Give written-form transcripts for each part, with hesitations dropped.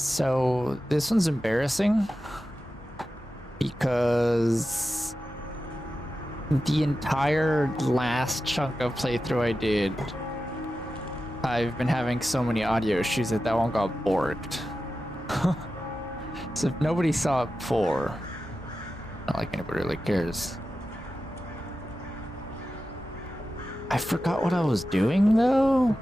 So this one's embarrassing because the entire last chunk of playthrough I did, I've been having so many audio issues that one got borked. So if nobody saw it before, not like anybody really cares. I forgot what I was doing though.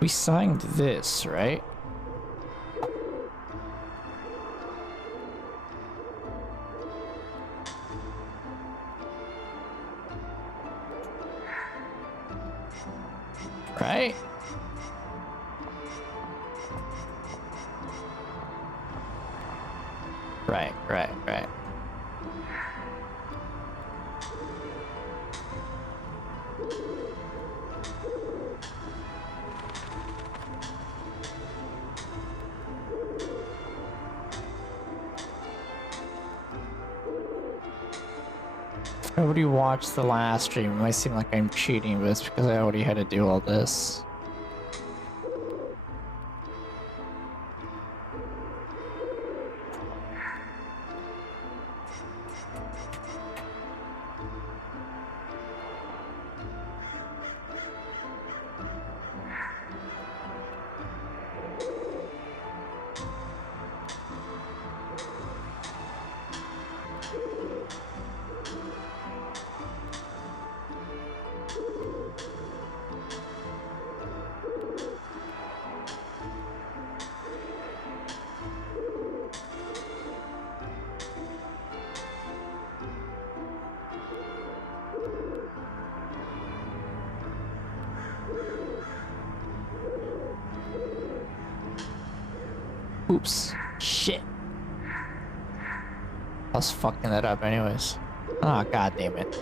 We signed this, right? Right? Right. If nobody watched the last stream, it might seem like I'm cheating, but it's because I already had to do all this. Oops. Shit. I was fucking that up anyways. Ah, god damn it.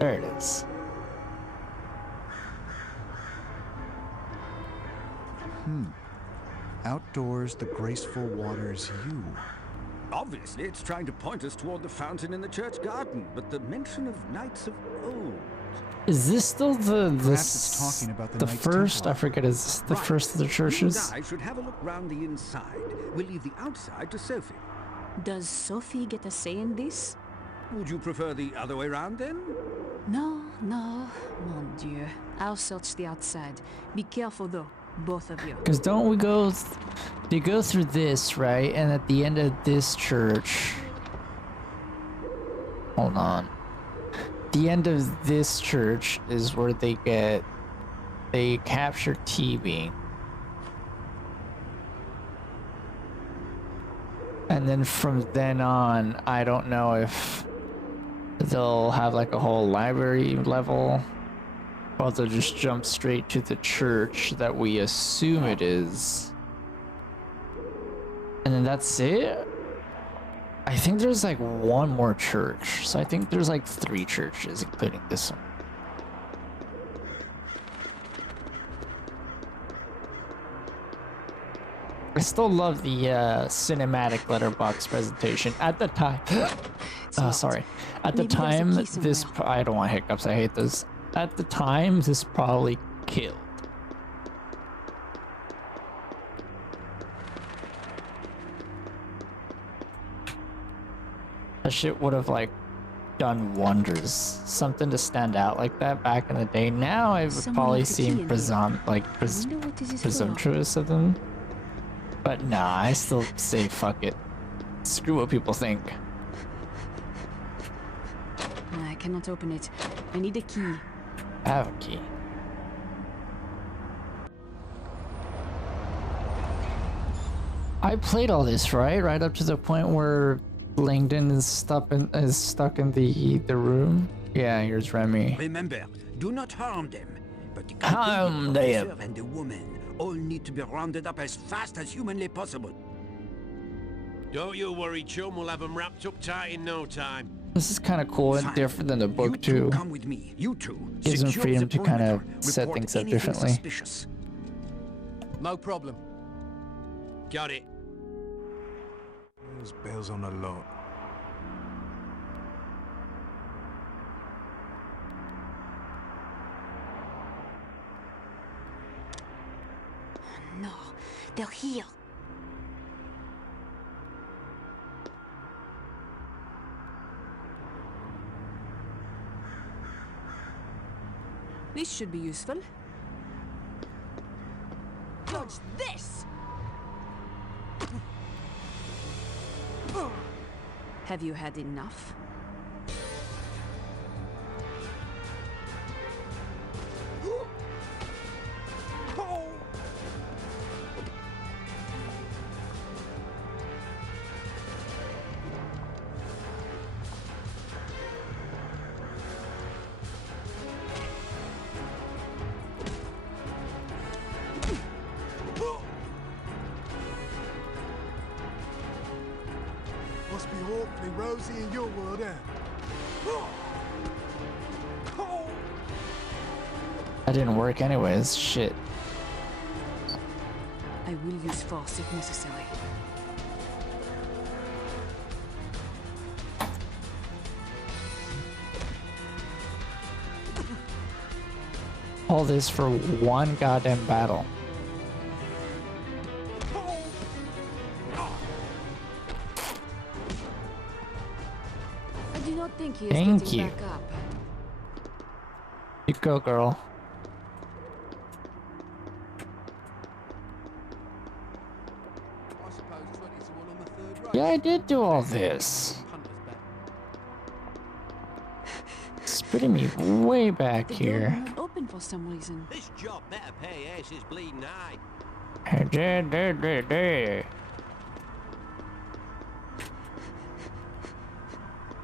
There it is. Outdoors, the graceful waters you. Obviously, it's trying to point us toward the fountain in the church garden, but the mention of knights of old. Is this still Perhaps it's talking about the Knights first? Templar. I forget. Is this the first of the churches? You and I should have a look round the inside. We'll leave the outside to Sophie. Does Sophie get a say in this? Would you prefer the other way round then? No, mon Dieu. I'll search the outside. Be careful though, both of you. Because don't we go... They go through this, right? And at the end of this church... Hold on. The end of this church is where they capture TV. And then from then on, I don't know if they'll have like a whole library level, or they'll just jump straight to the church that we assume it is. And then that's it? I think there's like one more church. So I think there's like 3 churches, including this one. I still love the cinematic letterbox presentation. At the time... oh, sorry. At the Maybe there's a time, key this... somewhere. I don't want hiccups. I hate this. At the time, this probably killed. That shit would have, like, done wonders. Something to stand out like that back in the day. Now I would Someone probably left a key seem in here. like I wonder what this is for. presumptuous of them. But nah, I still say fuck it. Screw what people think. I cannot open it. I need a key. I have a key. I played all this, right up to the point where Langdon is stuck in the room. Yeah, here's Remy. Remember, do not harm them. But the Harm companion them. officer and the woman all need to be rounded up as fast as humanly possible. Don't you worry, chum. We'll have them wrapped up tight in no time. This is kind of cool and Fine. different than the book You two too. come with me. You two. Gives them Secure freedom the to kind of perimeter. set Report things up anything differently. suspicious. No problem. Got it. There's bells on the lot. No, they're here. This should be useful. Dodge this! Have you had enough? Must be awfully rosy in your world, eh? That didn't work anyways. Shit. I will use force if necessary. All this for one goddamn battle. I do not think he is Thank getting you. back up. You go, girl. I suppose 20's the one on the third row. Yeah, I did do all this. Hunter's back. It's putting me way back The door here. will not open for some reason. This job better pay Ace's bleeding eye.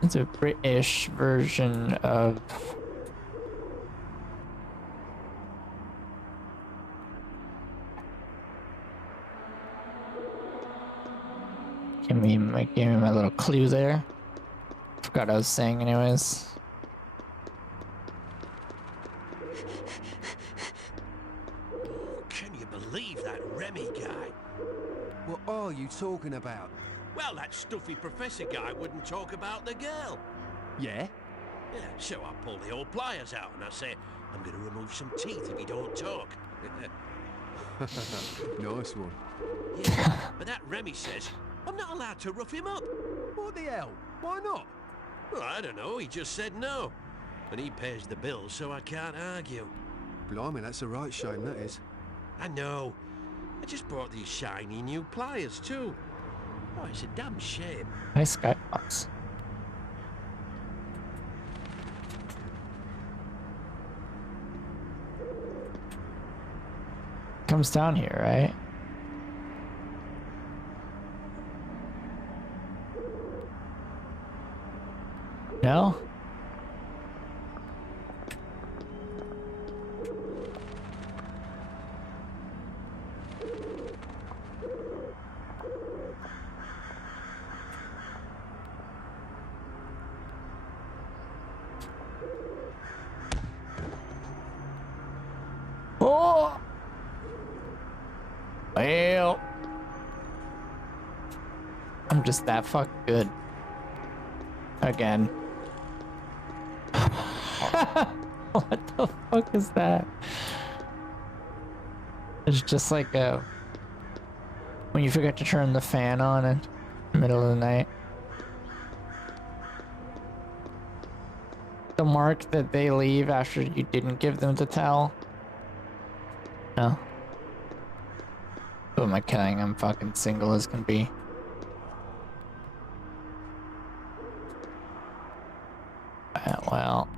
It's a British version of give me my little clue there. Forgot what I was saying anyways. Can you believe that Remy guy? What are you talking about? Well, that stuffy professor guy wouldn't talk about the girl. Yeah? Yeah, so I pull the old pliers out and I say, I'm going to remove some teeth if you don't talk. Nice one. Yeah, but that Remy says, I'm not allowed to rough him up. What the hell? Why not? Well, I don't know, he just said no. And he pays the bills, so I can't argue. Blimey, that's a right shame, that is. I know. I just bought these shiny new pliers, too. Oh, it's a damn shame. Nice skybox. Comes down here, right? No? Oh! Well, I'm just that fuck good. Again. What the fuck is that? It's just like a when you forget to turn the fan on in the middle of the night. The mark that they leave after you didn't give them the towel. No. Who am I killing? I'm fucking single as can be. Well,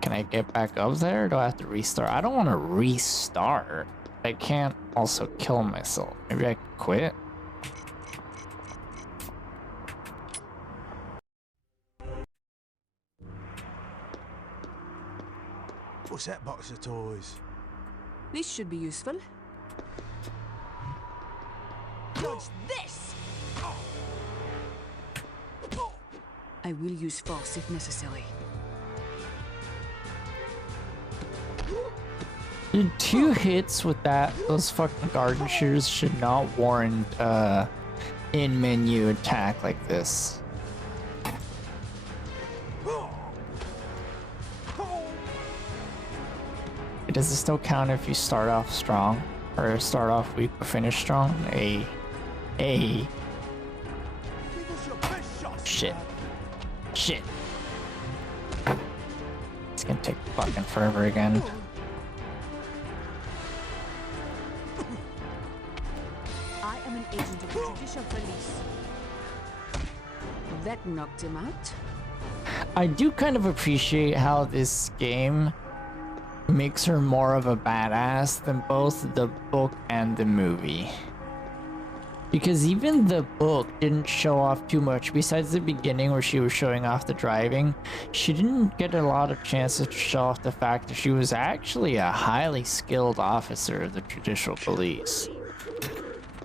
can I get back up there or do I have to restart? I don't want to restart. I can't also kill myself. Maybe I can quit? What's that box of toys? This should be useful. Dodge this! I will use force if necessary. Dude, 2 hits with those fucking garden shears should not warrant in-menu attack like this. Does it still count if you start off strong? Or start off weak but finish strong? Shit. Shit. It's gonna take fucking forever again. I am an agent of the judicial police. That knocked him out. I do kind of appreciate how this game makes her more of a badass than both the book and the movie. Because even the book didn't show off too much. Besides the beginning where she was showing off the driving, she didn't get a lot of chances to show off the fact that she was actually a highly skilled officer of the judicial police.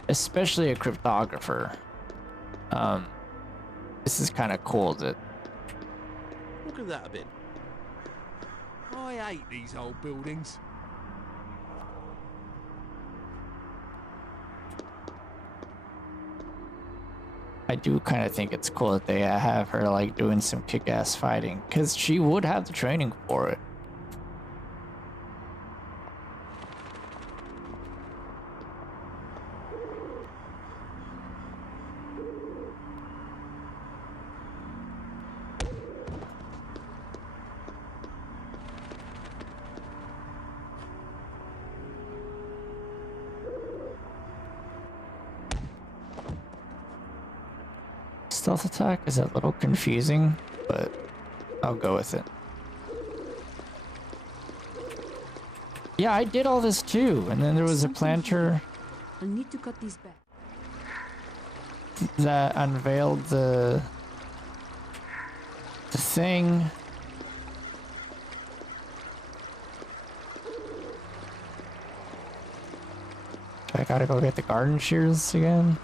Especially a cryptographer. This is kind of cool that... Look at that a bit. I hate these old buildings. I do kind of think it's cool that they have her like doing some kick-ass fighting, because she would have the training for it. Stealth attack is a little confusing, but I'll go with it. Yeah, I did all this too, and then there was a planter I need to cut these back. that unveiled the thing. I gotta go get the garden shears again.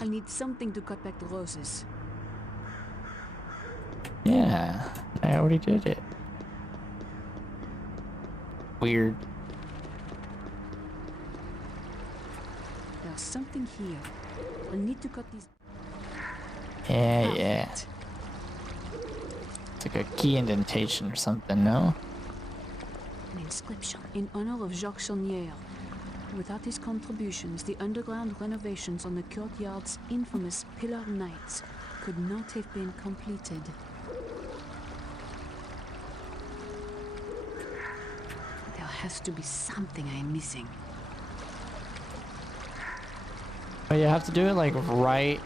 I'll need something to cut back the roses. Yeah, I already did it. Weird. There's something here. I'll need to cut these. Yeah, yeah. It's like a key indentation or something, no? An inscription in honor of Jacques Chaumière. Without his contributions, the underground renovations on the courtyard's infamous Pillar Nights could not have been completed. There has to be something I'm missing. But you have to do it like right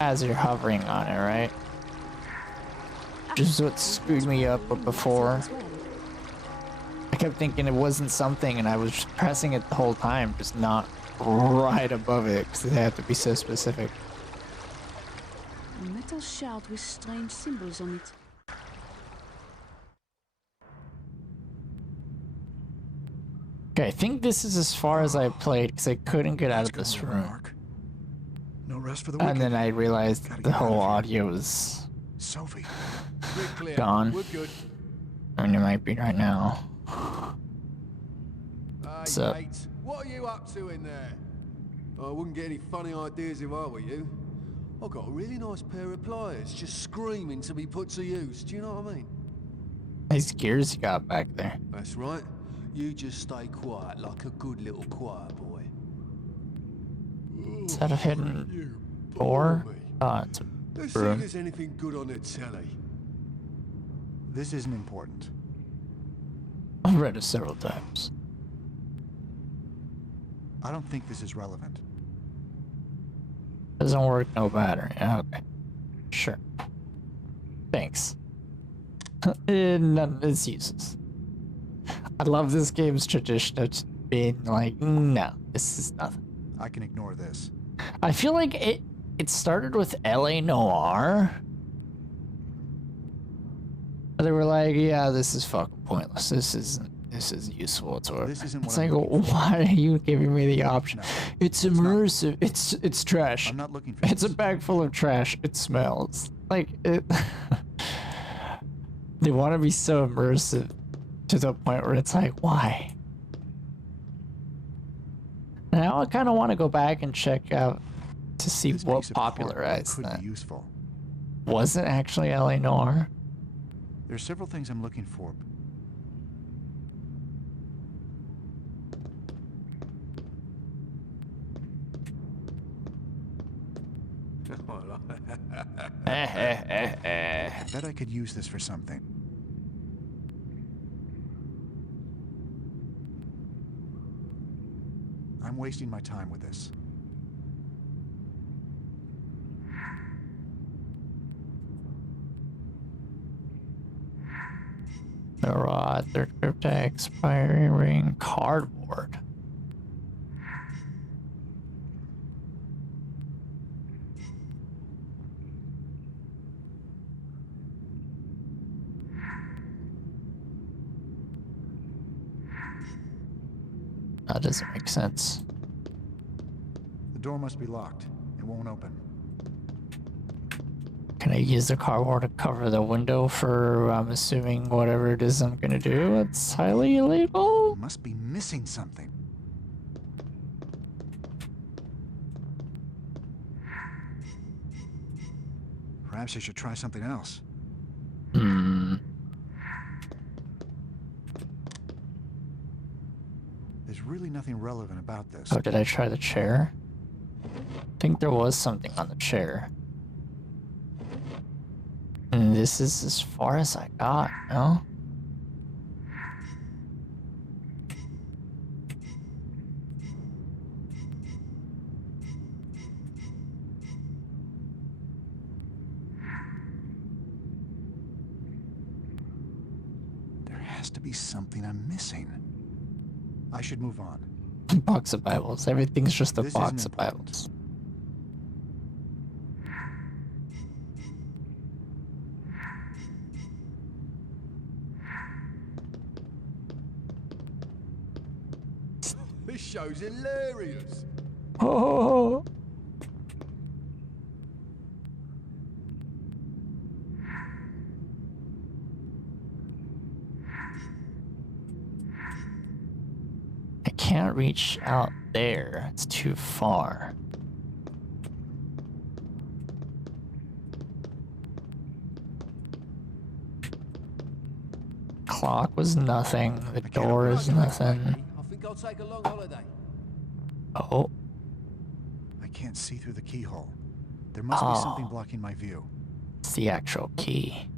as you're hovering on it, right? Which is what screwed me up before. I kept thinking it wasn't something and I was just pressing it the whole time, just not right above it, because they have to be so specific. A metal shard with strange symbols on it. Okay, I think this is as far as I played because I couldn't get out of this room. No rest for the And wicked. then I realized Gotta the get out whole of here. audio was Sophie. We're clear. gone. We're good. I mean, it might be right now. Hey, So- mate, what are you up to in there? I wouldn't get any funny ideas if I were you. I've got a really nice pair of pliers just screaming to be put to use. Do you know what I mean? Nice gears you got back there. That's right. You just stay quiet like a good little choir boy. Is that a hidden You door? bore me. Oh, it's a Let's see if room. there's anything good on the telly. This isn't important. I've read it several times. I don't think this is relevant. Doesn't work, no battery. Okay. Sure. Thanks. It's useless. I love this game's tradition of just being like, no, this is nothing. I can ignore this. I feel like it started with LA Noire. They were like, yeah, this is fucking pointless. This isn't useful whatsoever. This isn't what It's I'm like, looking for. why are you giving me the option? No, It's it's not. immersive. It's trash. I'm not looking for It's a this. bag full of trash. It smells like it. They want to be so immersive to the point where it's like, why? Now I kind of want to go back and check out to see This what piece of cardboard popularized could that. be useful. Was it actually LA Noire? There's several things I'm looking for. I bet I could use this for something. I'm wasting my time with this. The rod, third crypta, expiring cardboard. That doesn't make sense. The door must be locked. It won't open. Can I use the cardboard to cover the window for, I'm assuming, whatever it is I'm gonna do? It's highly illegal? I must be missing something. Perhaps I should try something else. Hmm. There's really nothing relevant about this. Oh, did I try the chair? I think there was something on the chair. And this is as far as I got, no? There has to be something I'm missing. I should move on. Box of Bibles. Everything's just a This box isn't of Bibles. This show's hilarious. Oh. I can't reach out there. It's too far. Clock was nothing. The door is nothing. I think I'll take a long holiday. Oh, I can't see through the keyhole. There must be something blocking my view. it's the actual key.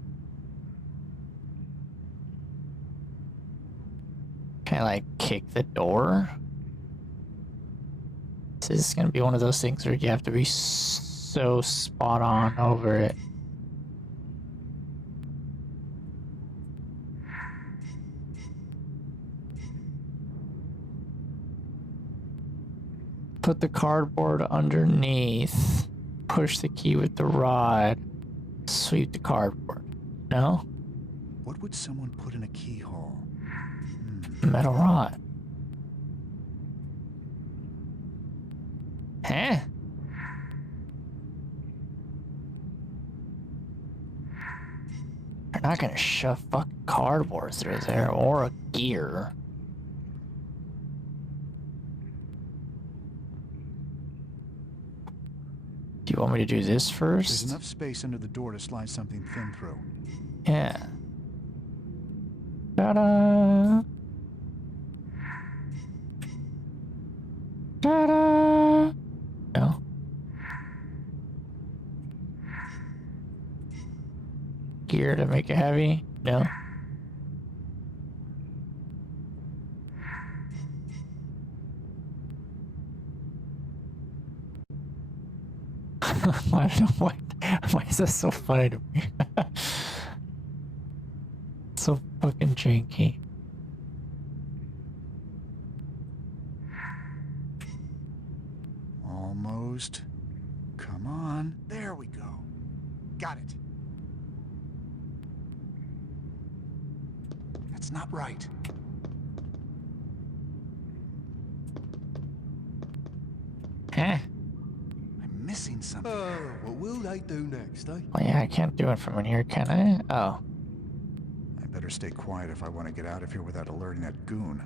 Can I like kick the door? This is gonna be one of those things where you have to be so spot on over it. Put the cardboard underneath. Push the key with the rod. Sweep the cardboard. No? What would someone put in a keyhole? Metal rod. Huh? They're not gonna shove fucking cardboard through there or a gear. Do you want me to do this There's first? enough space under the door to slide something thin through. Yeah. Ta-da! Ta-da! No. Gear to make it heavy? No. I don't know why is that so funny to me? So fucking janky. Almost. Come on. There we go. Got it. That's not right. Eh. I'm missing something. What will they do next, eh? Well, yeah, I can't do it from in here, can I? Oh. I better stay quiet if I want to get out of here without alerting that goon.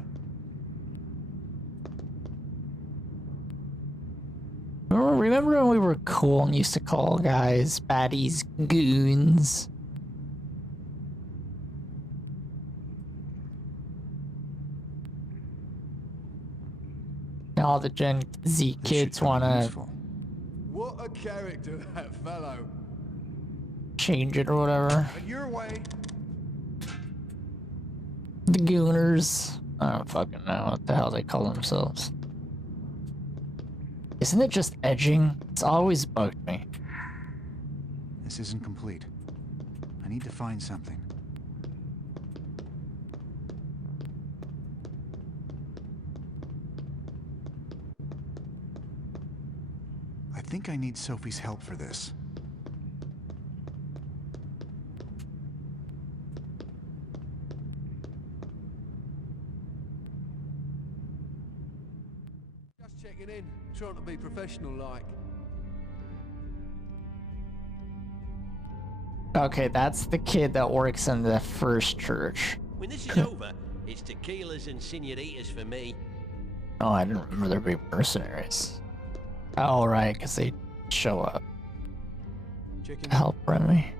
Remember when we were cool and used to call guys baddies goons? Now all the Gen Z This kids should come in want to useful. What a character, that fellow. change it or whatever. But your way. The gooners. I don't fucking know what the hell they call themselves. Isn't it just edging? It's always bugged me. This isn't complete. I need to find something. I think I need Sophie's help for this. Just checking in, trying to be professional like. Okay, that's the kid that works in the first church. When this is over, it's tequilas and senoritas for me. Oh, I didn't remember there being mercenaries. Oh, right, because they show up Checking to help Remy.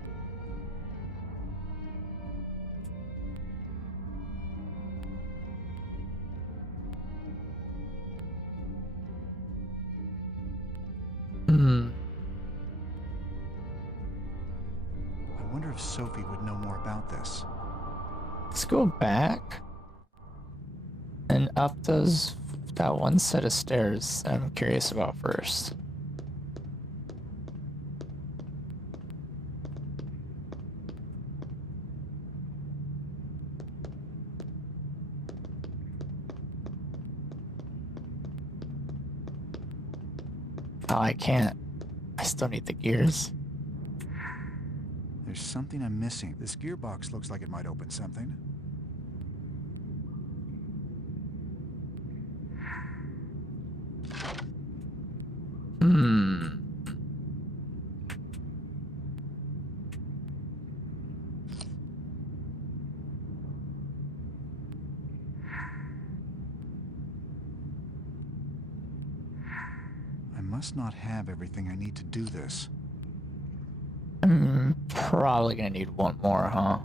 I wonder if Sophie would know more about this. Let's go back and up that one set of stairs that I'm curious about first. Oh, I can't. I still need the gears. There's something I'm missing. This gearbox looks like it might open something. I must not have everything I need to do this. I'm probably gonna need one more, huh?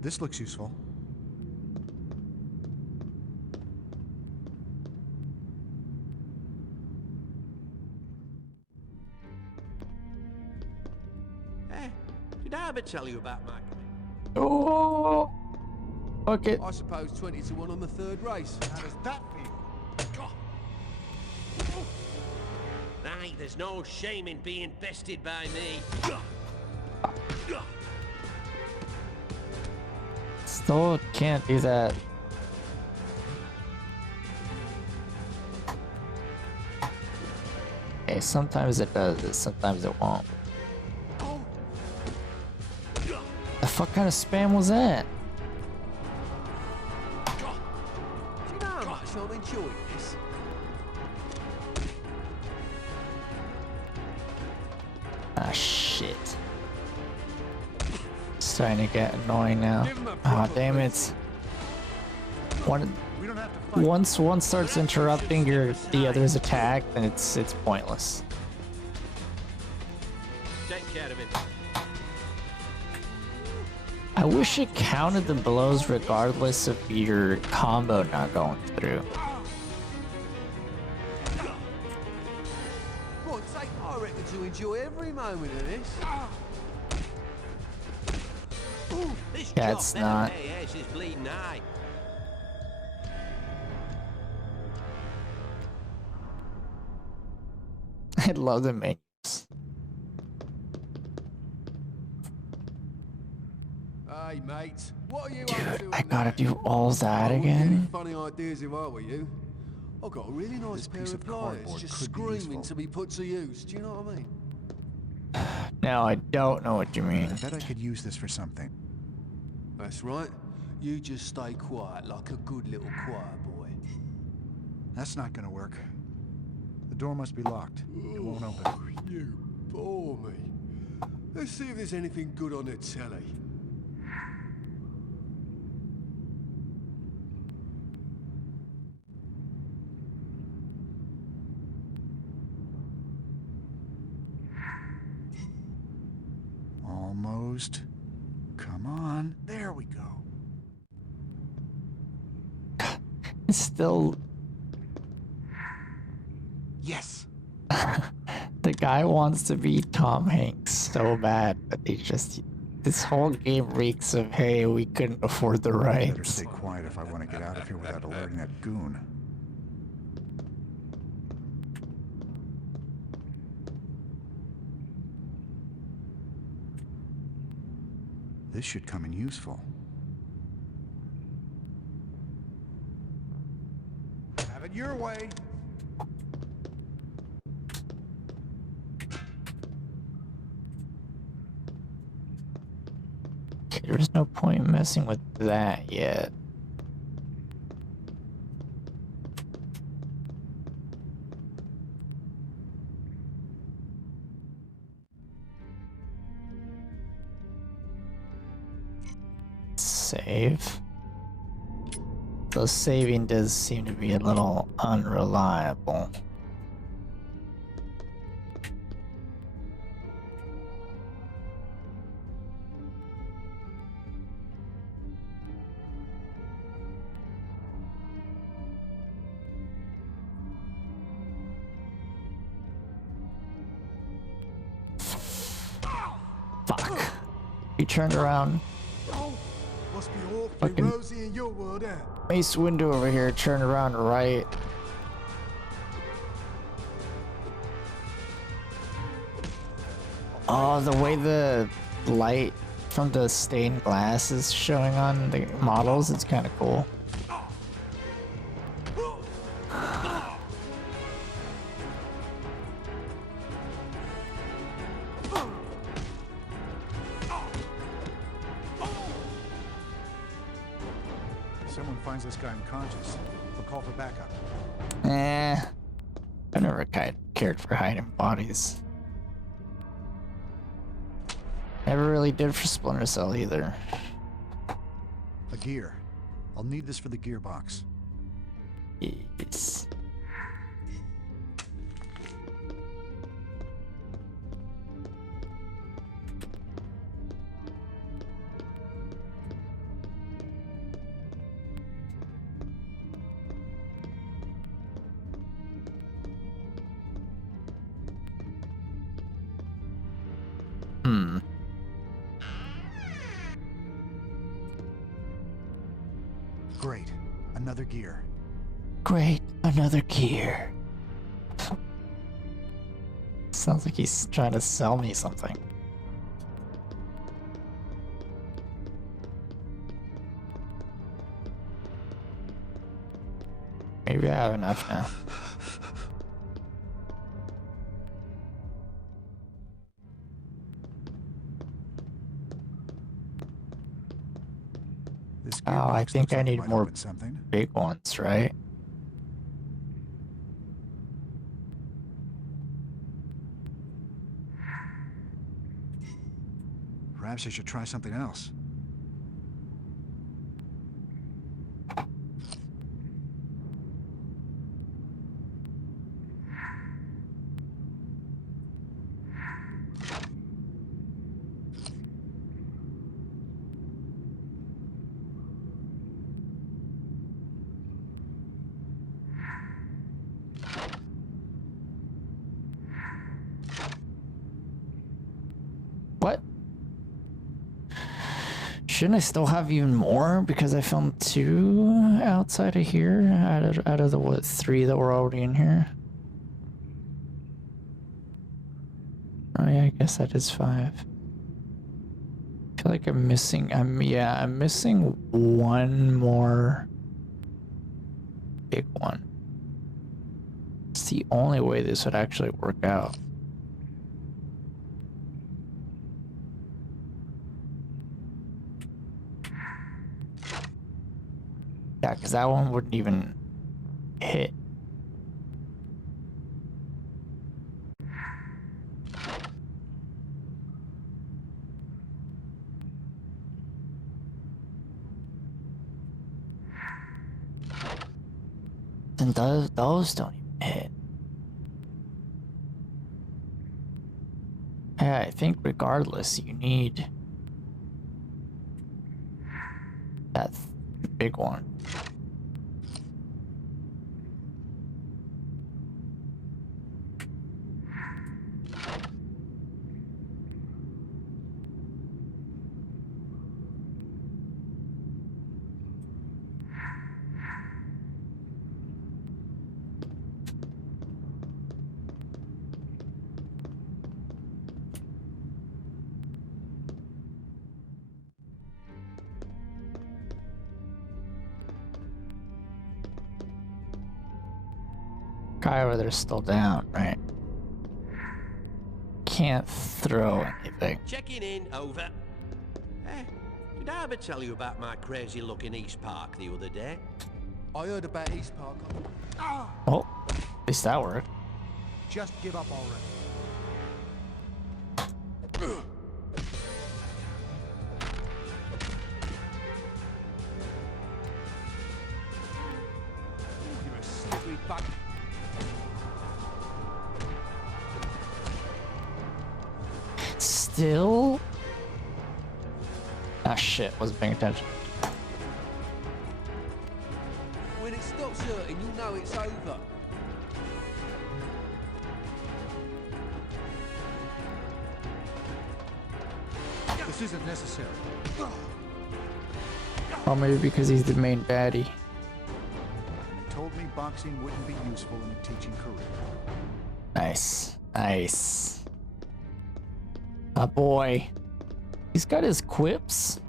This looks useful. Did I ever tell you about my... Oh, fuck it. I suppose 20 to 1 on the third race. How does that feel? Aye, there's no shame in being bested by me. Still can't do that. Hey, sometimes it does it, sometimes it won't. The fuck kind of spam was that? Do you know how much I'm enjoying this? Ah, shit. It's starting to get annoying now. Ah, damn it. We don't have to fight. Once one starts interrupting the other's attack, then it's pointless. Take care of him. I wish it counted the blows regardless of your combo not going through. Right, take, I reckon to enjoy every moment of this. This Yeah, job it's better not. pay Ace's bleeding eye. I love the menus. Hey, mate, what are you up to? I in gotta there? do all that I wouldn't get any again? funny ideas if I were you. I've got a really nice This pair piece of of pliers, cardboard just could be screaming useful. to be put to use. Do you know what I mean? No, I don't know what you mean. I bet I could use this for something. That's right. You just stay quiet like a good little choir boy. That's not gonna work. The door must be locked. It won't open. You bore me. Let's see if there's anything good on the telly. Almost. Come on. There we go. It's still... Yes. The guy wants to be Tom Hanks so bad, but he just... This whole game reeks of, hey, we couldn't afford the Better rights. stay quiet if I want to get out of here without alerting that goon. This should come in useful. Have it your way. Okay, there's no point in messing with that yet. Save. Though saving does seem to be a little unreliable. Fuck. He turned around. Oh, must be awfully Fucking- rosy in your world, eh? Mace window over here, turn around right. Oh, the way the light from the stained glass is showing on the models, it's kind of cool. If someone finds this guy unconscious, we'll call for backup. I never cared for hiding bodies. Never really did for Splinter Cell either. A gear. I'll need this for the gearbox. Yes. Great. Another gear. Great, another gear. Sounds like he's trying to sell me something. Maybe I have enough now. This Oh, I gearbox think looks I like it need might more open something. big ones, right? Perhaps I should try something else. What? Shouldn't I still have even more? Because I found 2 outside of here, out of the, what, 3 that were already in here? Oh yeah, I guess that is 5. I feel like I'm missing, I'm missing 1 more big one. It's the only way this would actually work out. Yeah, because that one wouldn't even hit. And those don't even hit. Yeah, I think regardless, you need that big one. Guy over there's still down, right? Can't throw anything. Checking in, over. Did I ever tell you about my crazy look in East Park the other day? I heard about East Park. Oh, at least that worked. Just give up already. You're a slippery bug. Still? Ah shit, wasn't paying attention. When it stops hurting, you know it's over. This isn't necessary. Or maybe because he's the main baddie. And they told me boxing wouldn't be useful in a teaching career. Nice. Nice. Ah boy. He's got his quips.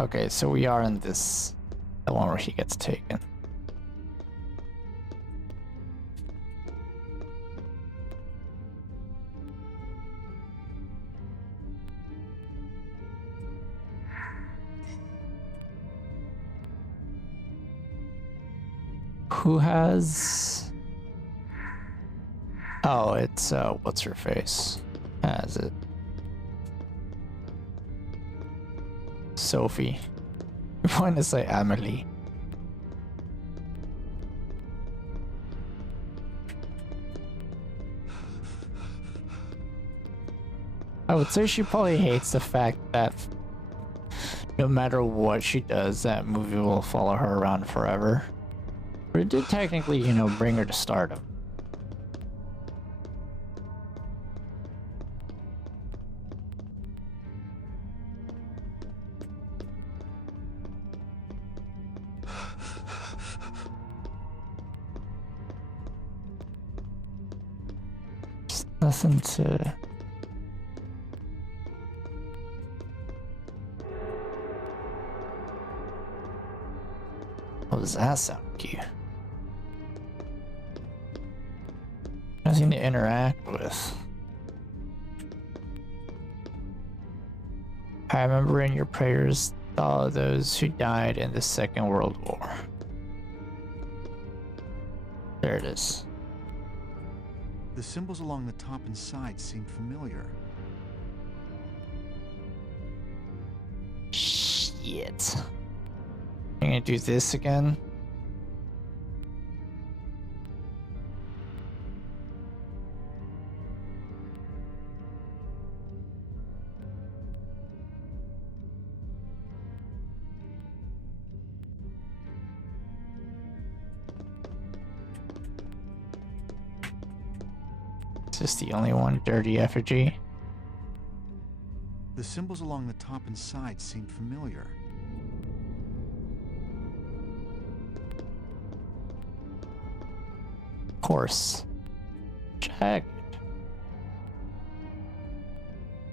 Okay, so we are in this, the one where he gets taken. Who has... Oh, it's, what's her face? Has it? Sophie. I want to say Amelie. I would say she probably hates the fact that no matter what she does, that movie will follow her around forever. But it did technically, you know, bring her to stardom. Nothing to... What does that sound cute? Nothing to interact with. I remember in your prayers all of those who died in the Second World War. There it is. The symbols along the top and sides seem familiar. Shit. I'm gonna do this again. Is this the only one dirty effigy? The symbols along the top and sides seem familiar. Of course. Check.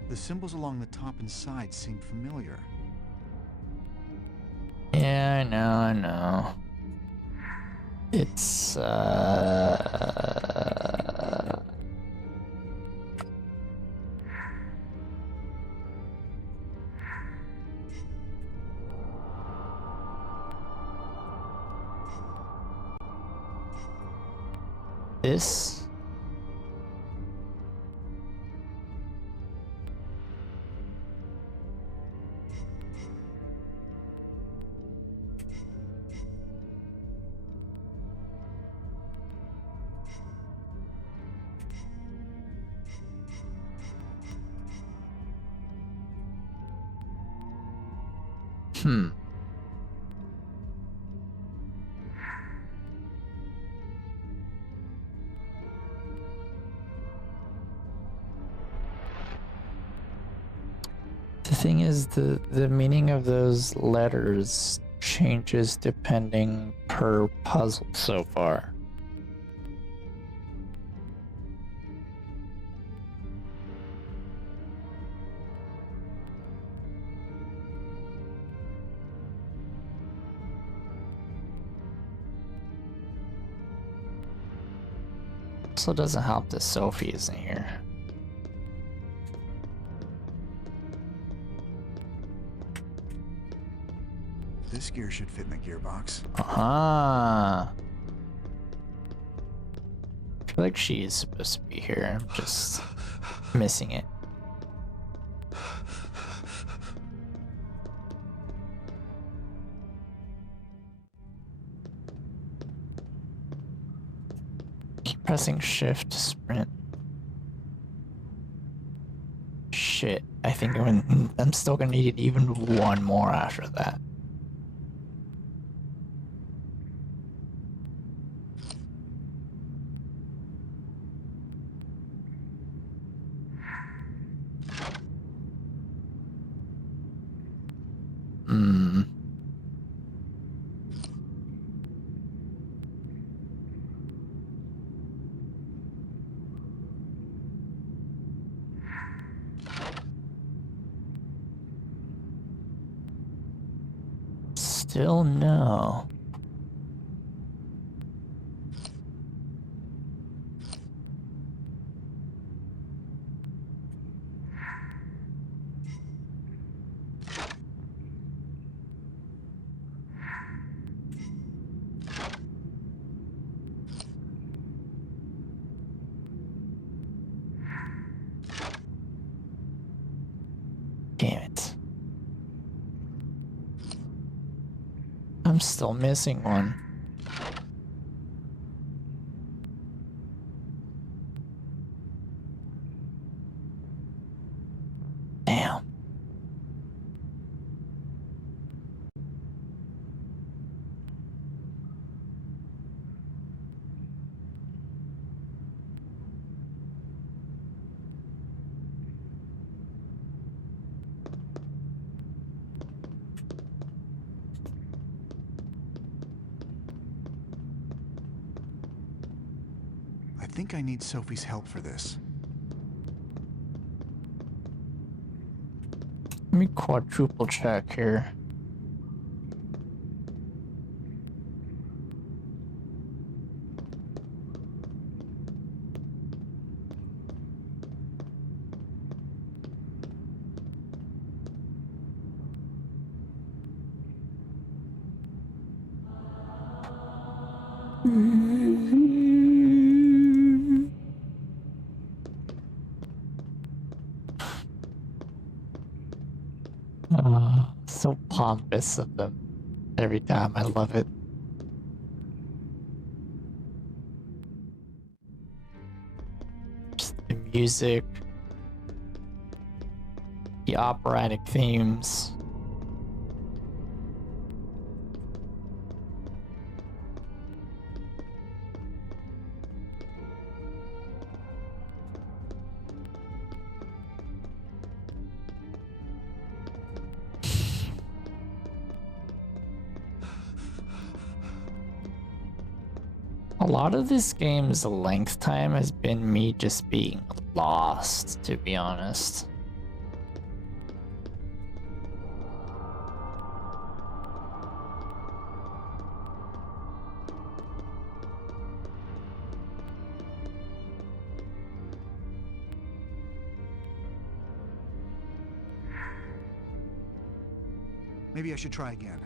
The symbols along the top and sides seem familiar. Yeah, I know. It's, this? Hmm. The thing is, the meaning of those letters changes depending per puzzle so far. Also doesn't help that Sophie isn't here. This gear should fit in the gearbox. Uh-huh. I feel like she is supposed to be here. I'm just missing it. Keep pressing shift to sprint. Shit, I think I'm still gonna need even one more after that. Hmm. Still no. Damn it. I'm still missing one. Damn. I think I need Sophie's help for this. Let me quadruple check here. So pompous of them every time. I love it. Just the music, the operatic themes. A lot of this game's length time has been me just being lost, to be honest. Maybe I should try again.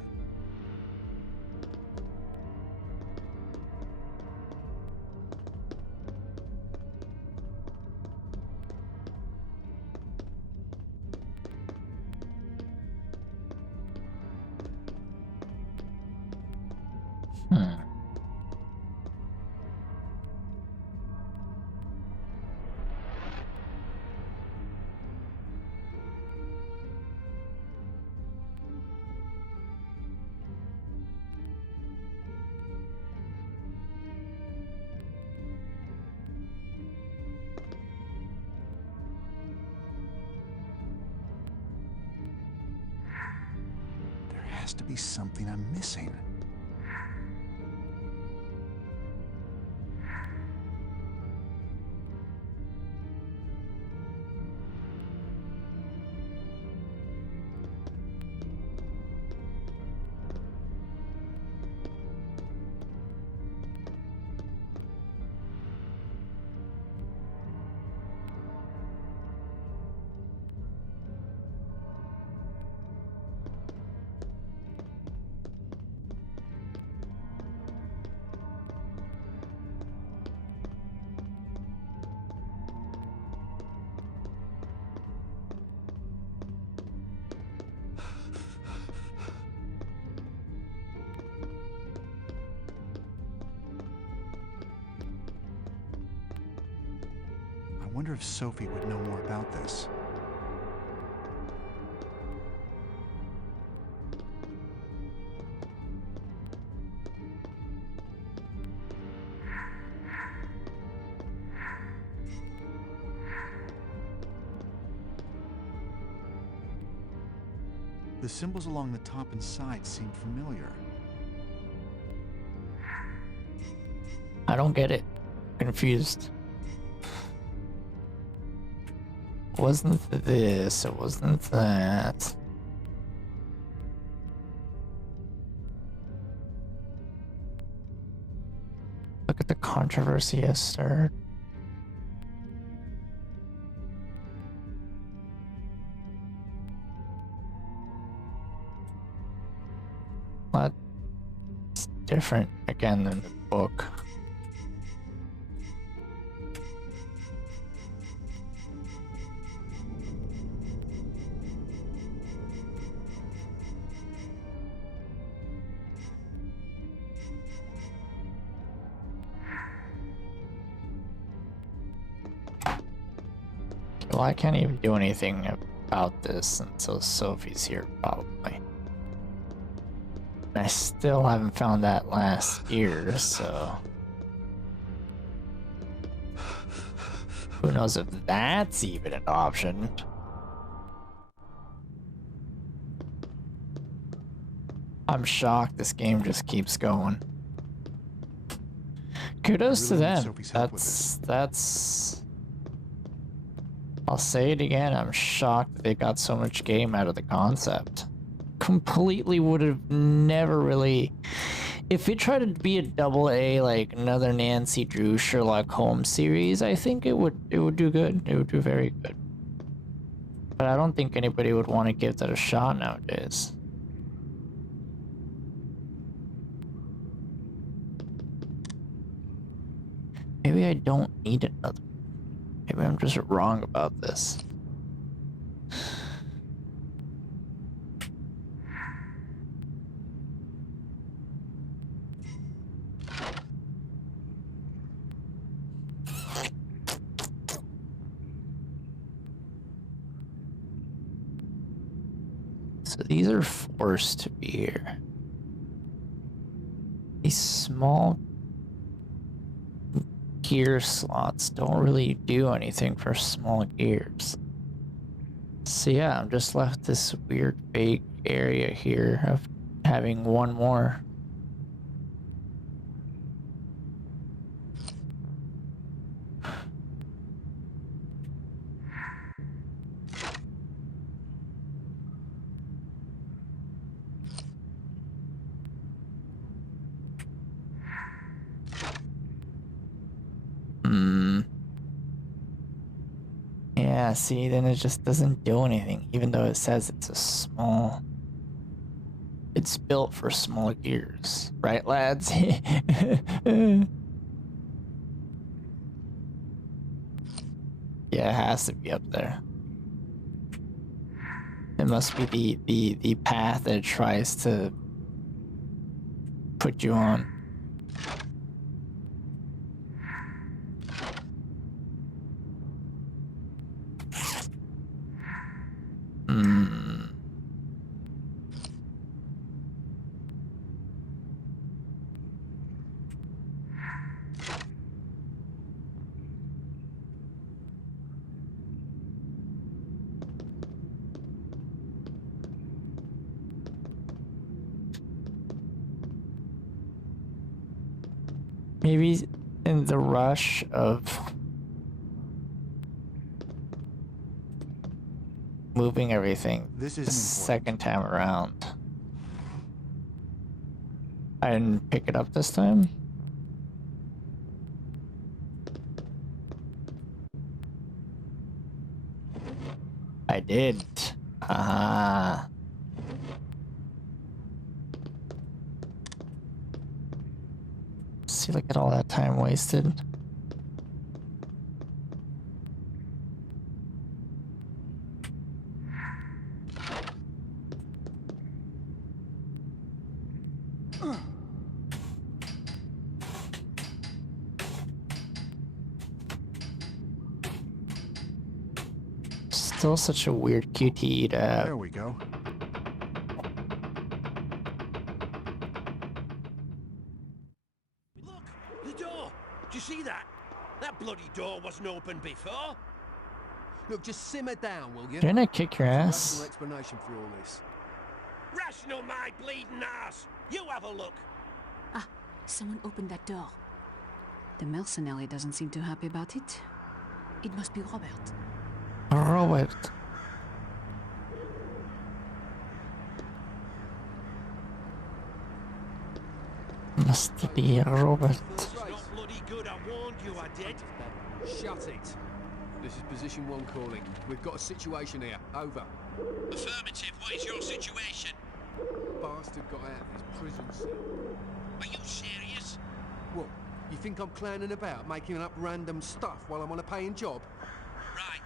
There has to be something I'm missing. I wonder if Sophie would know more about this. The symbols along the top and side seem familiar. I don't get it. Confused. Wasn't this, it wasn't that. Look at the controversy has stirred. That's different again than the book. Well, I can't even do anything about this until Sophie's here, probably. I still haven't found that last ear, so... who knows if that's even an option. I'm shocked this game just keeps going. Kudos to them. That's I'll say it again, I'm shocked that they got so much game out of the concept. Completely would have never really... If it tried to be a double A, like another Nancy Drew Sherlock Holmes series, I think it would do good. It would do very good. But I don't think anybody would want to give that a shot nowadays. Maybe I don't need another. Maybe I'm just wrong about this. So these are forced to be here. These small gear slots don't really do anything for small gears. So yeah, I'm just left this weird vague area here of having one more. Yeah, see, then it just doesn't do anything, even though it says it's a small... It's built for small gears, right, lads? Yeah, it has to be up there. It must be the path that it tries to put you on. Maybe in the rush of moving everything This the isn't second time around, I didn't pick it up this time. I did. Ah. See, look at all that time wasted. Still such a weird QTE to have. There we go. Look, the door. Do you see that? That bloody door wasn't open before. Look, just simmer down, will you? Didn't I kick your Rational ass? explanation for all this. Rational my bleeding ass. You have a look. Ah, someone opened that door. The mercenary doesn't seem too happy about it. It must be Robert. Robert. Must be Robert. It's not bloody good, I warned you I did. Shut it. This is position 1 calling. We've got a situation here. Over. Affirmative, what is your situation? Bastard got out of his prison cell. Are you serious? What? You think I'm clowning about, making up random stuff while I'm on a paying job? Right.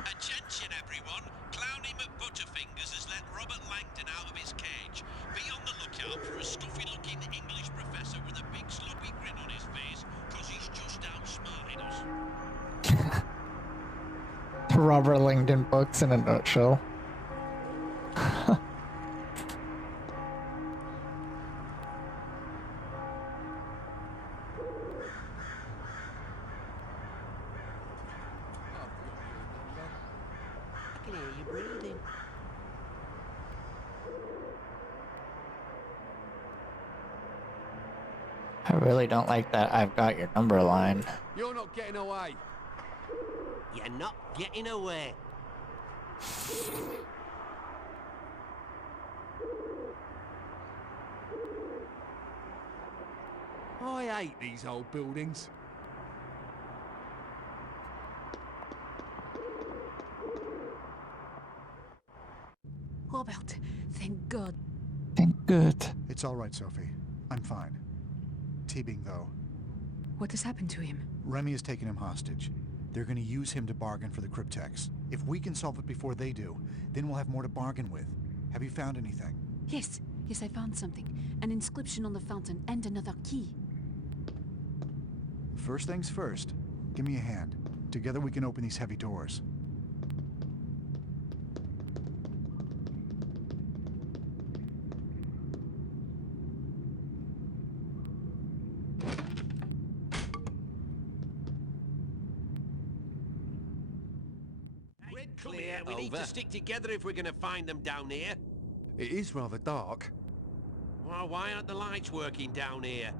Attention everyone. Clowny McButterfingers has let Robert Langdon out of his cage. Be on the lookout for a stuffy-looking English professor with a big sloppy grin on his face, because he's just outsmarted us. Robert Langdon books in a nutshell. I can hear you breathing. I really don't like that I've got your number line. You're not getting away. You're not getting away. I hate these old buildings. Robert, thank God. Thank good. It's all right, Sophie. I'm fine. Teabing, though. What has happened to him? Remy has taken him hostage. They're gonna use him to bargain for the cryptex. If we can solve it before they do, then we'll have more to bargain with. Have you found anything? Yes, I found something. An inscription on the fountain and another key. First things first. Give me a hand. Together we can open these heavy doors. Clear. We need to stick together if we're going to find them down here. It is rather dark. Well, why aren't the lights working down here?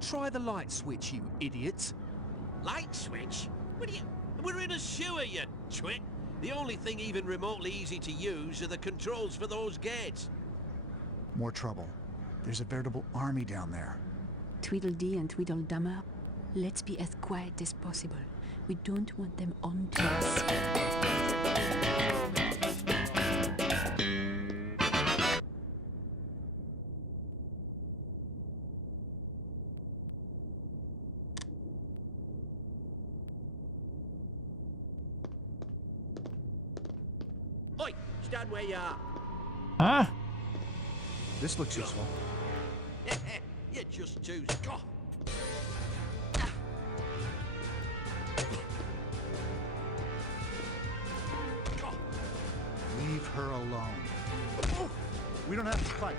Try the light switch, you idiots. Light switch? What are you... We're in a sewer, you twit. The only thing even remotely easy to use are the controls for those gates. More trouble. There's a veritable army down there. Tweedledee and Tweedledummer, let's be as quiet as possible. We don't want them on to us. Oi, stand where you are. Huh? This looks useful. You just choose. Go. Leave her alone. We don't have to fight.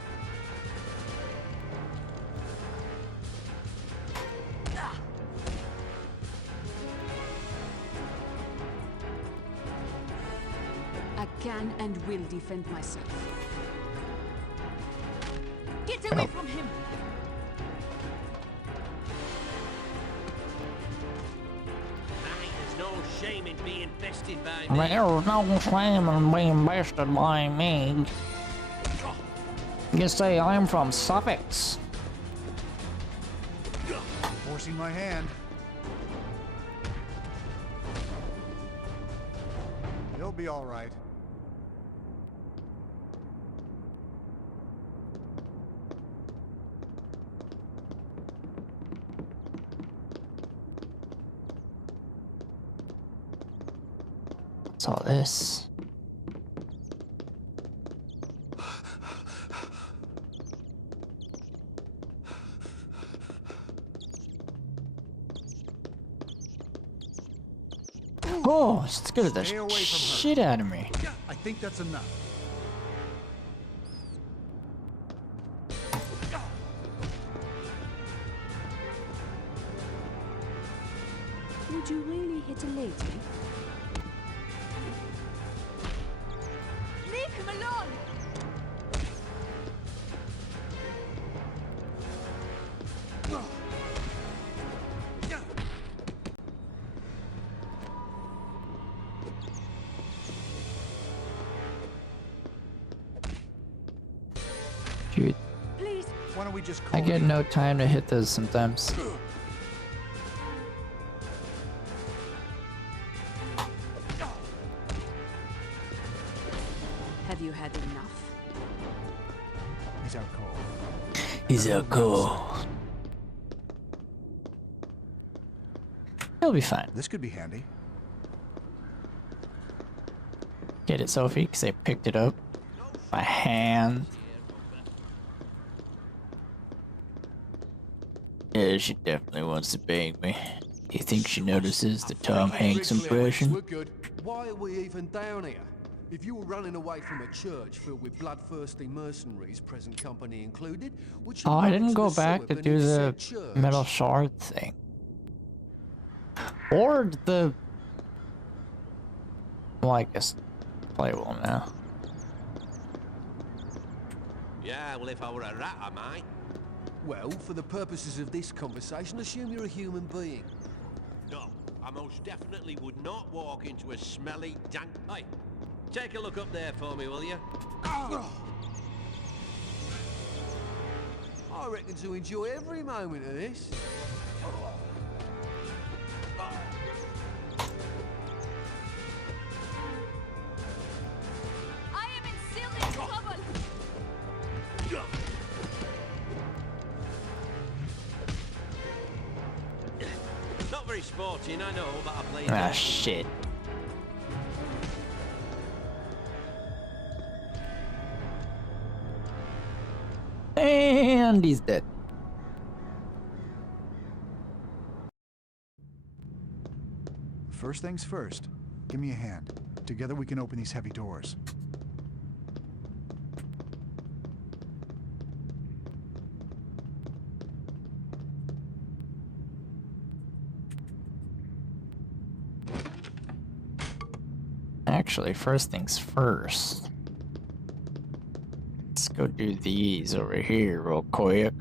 I can and will defend myself. Get away from him! There's no shame in being bested by me. There's no shame in being bested by me. You say I'm from Suffolk. Forcing my hand. He'll be all right. What's all this? Oh, it scared the Stay away from her. shit out of me. I think that's enough. Would you really hit a lady? Leave him alone! Dude, Please! Why don't we just I call get it? no time to hit those sometimes. Have you had enough? He's out cold. He's out cold. He'll be fine. This could be handy. Get it, Sophie? Because I picked it up by hand. Yeah, she definitely wants to bang me. Do you think she notices the Tom Hanks impression? We're good. Why are we even down here? If you were running away from a church filled with bloodthirsty mercenaries, present company included, would you Oh, I go didn't to go the back sewer to beneath do the said church? metal shard thing. Or the... Well, I guess playable now. Yeah, well, if I were a rat, I might. Well, for the purposes of this conversation, assume you're a human being. No, I'm most definitely would not walk into a smelly, dank... Hey, take a look up there for me, will you? I reckon to enjoy every moment of this. I am in serious trouble. Not very sporting, I know, but I played... Ah, shit. And he's dead. First things first. Give me a hand. Together we can open these heavy doors. Actually, first things first. Let's go do these over here real quick.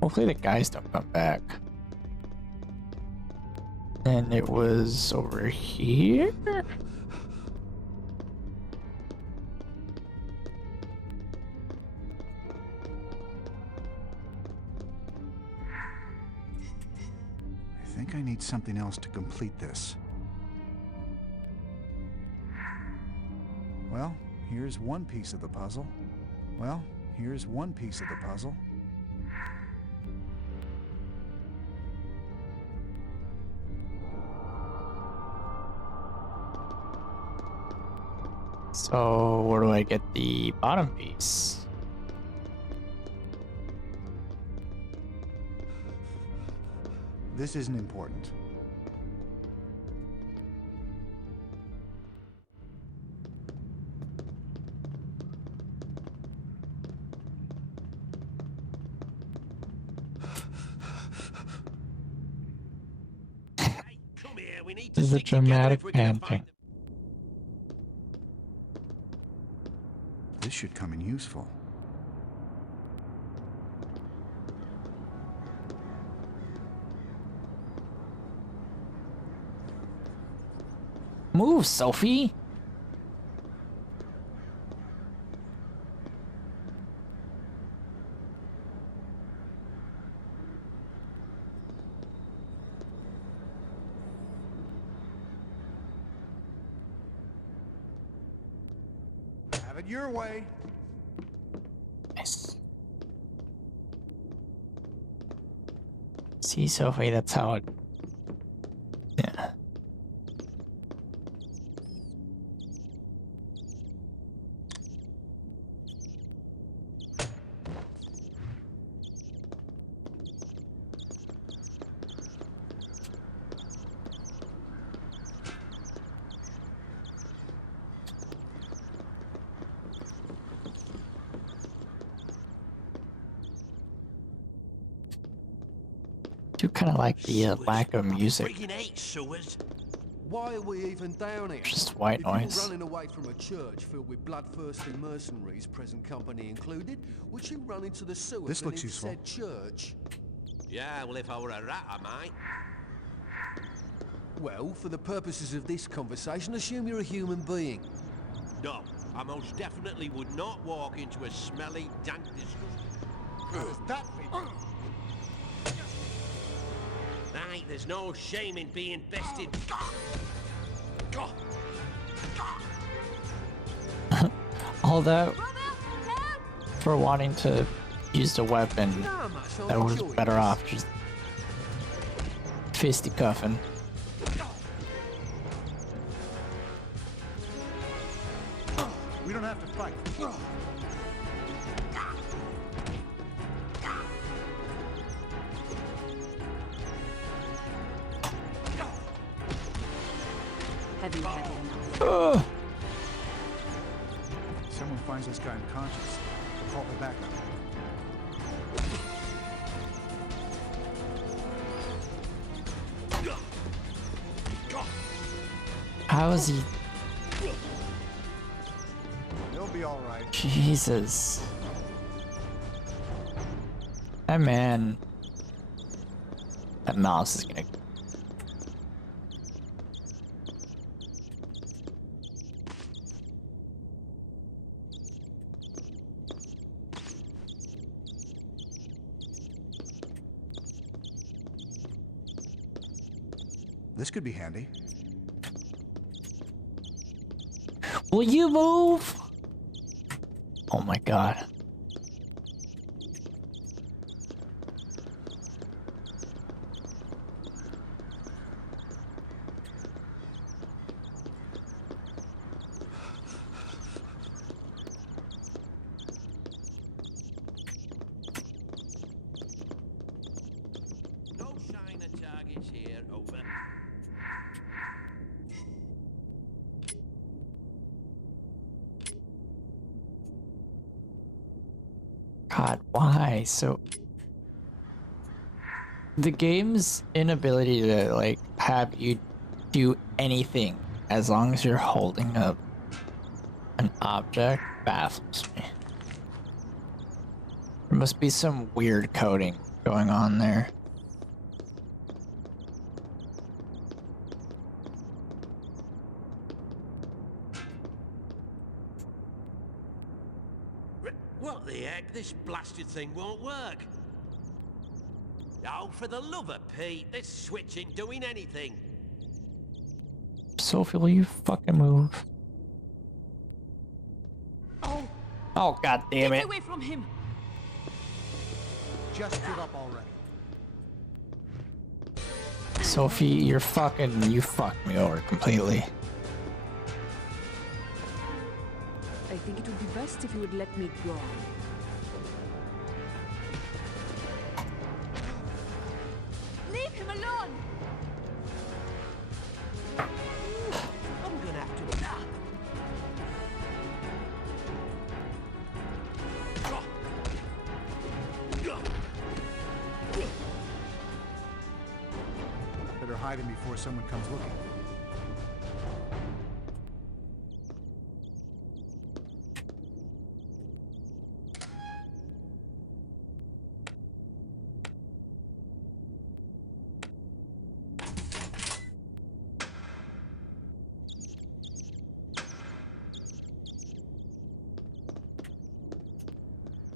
Hopefully the guys don't come back. And it was over here? I think I need something else to complete this. Well, here's one piece of the puzzle. Well, here's one piece of the puzzle. So, where do I get the bottom piece? This isn't important. Hey, come here, we need to This is a stick together dramatic if we're gonna panting. find... This should come in useful. Move, Sophie! Have it your way. Nice. See, Sophie, that's how it... Yeah. I do kind of like the lack of music. Friggin' hate sewers. Why are we even down here? Just white if noise. you were running away from a church filled with bloodthirsty mercenaries, present company included, would you run into the sewer This looks beneath useful. said church? Yeah, well, if I were a rat, I might. Well, for the purposes of this conversation, assume you're a human being. No, I most definitely would not walk into a smelly, dank, disgusting... How does that feel? Aye, there's no shame in being bested. All that Brother, help! for wanting to use the weapon How much that I was enjoy better this. off just fisticuffing. We don't have to fight. Have you had enough? Ugh. Someone finds this guy unconscious. We'll call for backup. How is he? He'll be all right. Jesus. That man That mouse is gonna. This could be handy. Will you move? Oh my god. No sign of targets here, over. God, why? So the game's inability to like have you do anything as long as you're holding up an object baffles me. There must be some weird coding going on there. What the heck? This blasted thing won't work. Oh, for the love of Pete, this switch ain't doing anything. Sophie, will you fucking move? Oh, Oh, god damn get it. away from him! Just give up already. Sophie, you fucked me over completely. I think it would be best if you would let me go. Leave him alone! I'm gonna have to... Better hide him before someone comes looking.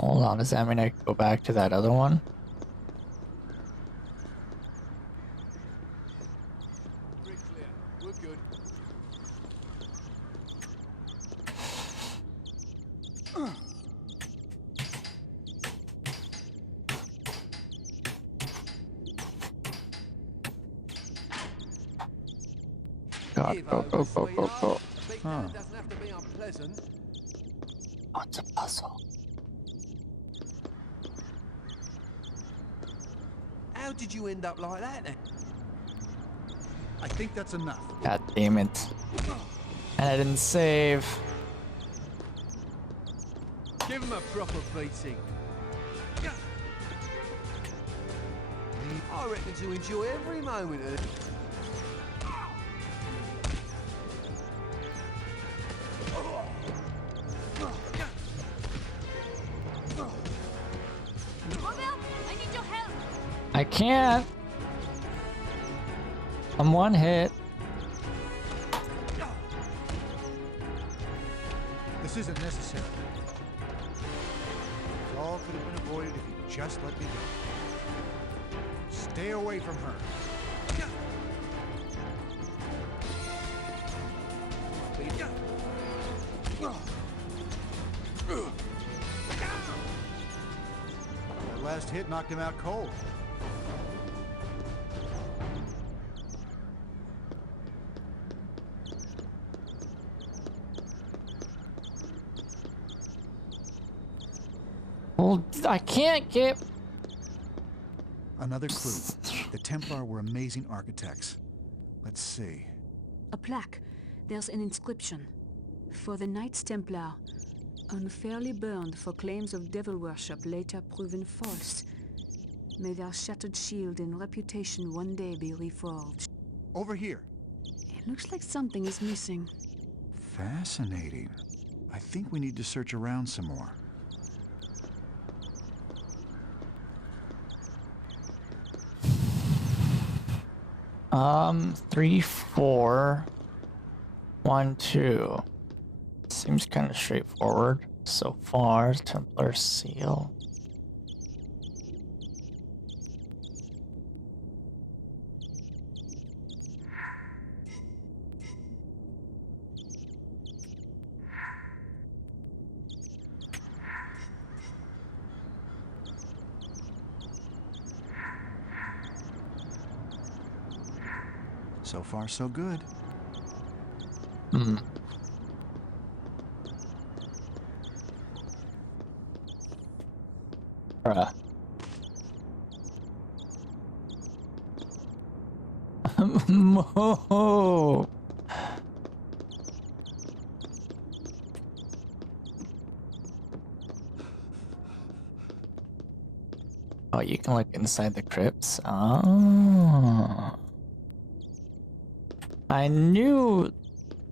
Hold on, does that mean I can go back to that other one? Bridge clear. We're good. God, Give go, over, go, go, go, sweetheart. go. Big Huh. man doesn't have to be unpleasant. Oh, it's a puzzle. How did you end up like that then? I think that's enough. God damn it. And I didn't save. Give him a proper beating. I reckon to enjoy every moment of it. Robert, I need your help! I can't. I'm one hit. This isn't necessary. It all could have been avoided if you just let me go. Stay away from her. That last hit knocked him out cold. Well, I can't get. Another clue. The Templar were amazing architects. Let's see. A plaque. There's an inscription. For the Knights Templar, unfairly burned for claims of devil worship later proven false. May their shattered shield and reputation one day be reforged. Over here. It looks like something is missing. Fascinating. I think we need to search around some more. 3, 4, 1, 2. Seems kind of straightforward so far. Templar seal. So far, so good. Hmm. Bruh. Mo. Oh, you can look inside the crypts. Oh. I knew.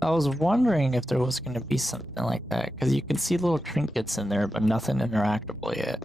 I was wondering if there was going to be something like that, because you can see little trinkets in there, but nothing interactable yet.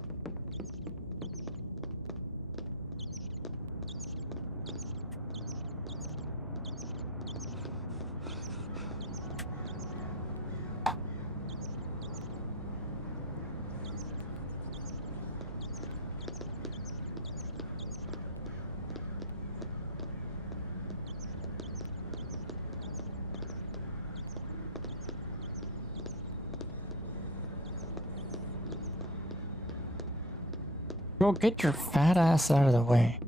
Bro, get your fat ass out of the way.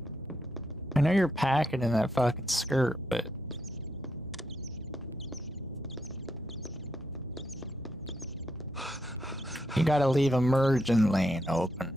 I know you're packing in that fucking skirt, but... You gotta leave a merging lane open.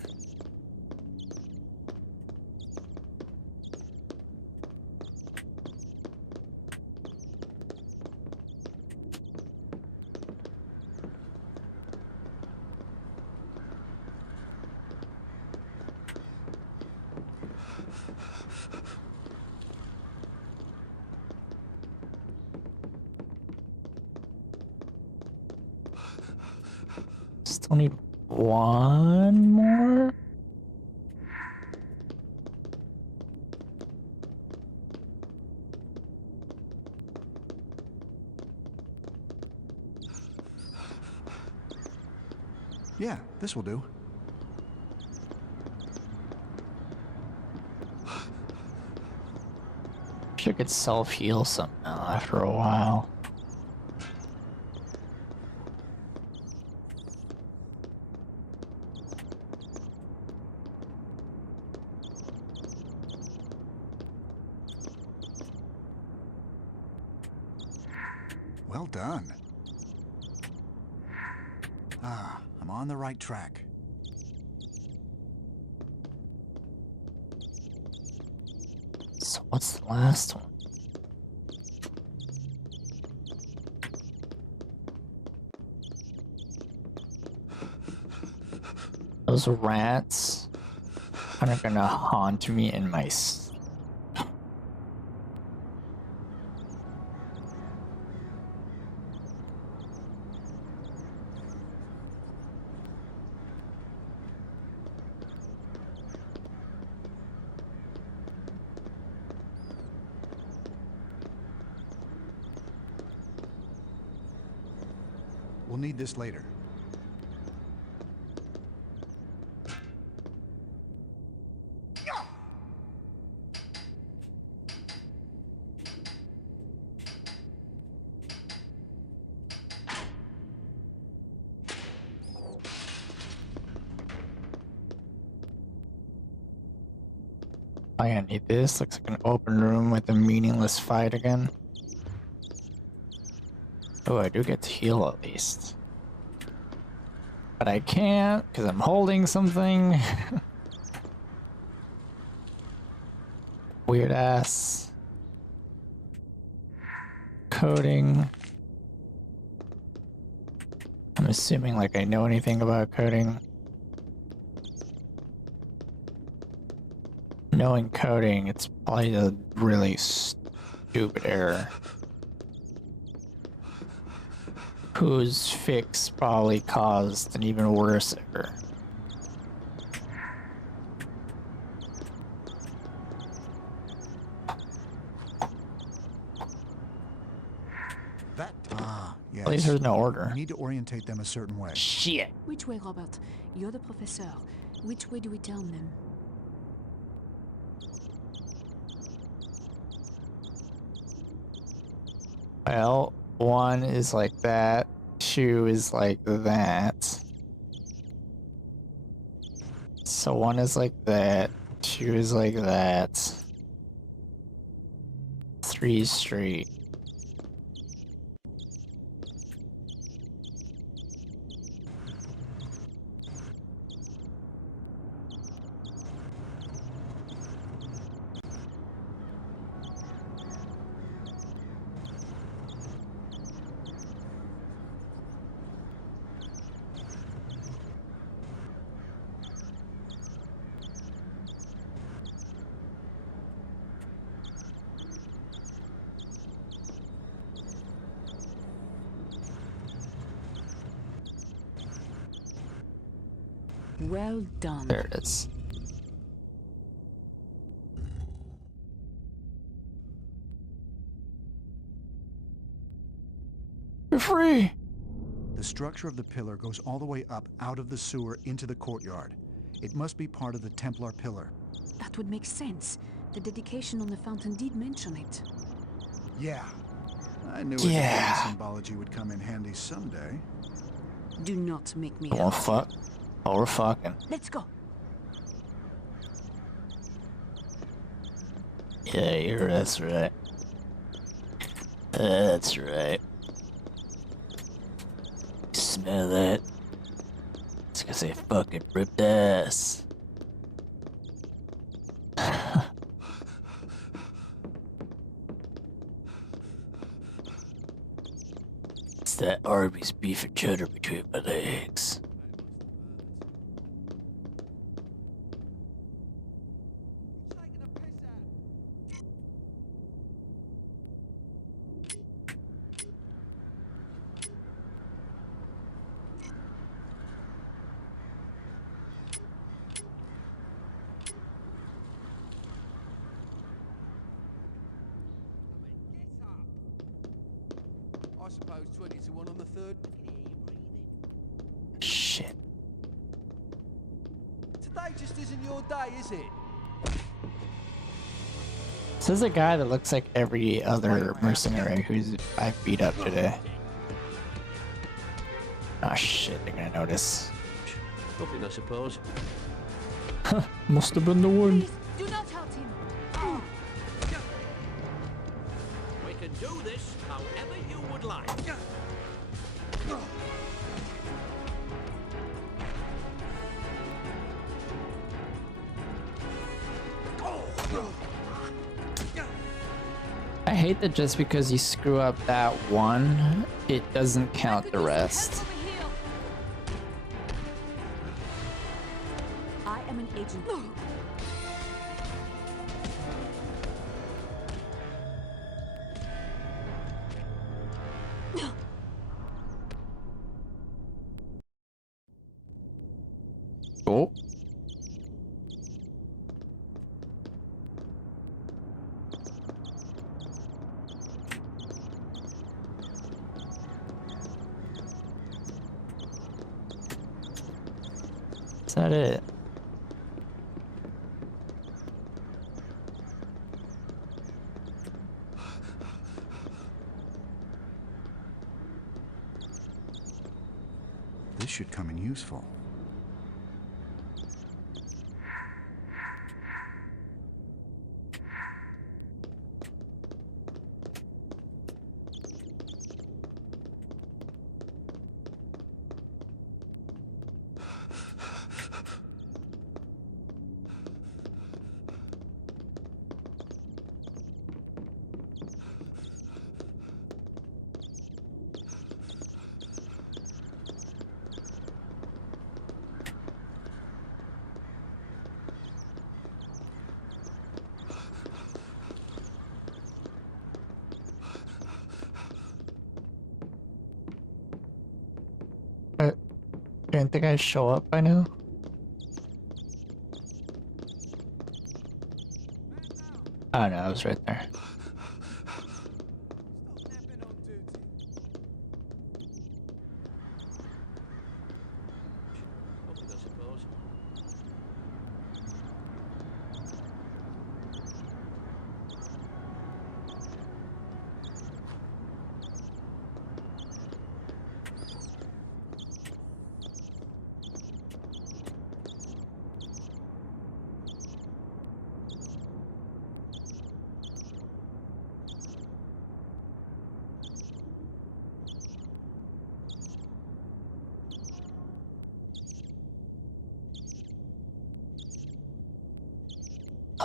Still need one more? Yeah, this will do. Sure could self-heal somehow after a while. Well done. Ah, I'm on the right track. So what's the last one? Those rats are gonna haunt me in my We'll need this later. I gonna need this. Looks like an open room with a meaningless fight again. Oh, I do get to heal at least. But I can't because I'm holding something. Weird ass. Coding. I'm assuming like I know anything about coding. Knowing coding, it's probably a really stupid error. Whose fix probably caused an even worse error. That. Ah, yes. At least there's no order. We need to orientate them a certain way. Shit. Which way, Robert? You're the professor. Which way do we turn them? Well, 1 is like that. 2 is like that. So 1 is like that. 2 is like that. 3 is straight. Well done. There it is. You're free! The structure of the pillar goes all the way up out of the sewer into the courtyard. It must be part of the Templar pillar. That would make sense. The dedication on the fountain did mention it. Yeah. I knew Yeah. a symbology would come in handy someday. Do not make me Oh hurt. fuck. Oh, we're fucking. Let's go. Yeah, that's right. That's right. Smell that? It's gonna say fucking ripped ass. It's that Arby's beef and cheddar between my legs. I suppose 20 to 1 on the third. Shit. Today just isn't your day, is it? This is a guy that looks like every other mercenary who's I beat up today. Ah shit, they're gonna notice. Nothing, I suppose. Must have been the one. Please, do not hurt him. We can do this however you would like. I hate that just because you screw up that one, it doesn't count the rest. Over here. I am an agent. Oh. Is that it? This should come in useful. You didn't think I'd show up by now? Oh no, I was right there.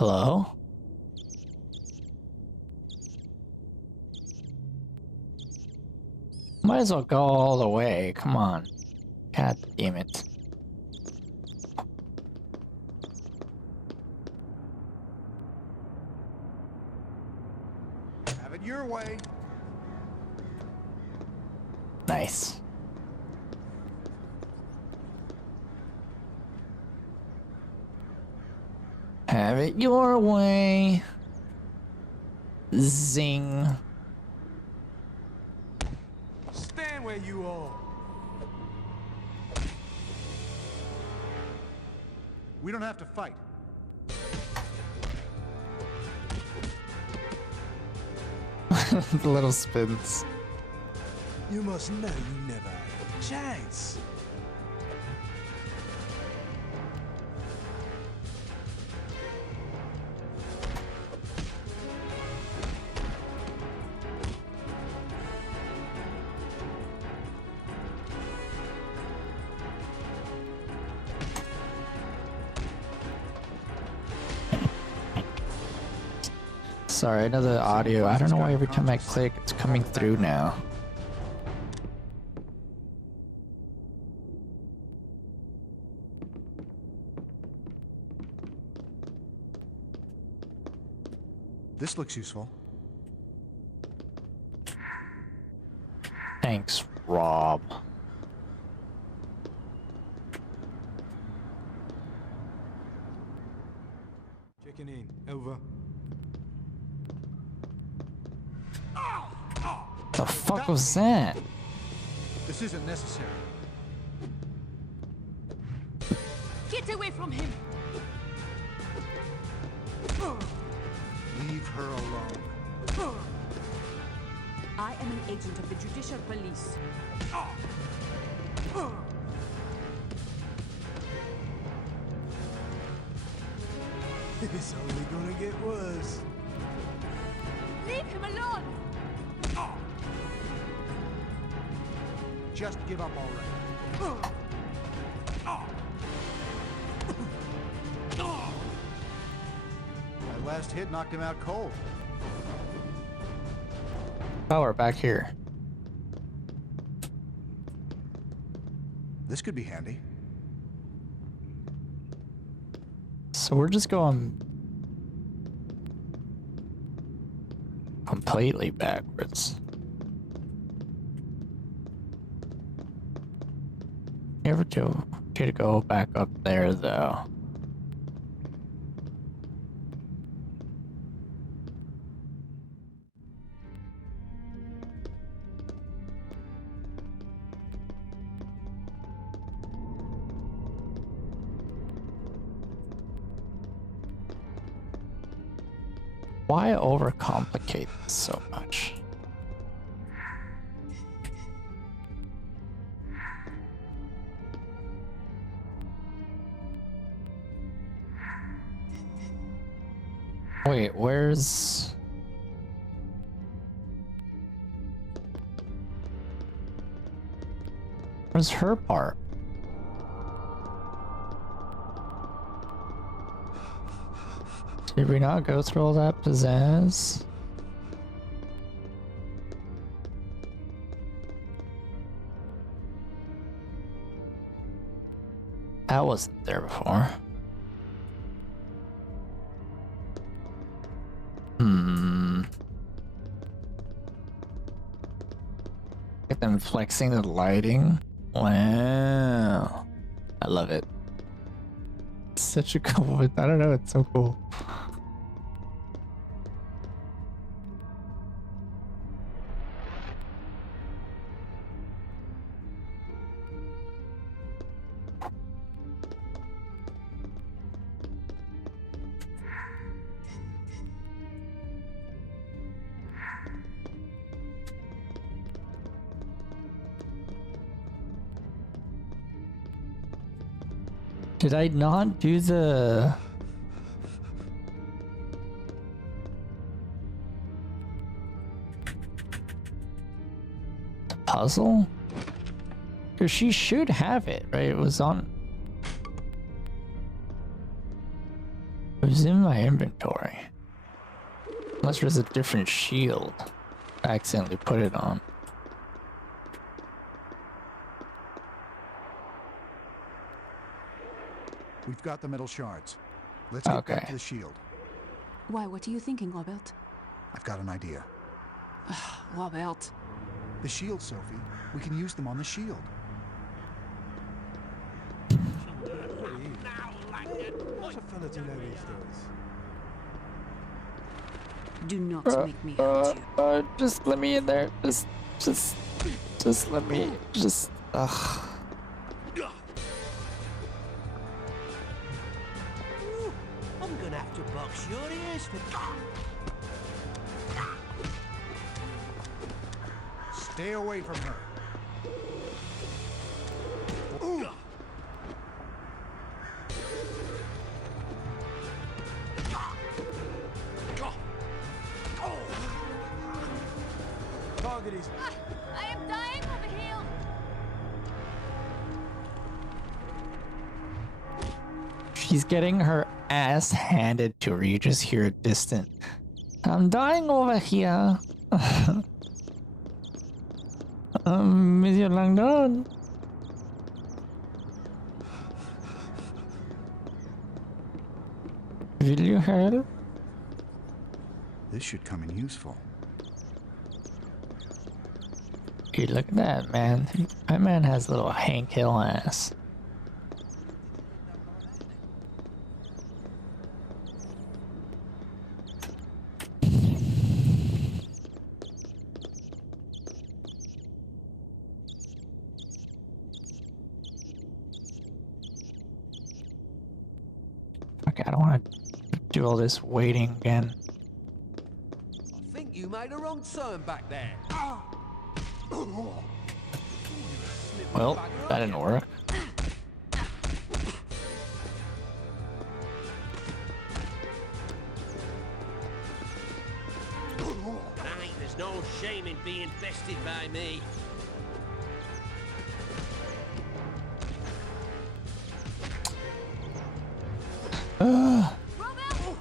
Hello? Might as well go all the way. Come on. God damn it. Have it your way. Nice. Have it your way. Zing. Stand where you are. We don't have to fight. The little spins. You must know you never had a chance. Sorry, another audio. I don't know why every time I click, it's coming through now. This looks useful. Thanks, Rob. Checking in. Over. The fuck was that? This isn't necessary. Get away from him! Leave her alone. I am an agent of the Judicial Police. It's only gonna get worse. Leave him alone! Just give up already. That last hit knocked him out cold. Oh, we're back here. This could be handy. So we're just going completely backwards. Never do to go back up there though. Why overcomplicate this so much? Wait, where's her part? Did we not go through all that pizzazz? That wasn't there before. Get them flexing the lighting. Wow. I love it. It's such a cool, I don't know, it's so cool. Did I not do the puzzle? Because she should have it, right? It was on. It was was in my inventory. Unless there's a different shield. I accidentally put it on. We've got the metal shards. Let's get back Okay. to the shield. Why, what are you thinking, Robert? I've got an idea. Robert. The shield, Sophie. We can use them on the shield. What's a fella to know these days? Do not make me hurt you. Just let me in there. Just let me, ugh. I'm gonna have to box your ears for... Stay away from her. Target is... I am dying over here. She's getting her ass handed to her. You just hear a distant, I'm dying over here. Monsieur Langdon. Will you help? This should come in useful. Hey, look at that, man. My man has a little Hank Hill ass. Okay, I don't want to do all this waiting again. I think you made a wrong turn back there. Well, that didn't work. Right, there's no shame in being bested by me. Robert,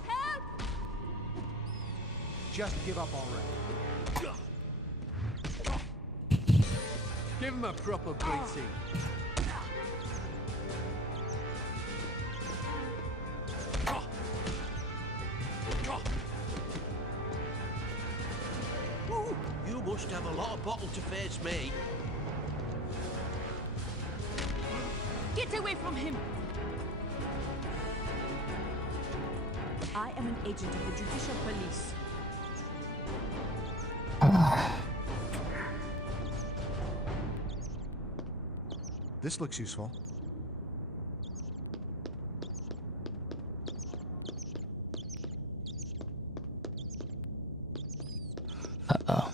help! Just give up already. Give him a proper beating. Ooh, you must have a lot of bottle to face me. Get away from him! I am an agent of the judicial police. This looks useful. Uh-oh.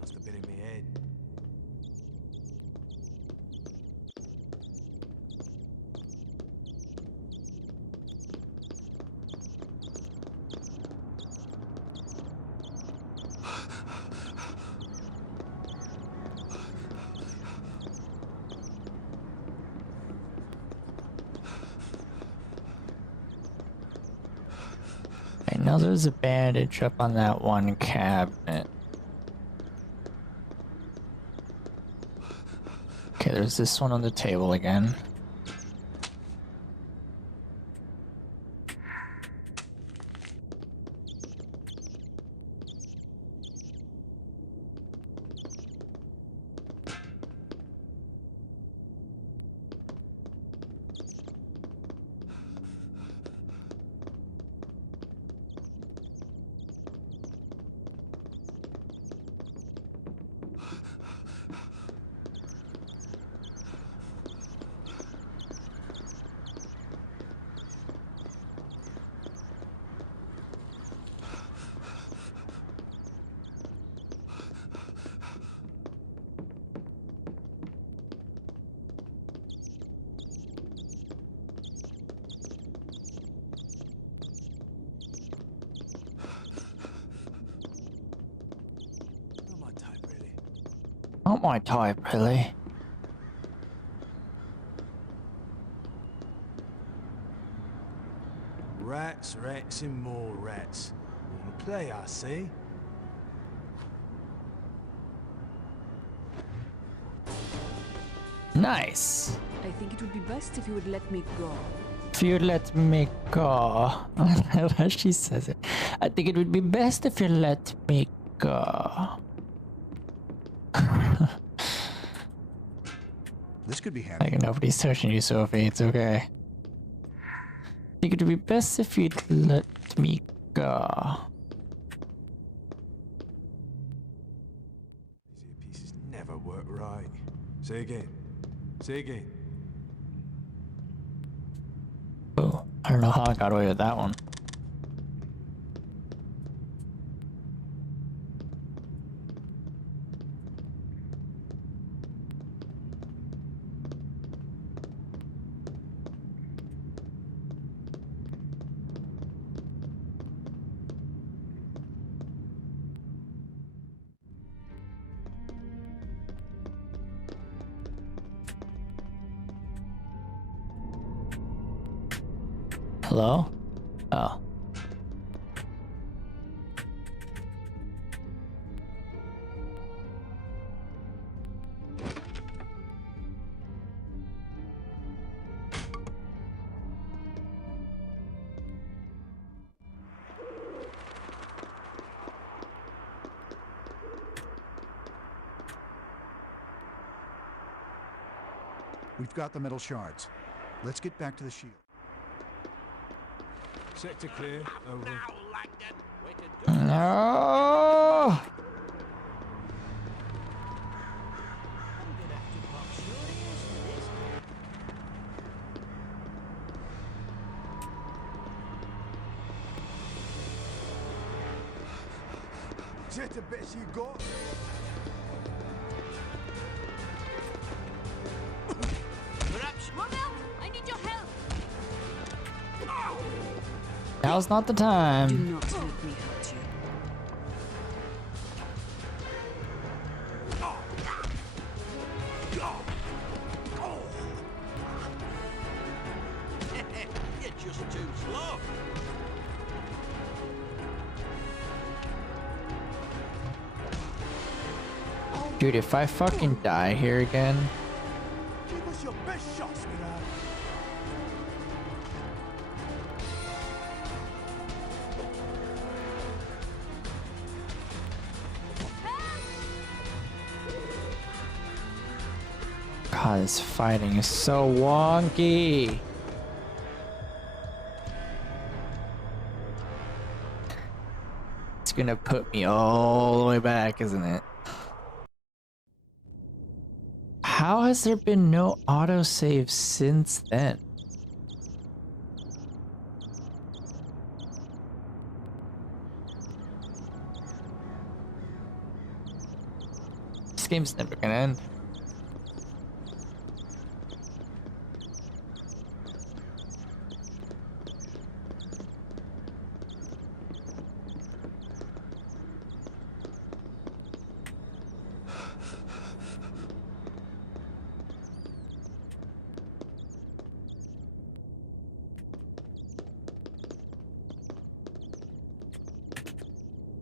Must have been in my head. I know there's a bandage up on that one cabinet. Okay, there's this one on the table again. Not my type, really. Not my type, really. rats and more rats. Wanna play, I say? Nice. I think it would be best if you would let me go. If you let me go. How she says it. I think it would be best if you let me go. This could be handy. Like nobody's touching you, Sophie. It's okay. I think it would be best if you'd let me go. These pieces never work right. Say again. Say again. Oh, I don't know how I got away with that one. Hello? Oh. We've got the metal shards. Let's get back to the shield. Sector clear. Over. Now, Langdon, we can do No! Is that the best you got? perhaps Rommel, I need your help. Now's not the Do time. not let me hurt you. you're just too slow. Dude, if I fucking die here again. Give us your best shot, sweetheart. God, this fighting is so wonky. It's gonna put me all the way back, isn't it? How has there been no autosave since then? This game's never gonna end.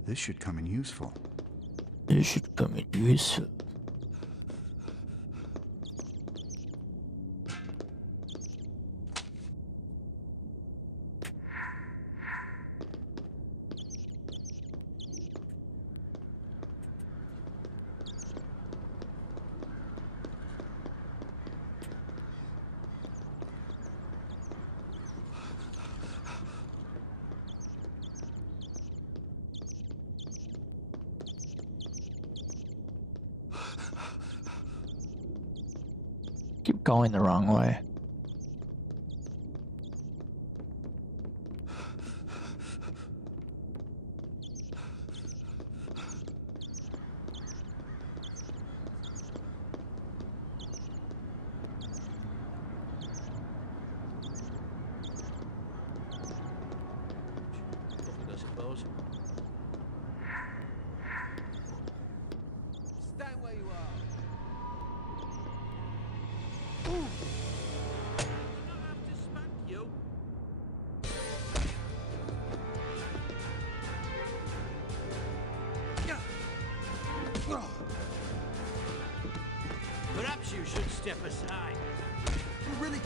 This should come in useful. This should come in useful. Keep going the wrong way. I suppose. Stand where you are. I don't have to spank you. for sight. You really...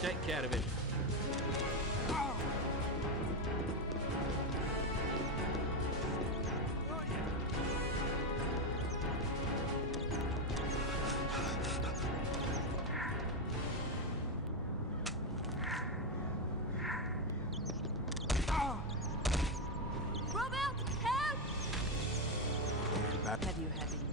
Take care of him. Robert, help! Have you had enough?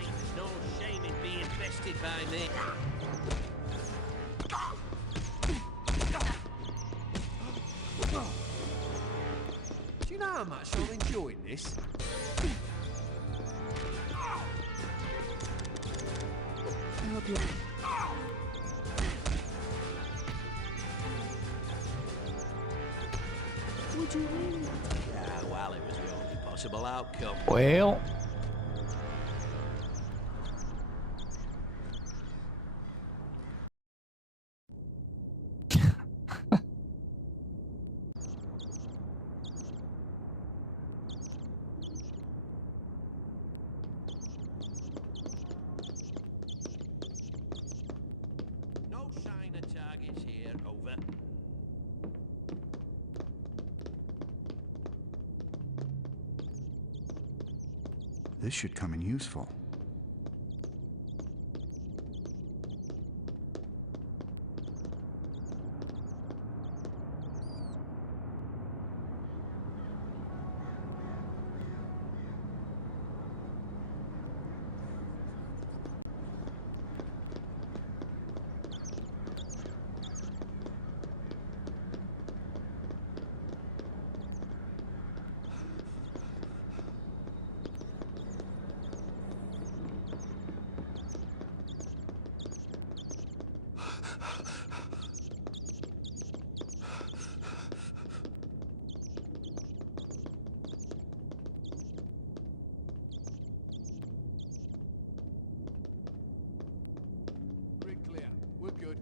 There's no shame in being bested by me. Do you know how much I'm enjoying this? I hope you. Would you really? Yeah, well, it was the only possible outcome. Well, No sign of targets here, over. This should come in useful. We're clear. We're good.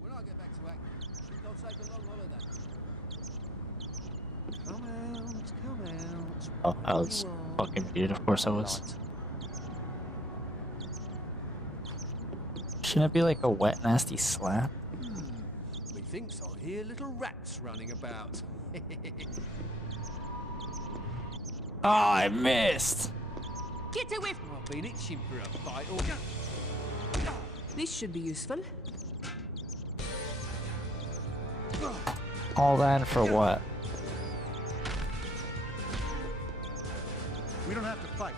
When I get back to Acton, think I'll take a long holiday. Come out, come out. oh, I was fucking muted. Of course I was. Shouldn't it be like a wet, nasty slap? Methinks I hear little rats running about. Oh, I missed. Get away! I've been itching for a bite or... This should be useful. All that for what? We don't have to fight.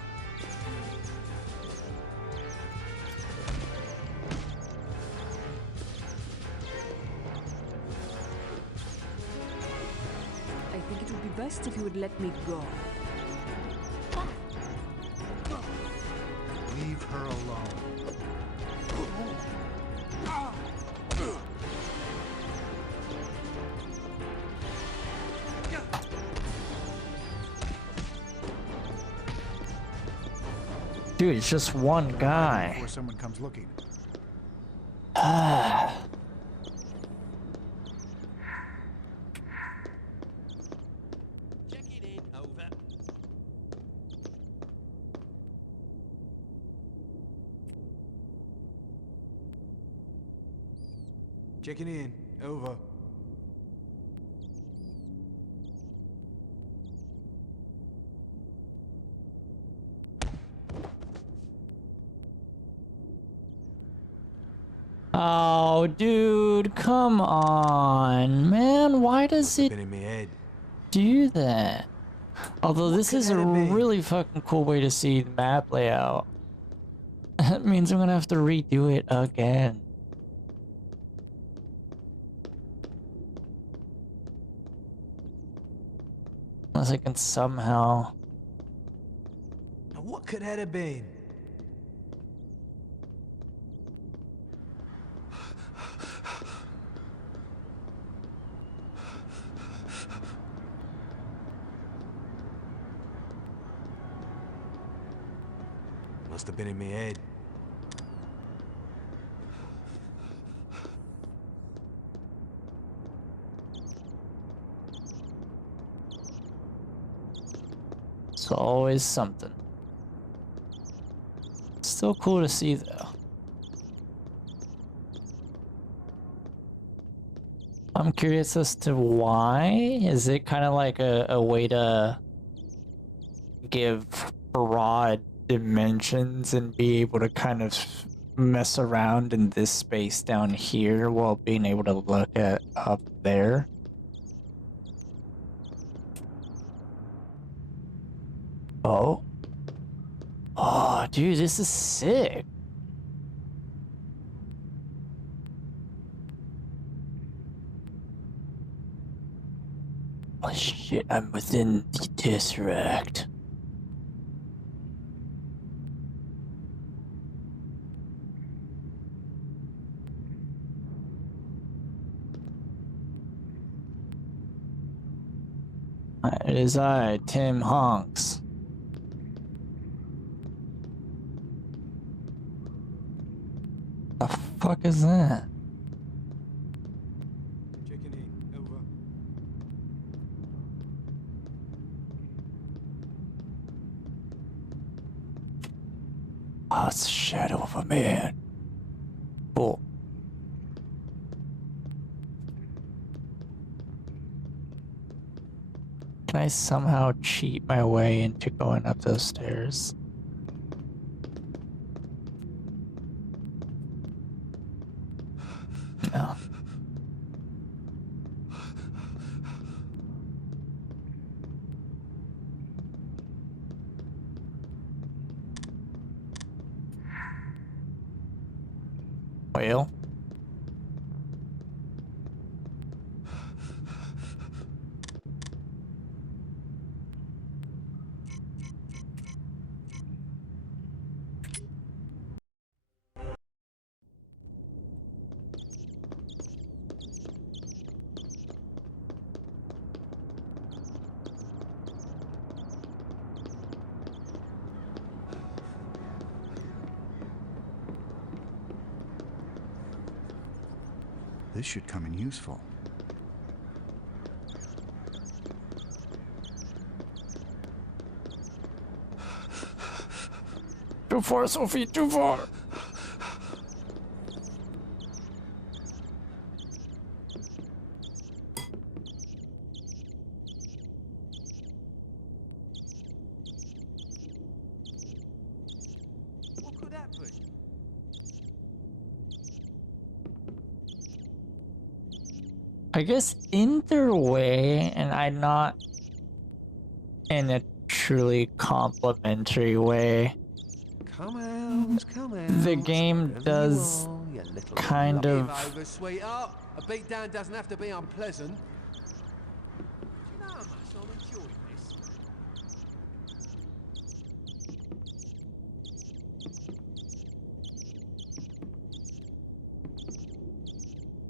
I think it would be best if you would let me go. Leave her alone. Dude, it's just one guy. Before someone comes looking. Checking in, over. Checking in. Over. Oh, dude, come on, man. Why does it Been in my head. do that? Although this is a could that be? really fucking cool way to see the map layout. That means I'm gonna have to redo it again. Unless I can somehow... Now what could that have been? Must have been in my head. It's always something. Still cool to see though. I'm curious as to why. Is it kind of like a way to give broad dimensions and be able to kind of mess around in this space down here while being able to look at up there? Oh. Oh, dude, this is sick. Oh shit, I'm within the Tesseract. It is I, Tim Honks. The fuck is that? Checking in. Over. Oh, it's the shadow of a man. Cool. Can I somehow cheat my way into going up those stairs? No. Well. This should come in useful. Too far, Sophie, too far! What could that be? I guess either way, and I'm not in a truly complimentary way, Come out, come out. the game Wherever does you are, you little kind lucky of... over, sweetheart. A beat down doesn't have to be unpleasant. Do you know how much I'm enjoying this?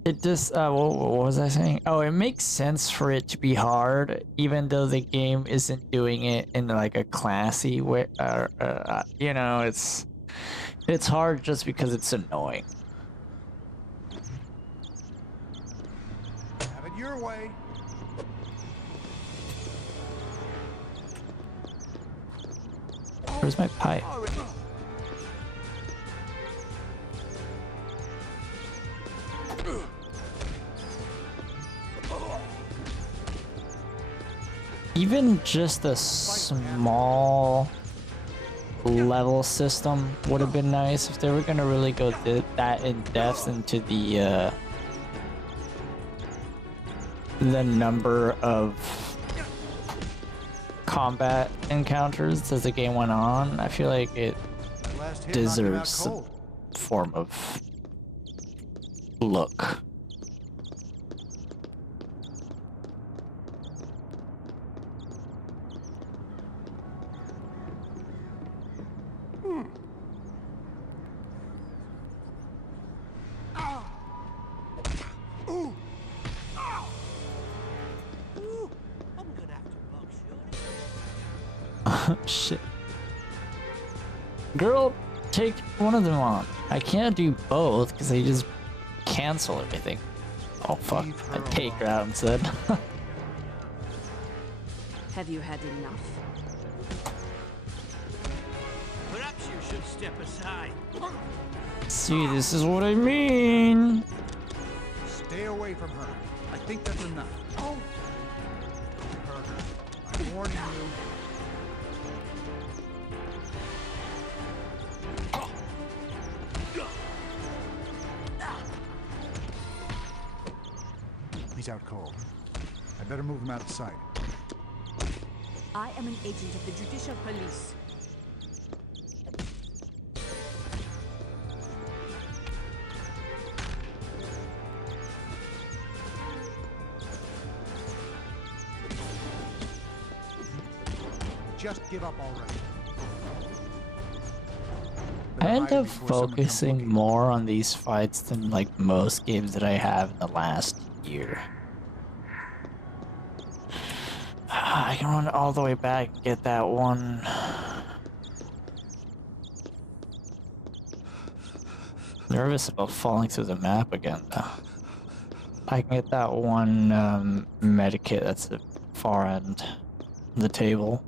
It just, what was I saying? Oh, it makes sense for it to be hard, even though the game isn't doing it in like a classy way. You know, it's hard just because it's annoying. Have it your way. Where's my pipe? Even just a small level system would have been nice if they were gonna really go that in depth into the number of combat encounters as the game went on. I feel like it That last hit knocked him out deserves some cold. form of look. Shit. Girl, take one of them on. I can't do both because they just cancel everything. Oh fuck, Leave her I take her alone. out instead. Have you had enough? Perhaps you should step aside. See, this is what I mean. Stay away from her. I think that's enough. Oh! Hurt her. I'm warning you. He's out cold. I better move him out of sight. I am an agent of the Judicial Police. Just give up already. I Better end hide up before someone comes focusing looking. more on these fights than like most games that I have in the last year. I can run all the way back and get that one. Nervous about falling through the map again though. I can get that one medikit that's at the far end of the table.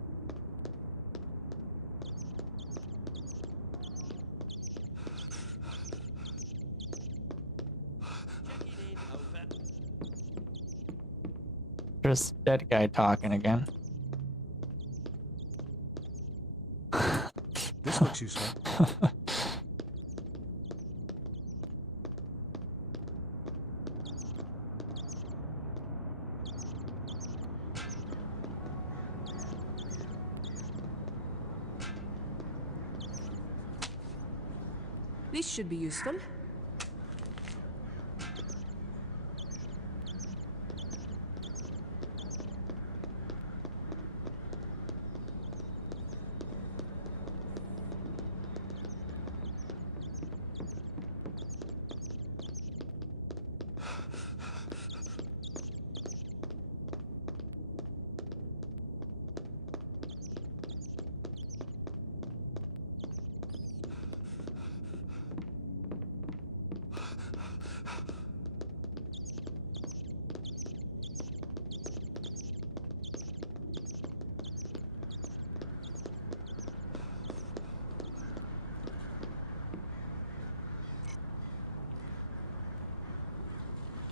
Checking in, over. There's a dead guy talking again. This looks useful. This should be useful.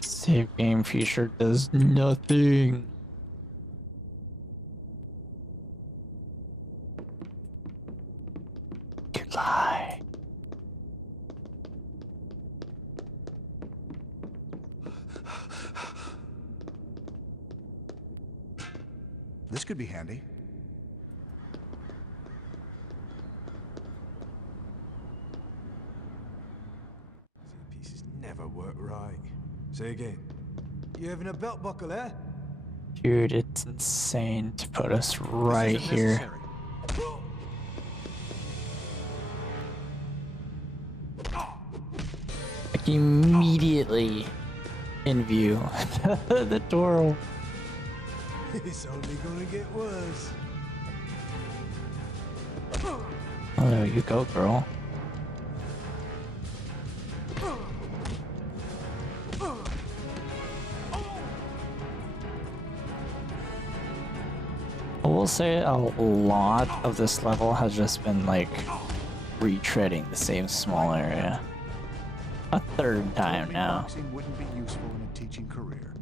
Save game feature does nothing. You lie. This could be handy. These pieces never work right. Say again. You having a belt buckle, eh? Dude, it's insane to put us This right isn't here. necessary. Like immediately in view. The door. It's only gonna get worse. Oh, there you go, girl. I will say a lot of this level has just been like retreading the same small area. A third time now. Boxing wouldn't be useful in a teaching career.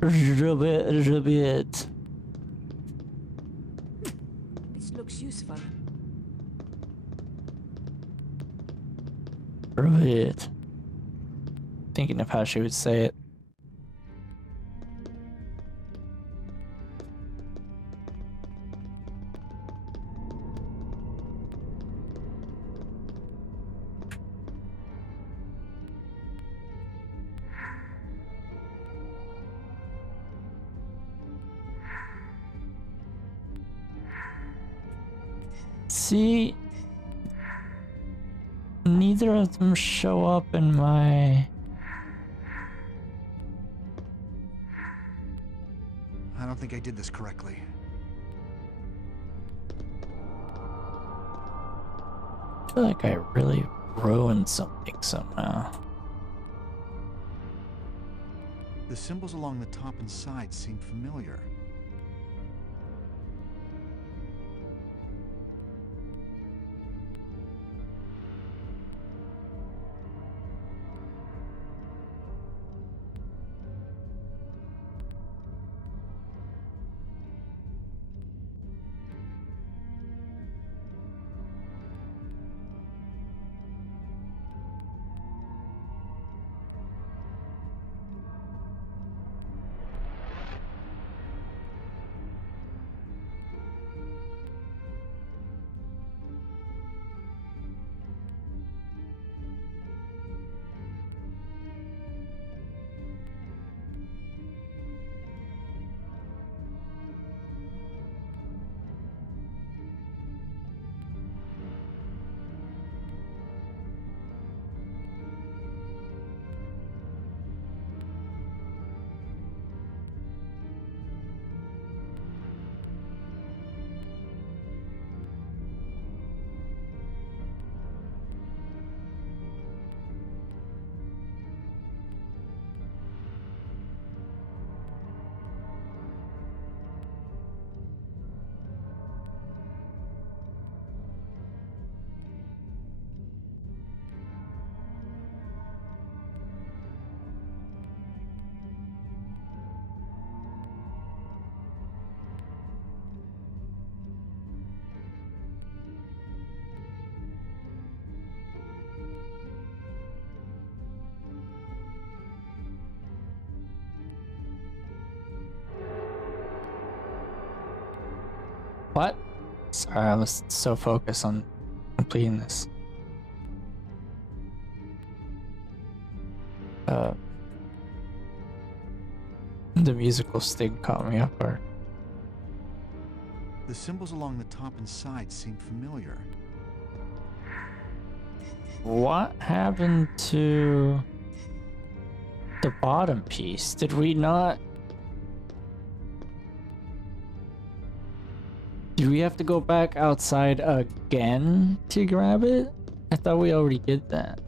Ribbit. This looks useful. Right. Thinking of how she would say it. See, neither of them show up in my... I don't think I did this correctly. I feel like I really ruined something somehow. The symbols along the top and sides seem familiar. What? Sorry, I was so focused on completing this. The musical sting caught me off guard. The symbols along the top and sides seem familiar. What happened to the bottom piece? Did we not... Do we have to go back outside again to grab it? I thought we already did that.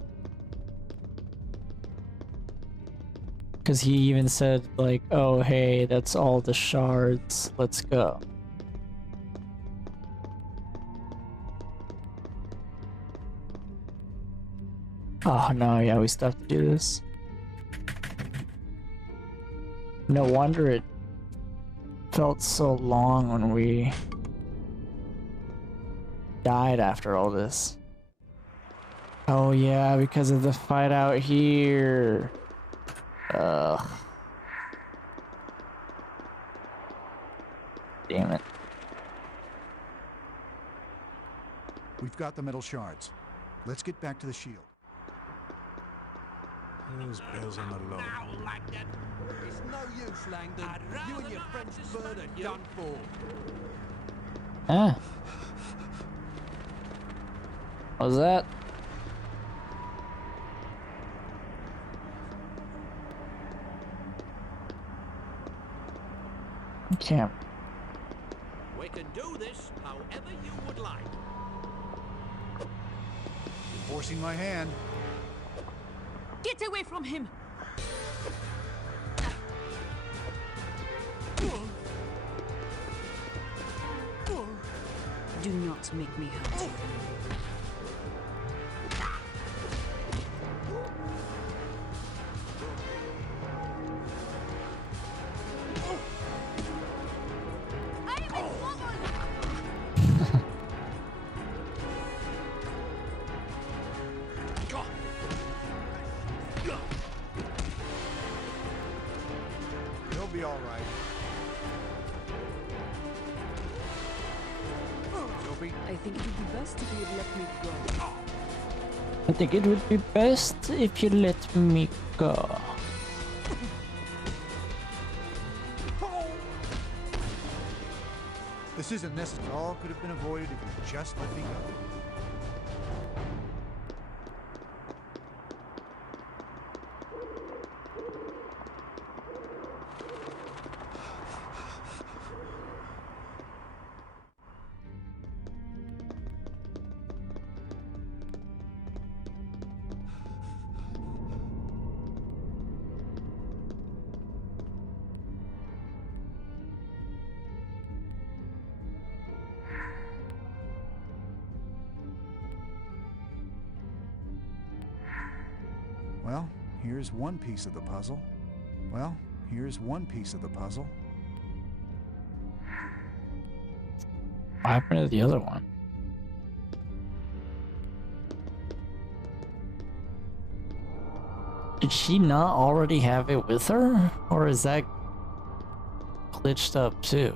Because he even said, like, oh, hey, that's all the shards. Let's go. Oh, no, yeah, we still have to do this. No wonder it felt so long when we died after all this. Oh, yeah, because of the fight out here. Ugh. Damn it. We've got the metal shards. Let's get back to the shield. Those bells on the low. It's no use, Langdon. You and your French bird are done for. Ah. What was that? Can't. We can do this however you would like. You're forcing my hand. Get away from him! Do not make me hurt you. afraid. Sophie? I think it would be best if you'd let me go. I think it would be best if you let me go. This isn't necessary. All could have been avoided if you just let me go. Well, here's one piece of the puzzle. Well, here's one piece of the puzzle. What happened to the other one? Did she not already have it with her? Or is that glitched up too?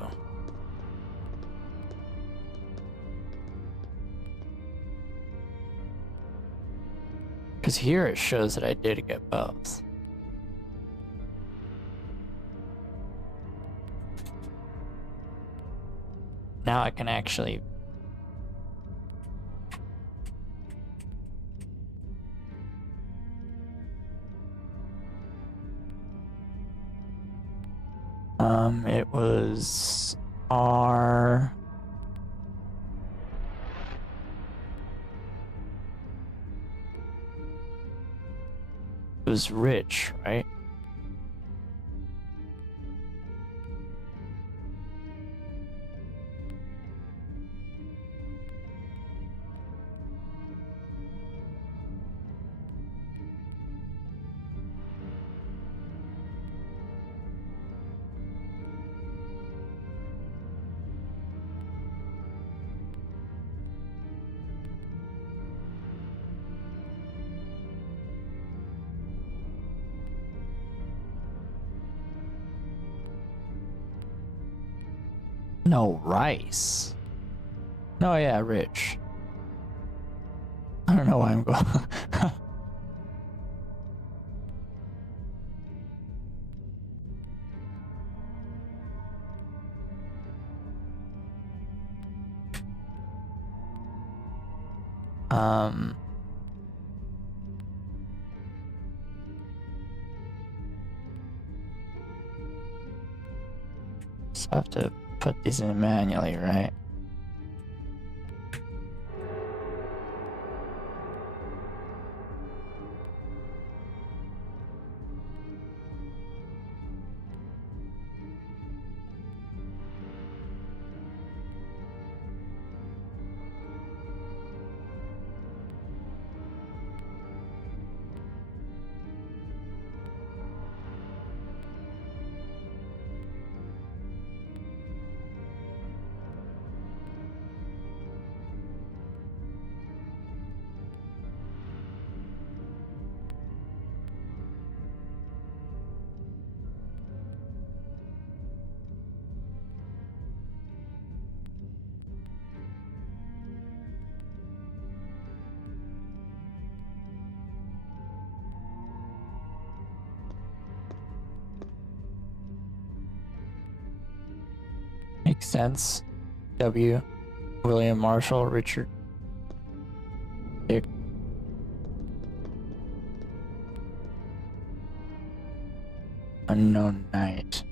Because here it shows that I did get both. Now I can actually... it was R... It was Rich, right? No, Rice. No, yeah, Rich. I don't know why I'm going. So I have to put these in manually, right? Makes sense. W. William Marshall, Richard Dick. Unknown Knight.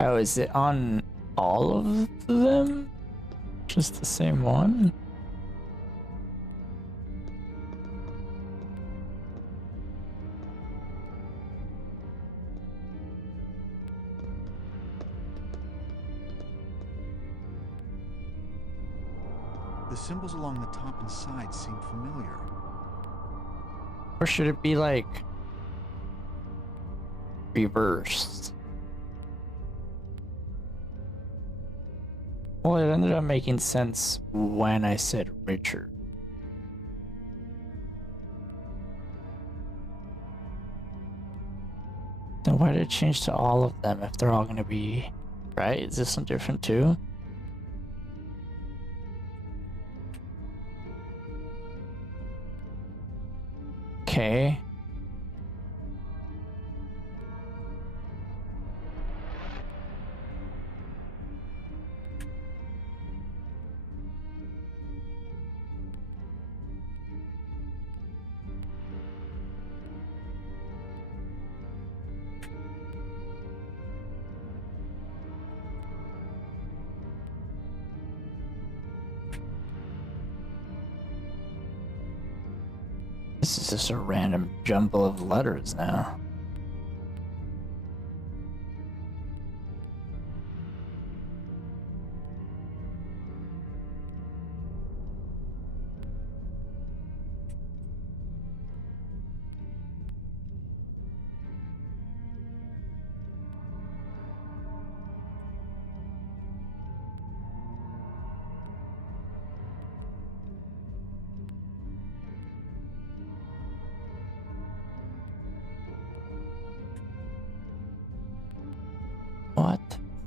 Oh, is it on all of them? Just the same one? The symbols along the top and sides seem familiar. Or should it be like reversed? Well, it ended up making sense when I said Richard. Then why did it change to all of them if they're all gonna be... Right? Is this one different too? Okay. This is just a random jumble of letters now. What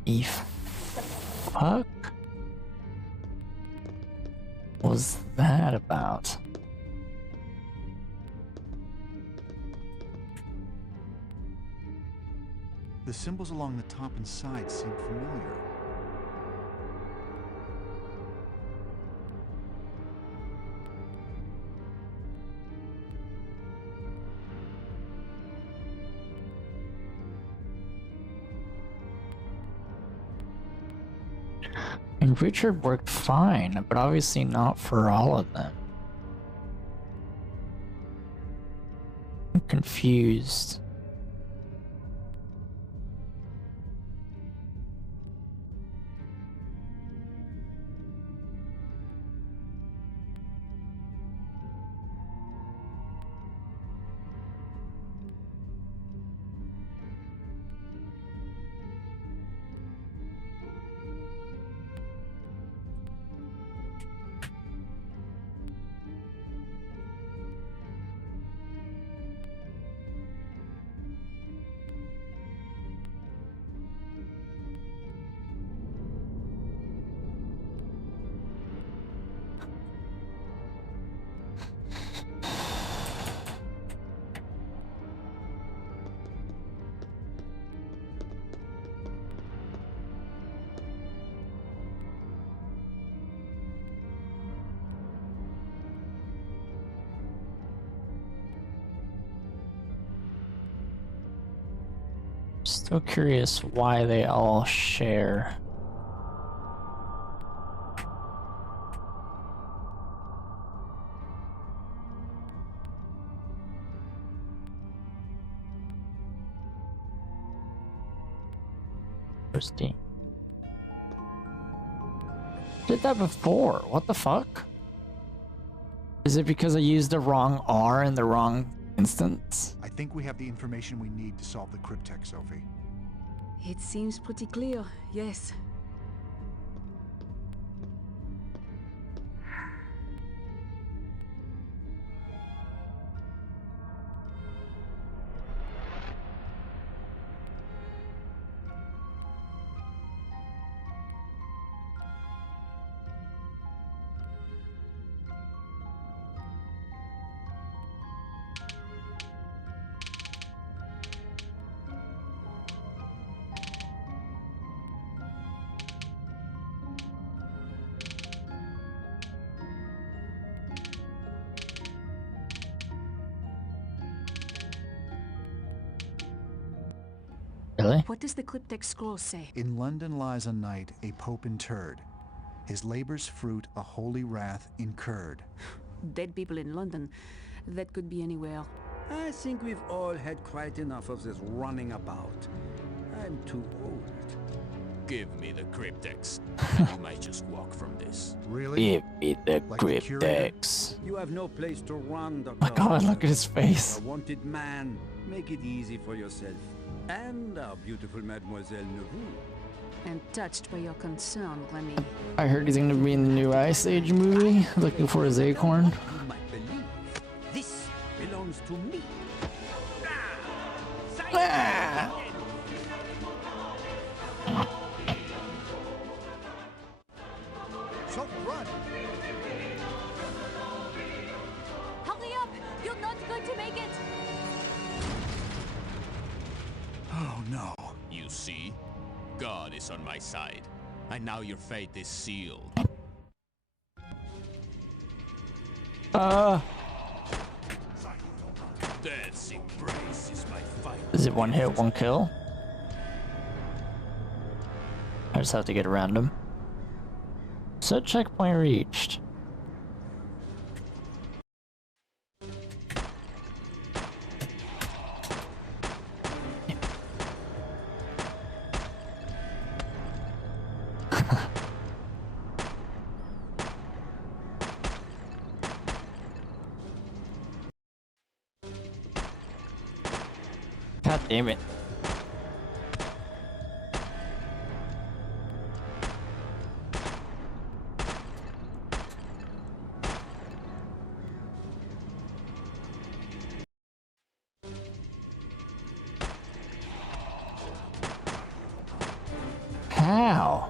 the fuck was that about? The symbols along the top and sides seem familiar. And Richard worked fine, but obviously not for all of them. I'm confused. Still curious why they all share. Interesting. Did that before. What the fuck? Is it because I used the wrong R in the wrong instance? I think we have the information we need to solve the cryptech, Sophie. It seems pretty clear, yes. Really? What does the cryptic scroll say? In London lies a knight, a pope interred. His labor's fruit, a holy wrath incurred. Dead people in London. That could be anywhere. I think we've all had quite enough of this running about. I'm too old. Give me the cryptex. You might just walk from this. Really? Give me the Like the curator? cryptex. You have no place to run, Dr. My god, look at his face. A wanted man. Make it easy for yourself. And our beautiful Mademoiselle Neveu. I'm touched by your concern, Remy. I heard he's gonna be in the new Ice Age movie, looking for his acorn. You might believe this belongs to me. Ah! no. You see? God is on my side. And now your fate is sealed. Death's embrace is my fight. Is it one hit, one kill? I just have to get around him. Set checkpoint reached. God damn it. How?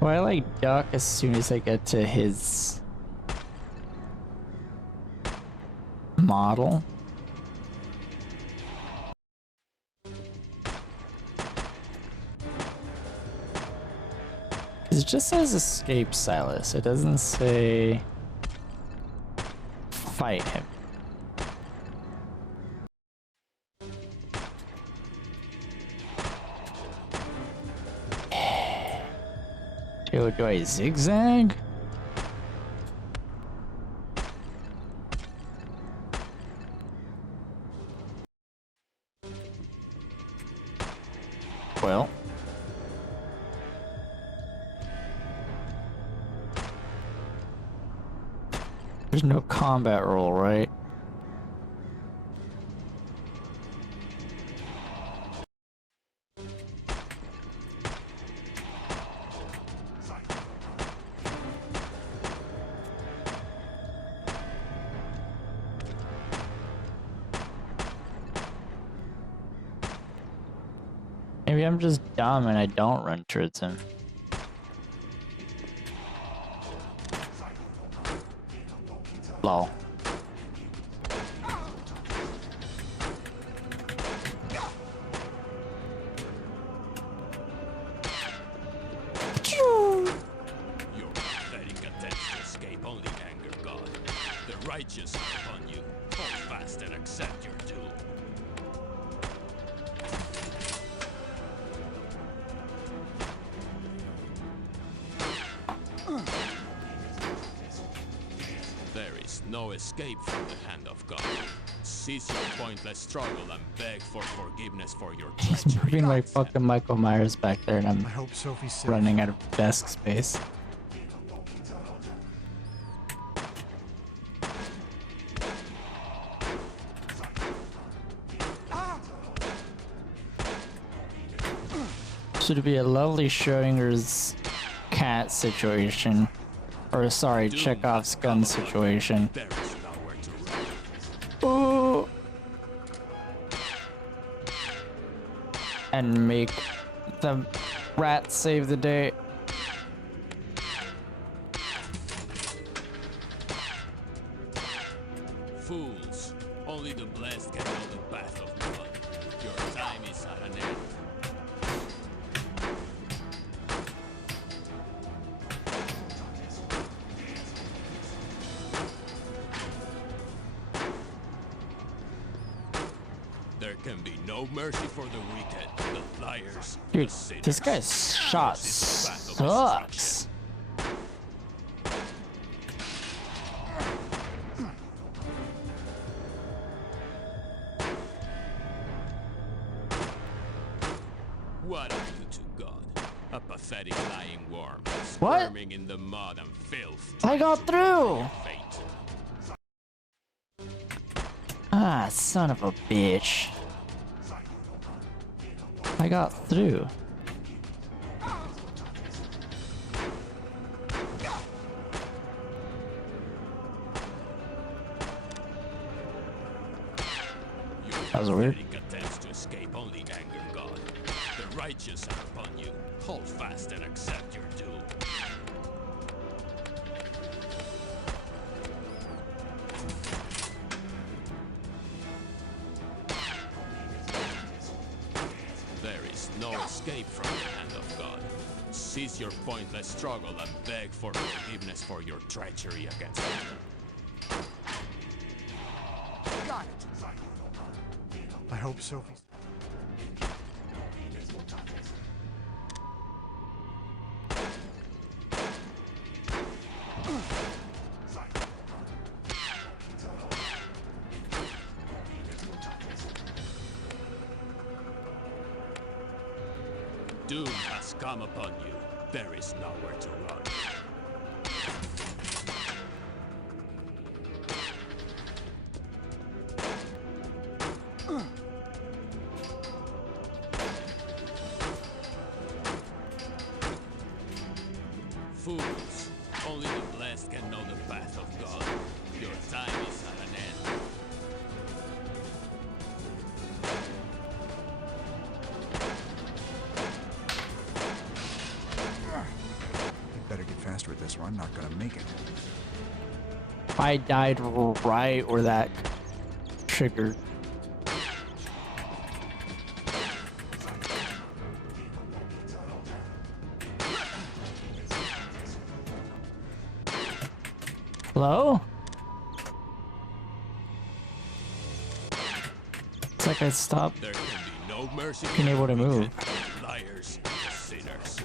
Do I like duck as soon as I get to his model? It just says escape Silas. It doesn't say fight him. Do I zigzag? Well. There's no combat roll, right? Maybe I'm just dumb and I don't run towards him. Lol. Your pathetic attempt to escape only anger God. The righteous are upon you. Hold fast and accept your doom. There is no escape from the hand of God. Cease your pointless struggle and beg for forgiveness for your treachery. Moving like fucking Michael Myers back there, and I'm I hope Sophie's safe. running out of desk space. Should be a lovely Schrodinger's cat situation. Or sorry, Chekhov's gun situation. There is nowhere to run. Ooh. And make the rat save the day. Fools, only the blessed can know the path of blood. Your time is at an end. There can be no mercy for the wicked, the liars, Dude, the sinners. this guy's shot This is the path of destruction. sucks. What are you to God? A pathetic lying worm, What? squirming in the mud and filth. I got through! Fate. Ah, son of a bitch. I got through. That was weird. Attempts to escape only anger God. The righteous are upon you. Hold fast and accept your doom. There is no escape from the hand of God. Cease your pointless struggle and beg for forgiveness for your treachery against him. Got it. I hope Sophie's... Doom has come upon you. There is nowhere to run. Fools, only the blessed can know the path of God. Your time is at an end. You better get faster at this or I'm not gonna make it. I died right where that triggered. Hello? It's like I stopped There can be no mercy being able to move. liars, sinners.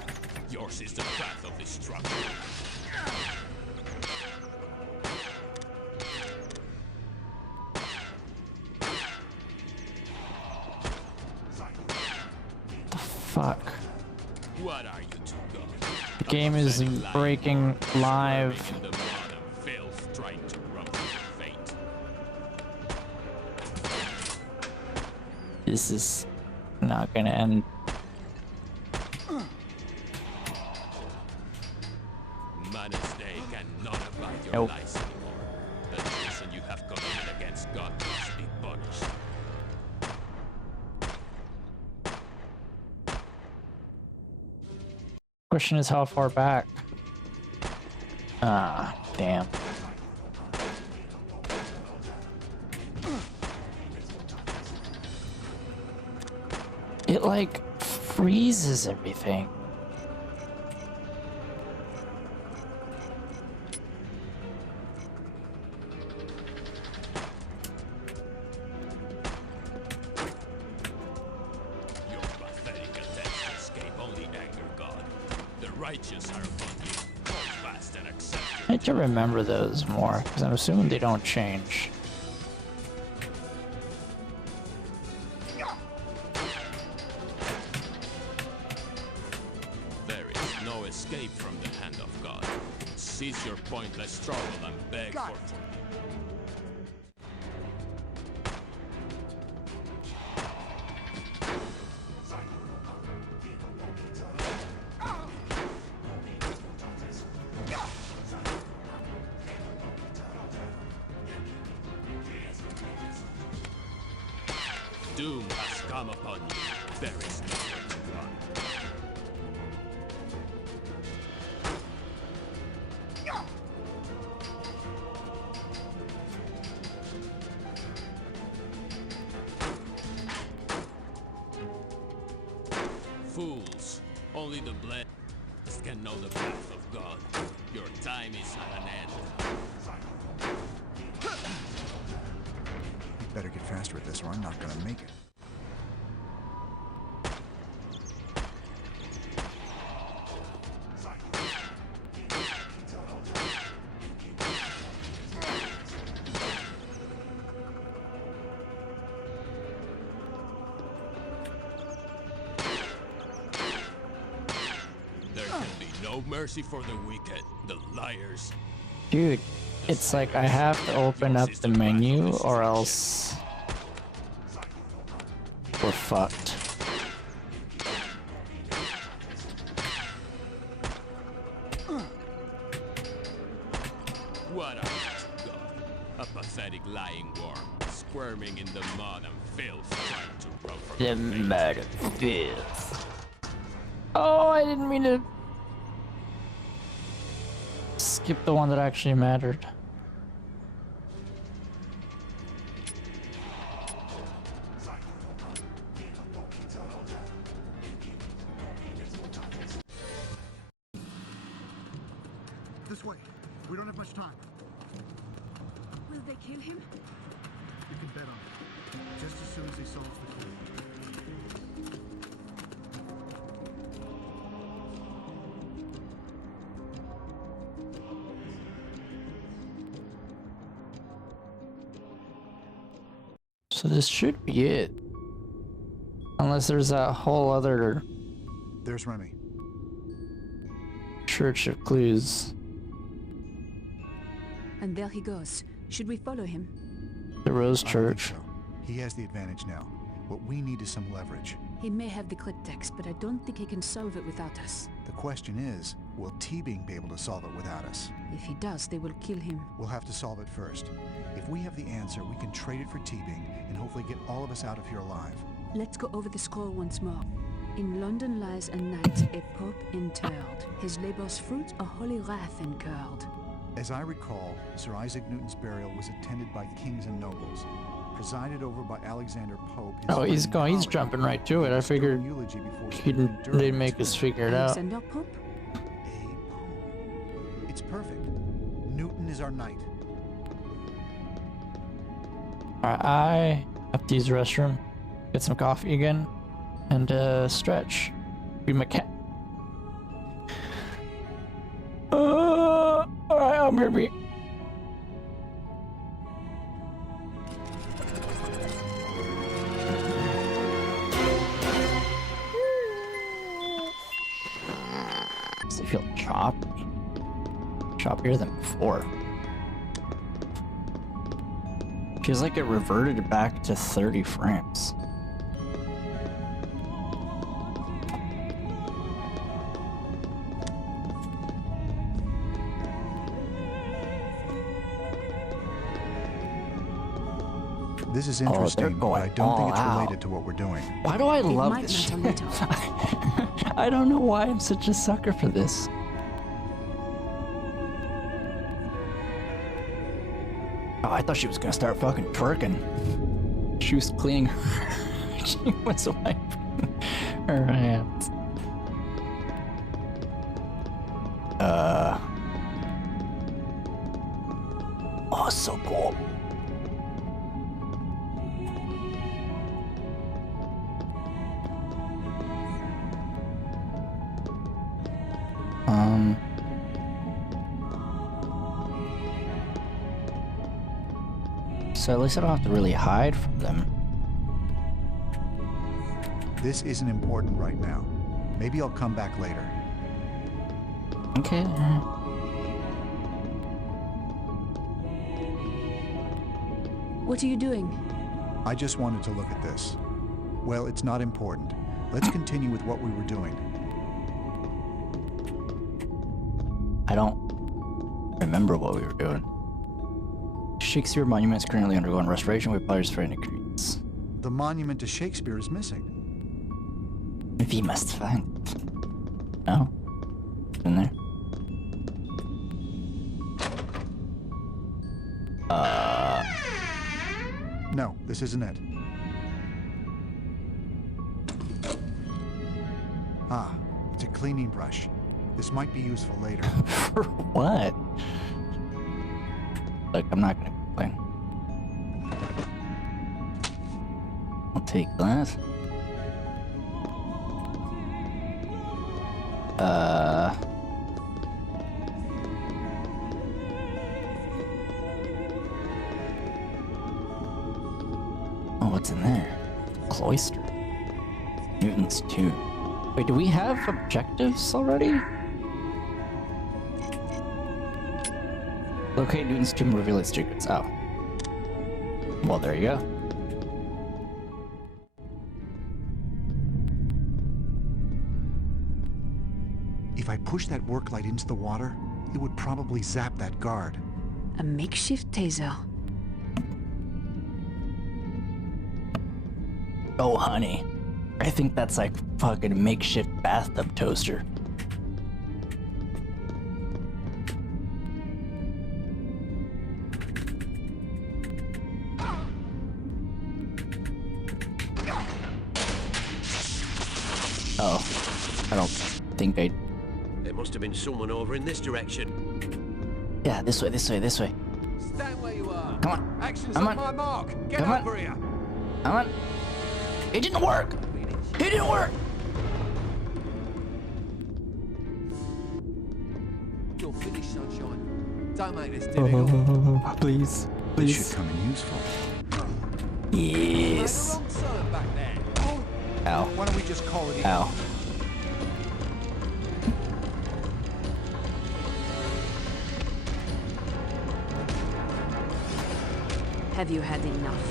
Yours is the path of destruction. Fuck. What are you to God? The game is breaking live. In the mud and filth, trying to rumble your fate. This is not gonna end. Man's day cannot abide your Nope. lies anymore. The treason you have committed against God must be punished. Question is how far back? Ah, damn. It like freezes everything. Your pathetic attempts to escape only anger God. The righteous are upon you. Hold fast and accept I your need to remember those more, because I'm assuming they don't change. There is no escape from the hand of God. Cease your pointless struggle and beg for forgiveness. Doom has come upon you. There is nowhere to run. Fools, only the blessed can know the path of God. Your time is at an end. You better get faster at this or I'm not gonna make it. There can be no mercy for the wicked, the liars. Dude, it's like I have to open up the menu or else We're fucked. What a god. A pathetic lying worm, squirming in the mud and filth, trying to run from The fate. mud of filth. Oh, I didn't mean to skip the one that actually mattered. This way. We don't have much time. Will they kill him? You can bet on it. Just as soon as he solves the clue. So this should be it. Unless there's that whole other There's Remy. Church of Clues. And there he goes. Should we follow him? The Rose I don't think Church. so. He has the advantage now. What we need is some leverage. He may have the cryptex, but I don't think he can solve it without us. The question is, will T-Bing be able to solve it without us? If he does, they will kill him. We'll have to solve it first. If we have the answer, we can trade it for T-Bing and hopefully get all of us out of here alive. Let's go over the scroll once more. In London lies a knight, a pope interred. His labor's fruit, a holy wrath incurred. As I recall, Sir Isaac Newton's burial was attended by kings and nobles, presided over by Alexander Pope. his Oh, he's friend going. He's Colin, jumping right to it. I bestowed a figured eulogy before he speaking didn't. Durham They to make us him. figure it out. Alexander Pope? A pope. It's perfect. Newton is our knight. I have to use the restroom, get some coffee again, and stretch. Be my cat. Alright, I'm gonna be. Does it feel choppy? Choppier than before. Feels like it reverted back to 30 frames. This is they're interesting, but going I don't think all it's out. related to what we're doing. Why do I It love might this matter shit? later. I don't know why I'm such a sucker for this. Oh, I thought she was gonna start fucking twerking. She was cleaning. She was wiping her hands. Oh, so cool. So at least I don't have to really hide from them. This isn't important right now. Maybe I'll come back later. Okay. What are you doing? I just wanted to look at this. Well, it's not important. Let's continue with what we were doing. I don't remember what we were doing. Shakespeare monument is currently undergoing restoration with players for any creeds. The monument to Shakespeare is missing. We must find it. No? In there? No, this isn't it. Ah, it's a cleaning brush. This might be useful later. For what? Look, I'm not gonna complain. I'll take that. Oh, what's in there? Cloister. Newton's tomb. Wait, do we have objectives already? Locate Newton's tomb, reveal its secrets. Oh. Well, there you go. If I push that work light into the water, it would probably zap that guard. A makeshift taser. Oh, honey. I think that's like fucking makeshift bathtub toaster. Oh, I don't think I... There must have been someone over in this direction. Yeah, this way, this way, this way. Stand where you are. Come on. Action's Come on on. my mark. Get Come on. over here. Come on. It didn't work! It didn't work! You're finished, sunshine. Don't make this difficult. Please. This should come in useful. Yes. Wrong turn back there. Ow. Why don't we just call it even? Ow. Have you had enough?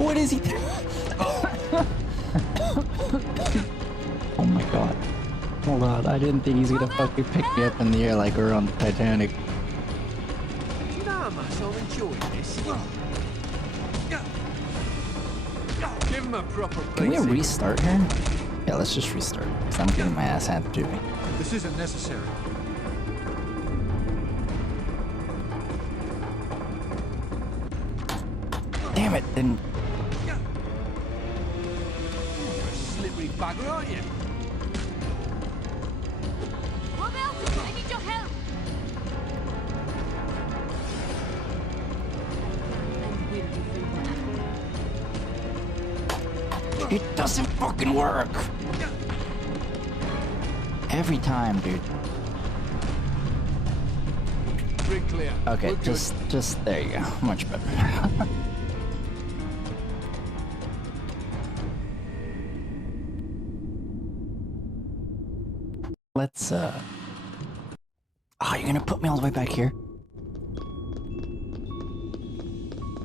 What is he? Oh my god. Hold on, I didn't think he's gonna fucking pick me up in the air like we're on the Titanic. Do you know how much I'm enjoying this? Give him a proper Can we beating. restart here? Yeah, let's just restart. Because I'm getting my ass handed to me. This isn't necessary. Damn it, then. You're a slippery bugger, aren't you? Roberto, I need your help. And will defend It doesn't fucking work! Every time, dude. Rig clear. Okay, Look good. just there you go. Much better. Let's oh, you're gonna put me all the way back here?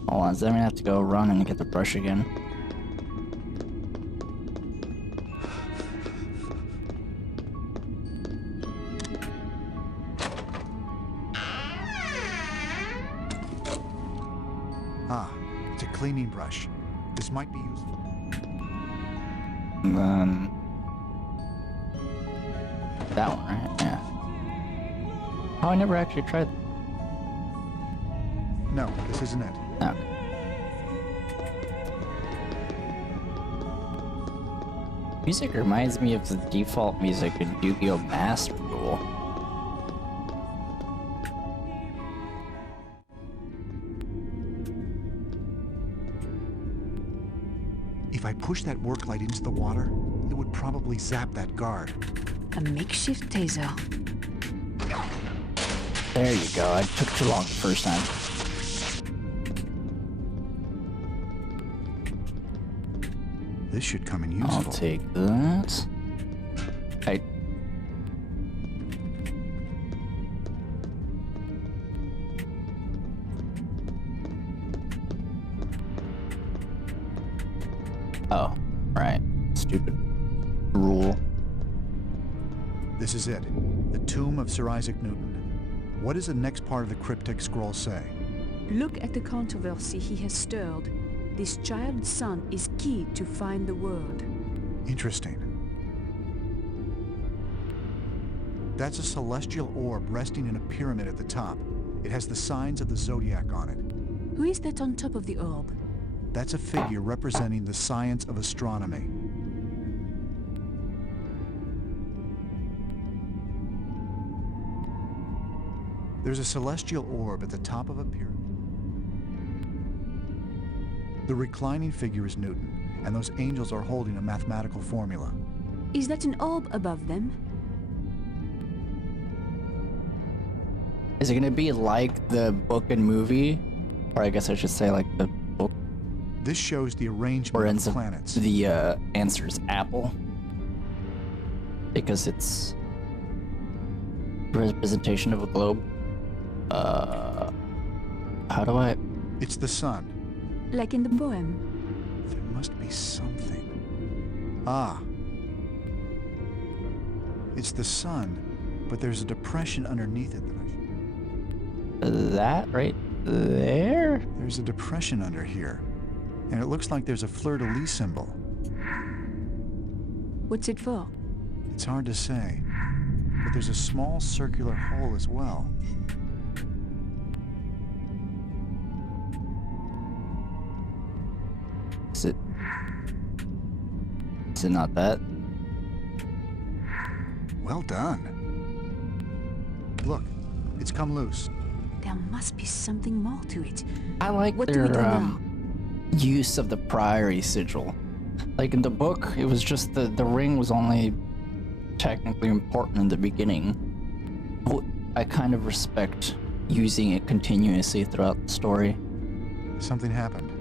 Hold on, so I'm gonna have to go run and get the brush again. Ah, it's a cleaning brush. This might be useful. That one, right? Yeah. Oh, I never actually tried. No, this isn't it. No. Music reminds me of the default music in Yu-Gi-Oh! Master Duel. If I push that work light into the water, it would probably zap that guard. a makeshift taser. There you go. I took too long the first time. This should come in useful. I'll take that. Oh, right. Stupid rule. This is it. The tomb of Sir Isaac Newton. What does the next part of the cryptic scroll say? Look at the controversy he has stirred. This child's son is key to find the word. Interesting. That's a celestial orb resting in a pyramid at the top. It has the signs of the zodiac on it. Who is that on top of the orb? That's a figure representing the science of astronomy. There's a celestial orb at the top of a pyramid. The reclining figure is Newton, and those angels are holding a mathematical formula. Is that an orb above them? Is it gonna be like the book and movie? Or I guess I should say like the book. This shows the arrangement Or of ends the up planets. the answer is apple. Because it's a representation of a globe. How do I... It's the sun. Like in the poem? There must be something. Ah. It's the sun, but there's a depression underneath it that That right there? There's a depression under here. And it looks like there's a fleur-de-lis symbol. What's it for? It's hard to say. But there's a small circular hole as well. Is it not that? Well done. Look, it's come loose. There must be something more to it. I like What do we do their now? use of the priory sigil. Like in the book, it was just the ring was only technically important in the beginning. But I kind of respect using it continuously throughout the story. Something happened.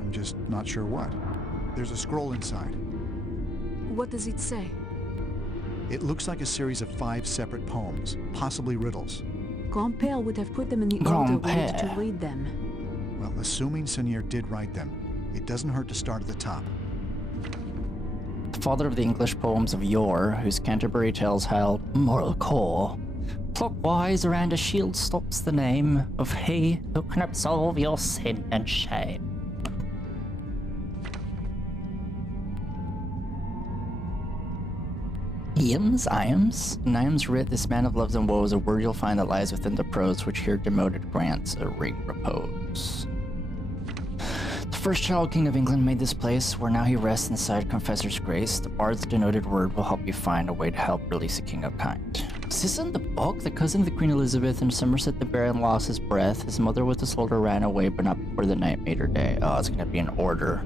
I'm just not sure what. There's a scroll inside. What does it say? It looks like a series of 5 separate poems, possibly riddles. Grand-père would have put them in the order we need to Grand-père. read them. Well, assuming Senior did write them, it doesn't hurt to start at the top. The father of the English poems of yore, whose Canterbury tales held moral core. Clockwise around a shield stops the name of he who can absolve your sin and shame. Iams writ, this man of loves and woes, a word you'll find that lies within the prose which here demoted grants a ring repose. The first child king of England made this place, where now he rests inside confessor's grace. The bard's denoted word will help you find a way to help release a king of kind. Is this in the book? The cousin of the Queen Elizabeth and Somerset the Baron lost his breath. His mother with the soldier ran away, but not before the night made her day. Oh, it's gonna be an order.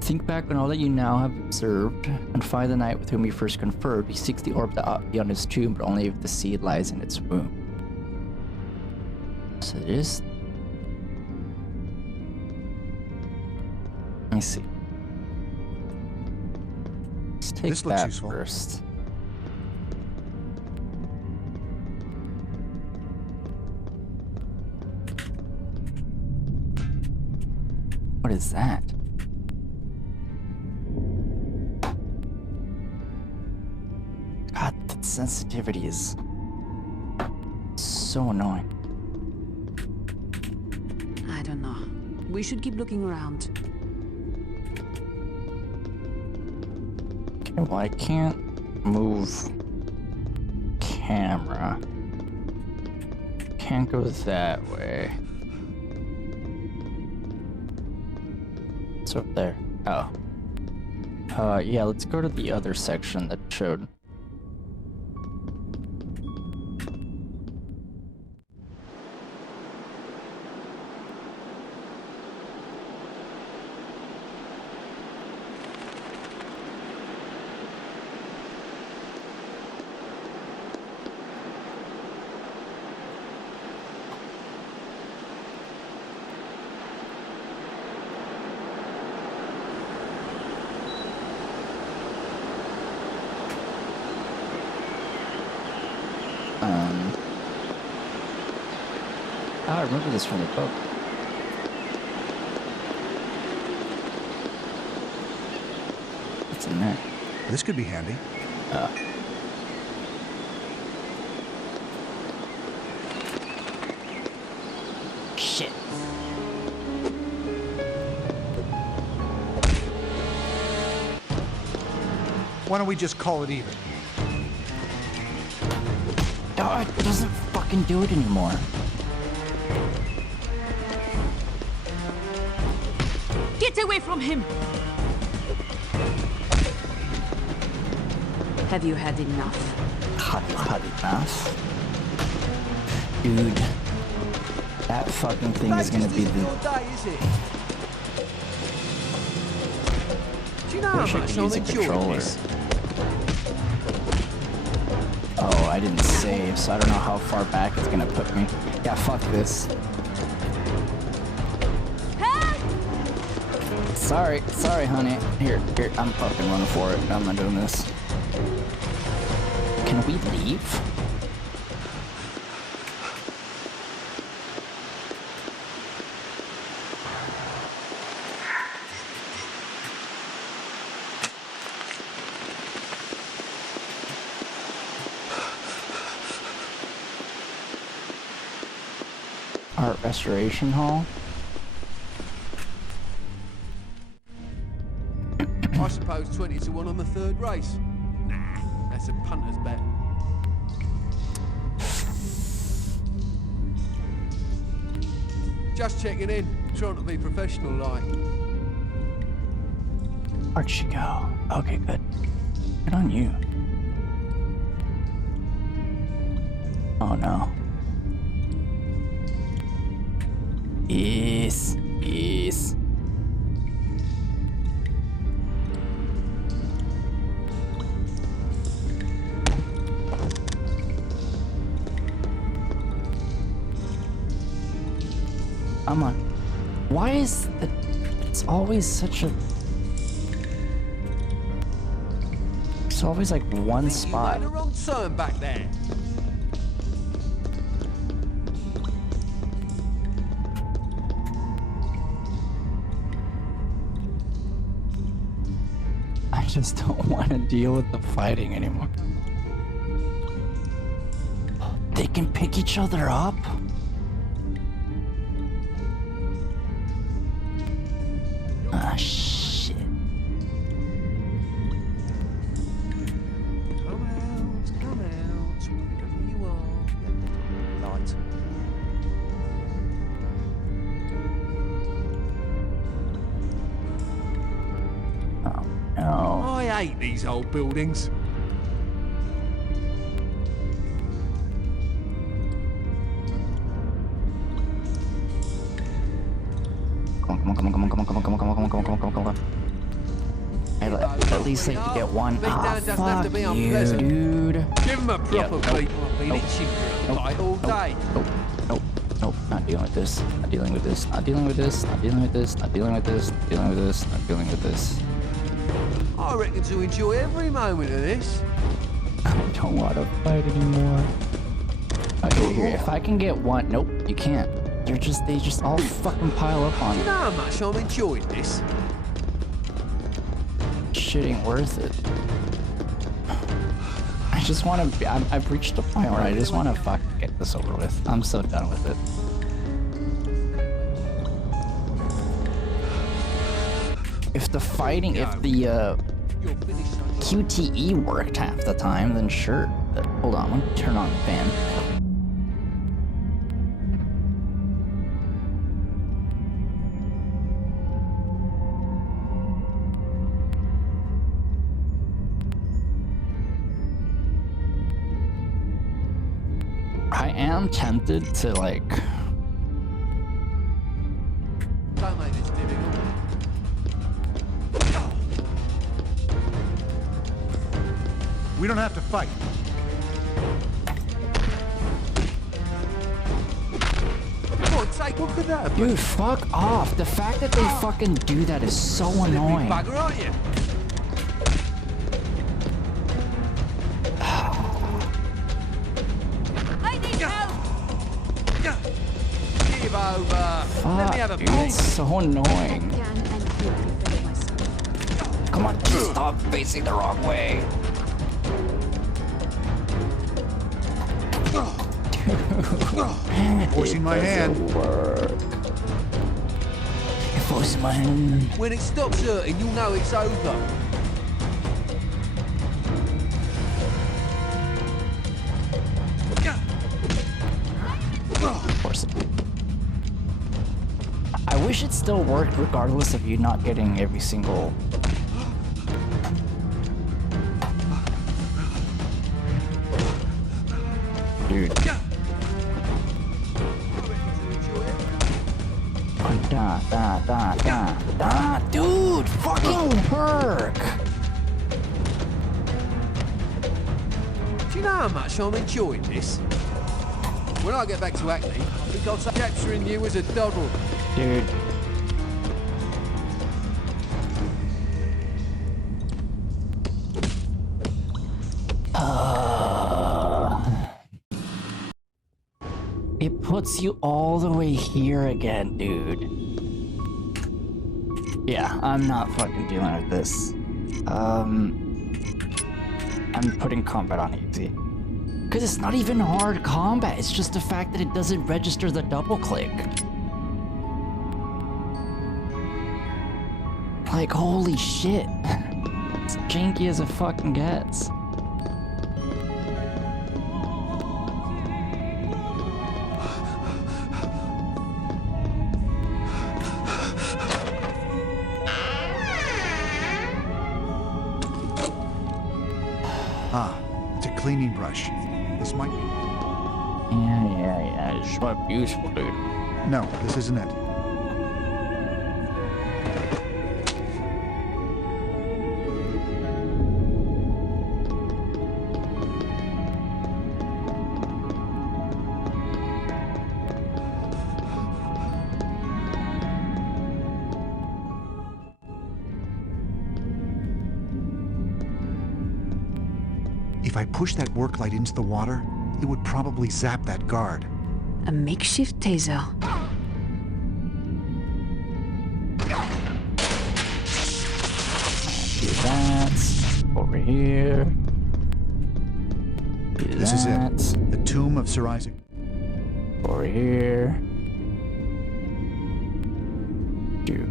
Think back on all that you now have observed, and find the knight with whom you first conferred. He seeks the orb that ought to be on his tomb, but only if the seed lies in its womb. So it is. Let me see. Let's take This looks that useful. first. What is that? God, that sensitivity is so annoying. I don't know. We should keep looking around. Okay, well, I can't move camera. Can't go that way. It's up there. Oh. Yeah, let's go to the other section that showed. I remember this from the book. What's in there? This could be handy. Shit. Why don't we just call it even? Oh, it doesn't fucking do it anymore. Get away from him! Have you had enough? Had enough? Dude. That fucking thing is gonna be the... day, is it? Do you know Wish I could use a controller. Oh, I didn't save, so I don't know how far back it's gonna put me. Yeah, fuck this. Sorry, honey. Here, I'm fucking running for it. I'm not doing this. Can we leave? Art Restoration Hall. I suppose 20 to 1 on the third race. Nah, that's a punter's bet. Just checking in, trying to be professional like. Where'd she go? Okay, good. Good on you. Oh no. Yes, yes. Come on. Why is it? It's always such a. It's always like one spot. You made a wrong turn back there. I just don't want to deal with the fighting anymore. They can pick each other up? Ah, shit. Come out, wherever you are. Light. Oh, no. I hate these old buildings. At least they could get one. Ah, Beatdown doesn't have to fuck be you, unpleasant. dude. Give him a proper Nope. beat. I've been itching for a fight all day. Nope. Not dealing with this. Not dealing with this. Not dealing with this. Not dealing with this. Not dealing with this. Not dealing with this. Not dealing with this. I reckon to enjoy every moment of this. I don't want to fight anymore. Okay, here. If I can get one. Nope, you can't. They just all fucking pile up on You you. know how much I'm enjoying this? Shit ain't worth it. I just want to. I've reached a point where I just want to fucking get this over with. I'm so done with it. If the fighting, if the You're finished. QTE worked half the time, then sure. But hold on, let me turn on the fan. I am tempted to like. Don't make this difficult. We don't have to fight. Come on, take one for that. Dude, fuck off. The fact that they fucking do that is so annoying. Bugger, aren't you? I need help! Give over. Let me have a Fuck, dude, it's piece. so annoying. Can and will defend myself. Come on, just stop facing the wrong way. Forcing my hand. Forcing my hand. When it stops hurting, you'll know it's over. Force it. I wish it still worked regardless of you not getting every single. Dude. Dude, fucking work. Do you know how much I'm enjoying this? When I get back to Acme, I think I'll start capturing you as a doddle. Dude. It puts you all the way here again, dude. Yeah, I'm not fucking dealing with this. I'm putting combat on easy. Because it's not even hard combat, it's just the fact that it doesn't register the double click. Like, holy shit. It's janky as it fucking gets. Ah, it's a cleaning brush. This might be... Yeah. It's so beautiful, dude. No, this isn't it. If I push that work light into the water, it would probably zap that guard. A makeshift taser. Do that. Over here. Do This is it. The tomb of Sir Isaac. Over here. Do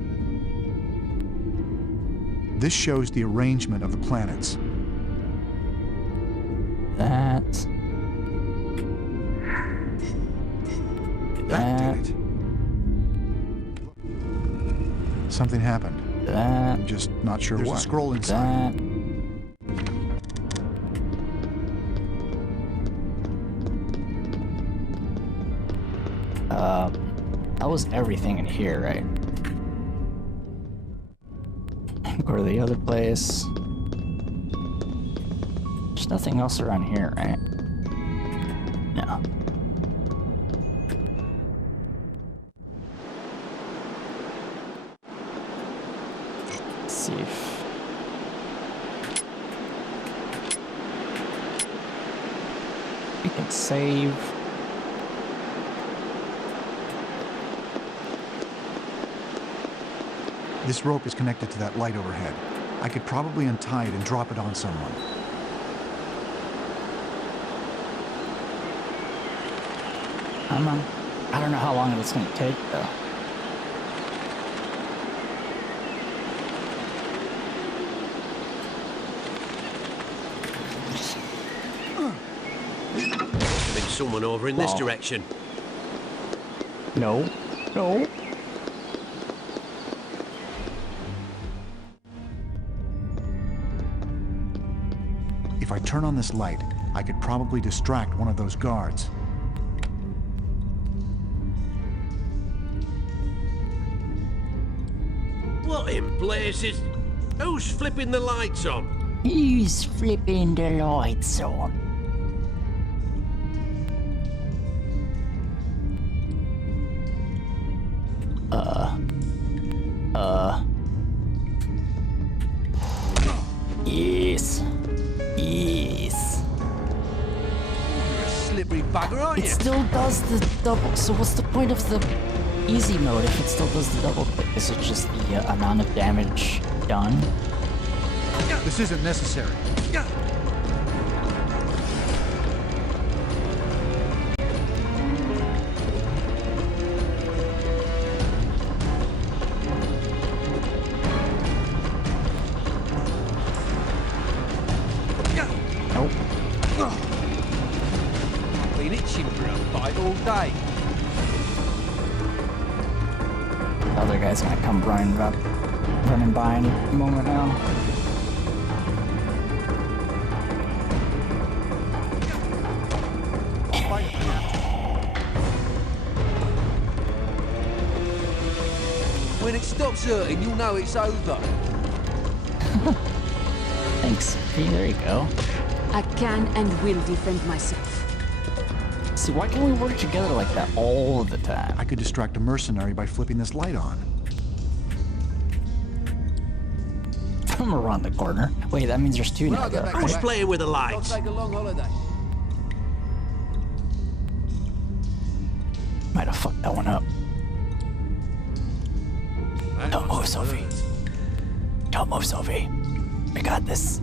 This shows the arrangement of the planets. that. That did it. Something happened. That. I'm just not sure There's what. a Scroll inside. That was everything in here, right? Go to the other place. There's nothing else around here, right? No. Let's see if... we can save. This rope is connected to that light overhead. I could probably untie it and drop it on someone. I don't know how long it's gonna take, though. Been someone over in this direction. No. No. If I turn on this light, I could probably distract one of those guards. What in blazes? Who's flipping the lights on? He's flipping the lights on. Yes. Yes. You're a slippery bugger, aren't It you? still does the double. So what's the point of the easy mode if it still does the double click? Is it just the amount of damage done? This isn't necessary. Nope. I've been itching for a bite all day. The other guy's gonna come running by any moment now. When it stops hurting, you'll know it's over. Thanks. Hey, there you go. I can and will defend myself. See, why can't we work together like that all the time? I could distract a mercenary by flipping this light on. From around the corner. Wait, that means there's two When now. I get though. back Who's to playing with the I'll lights? take a long holiday. Might have fucked that one up. Don't move, Sophie. Don't move, Sophie. We got this.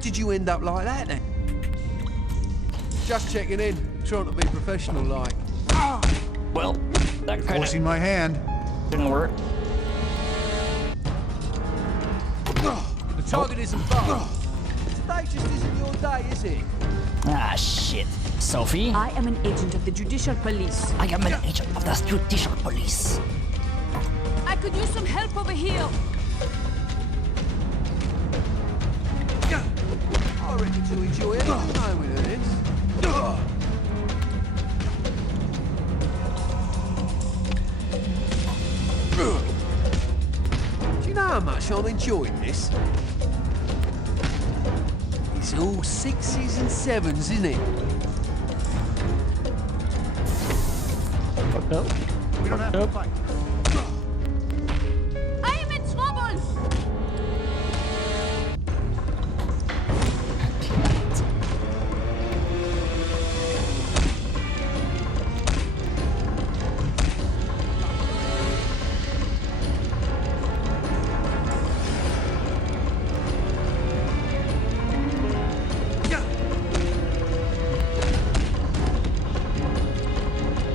did you end up like that then? Just checking in, trying to be professional like. Well, that kind Forcing my hand. of didn't work. The target isn't far. Today just isn't your day, is it? Ah, shit. Sophie? I am an agent of the Judicial Police. I am an agent of the Judicial Police. I could use some help over here. I reckon to enjoy it. Knowing this. Do you know how much I'm enjoying this? It's all sixes and sevens, isn't it? Fucked up. We don't have to fight. I am in trouble.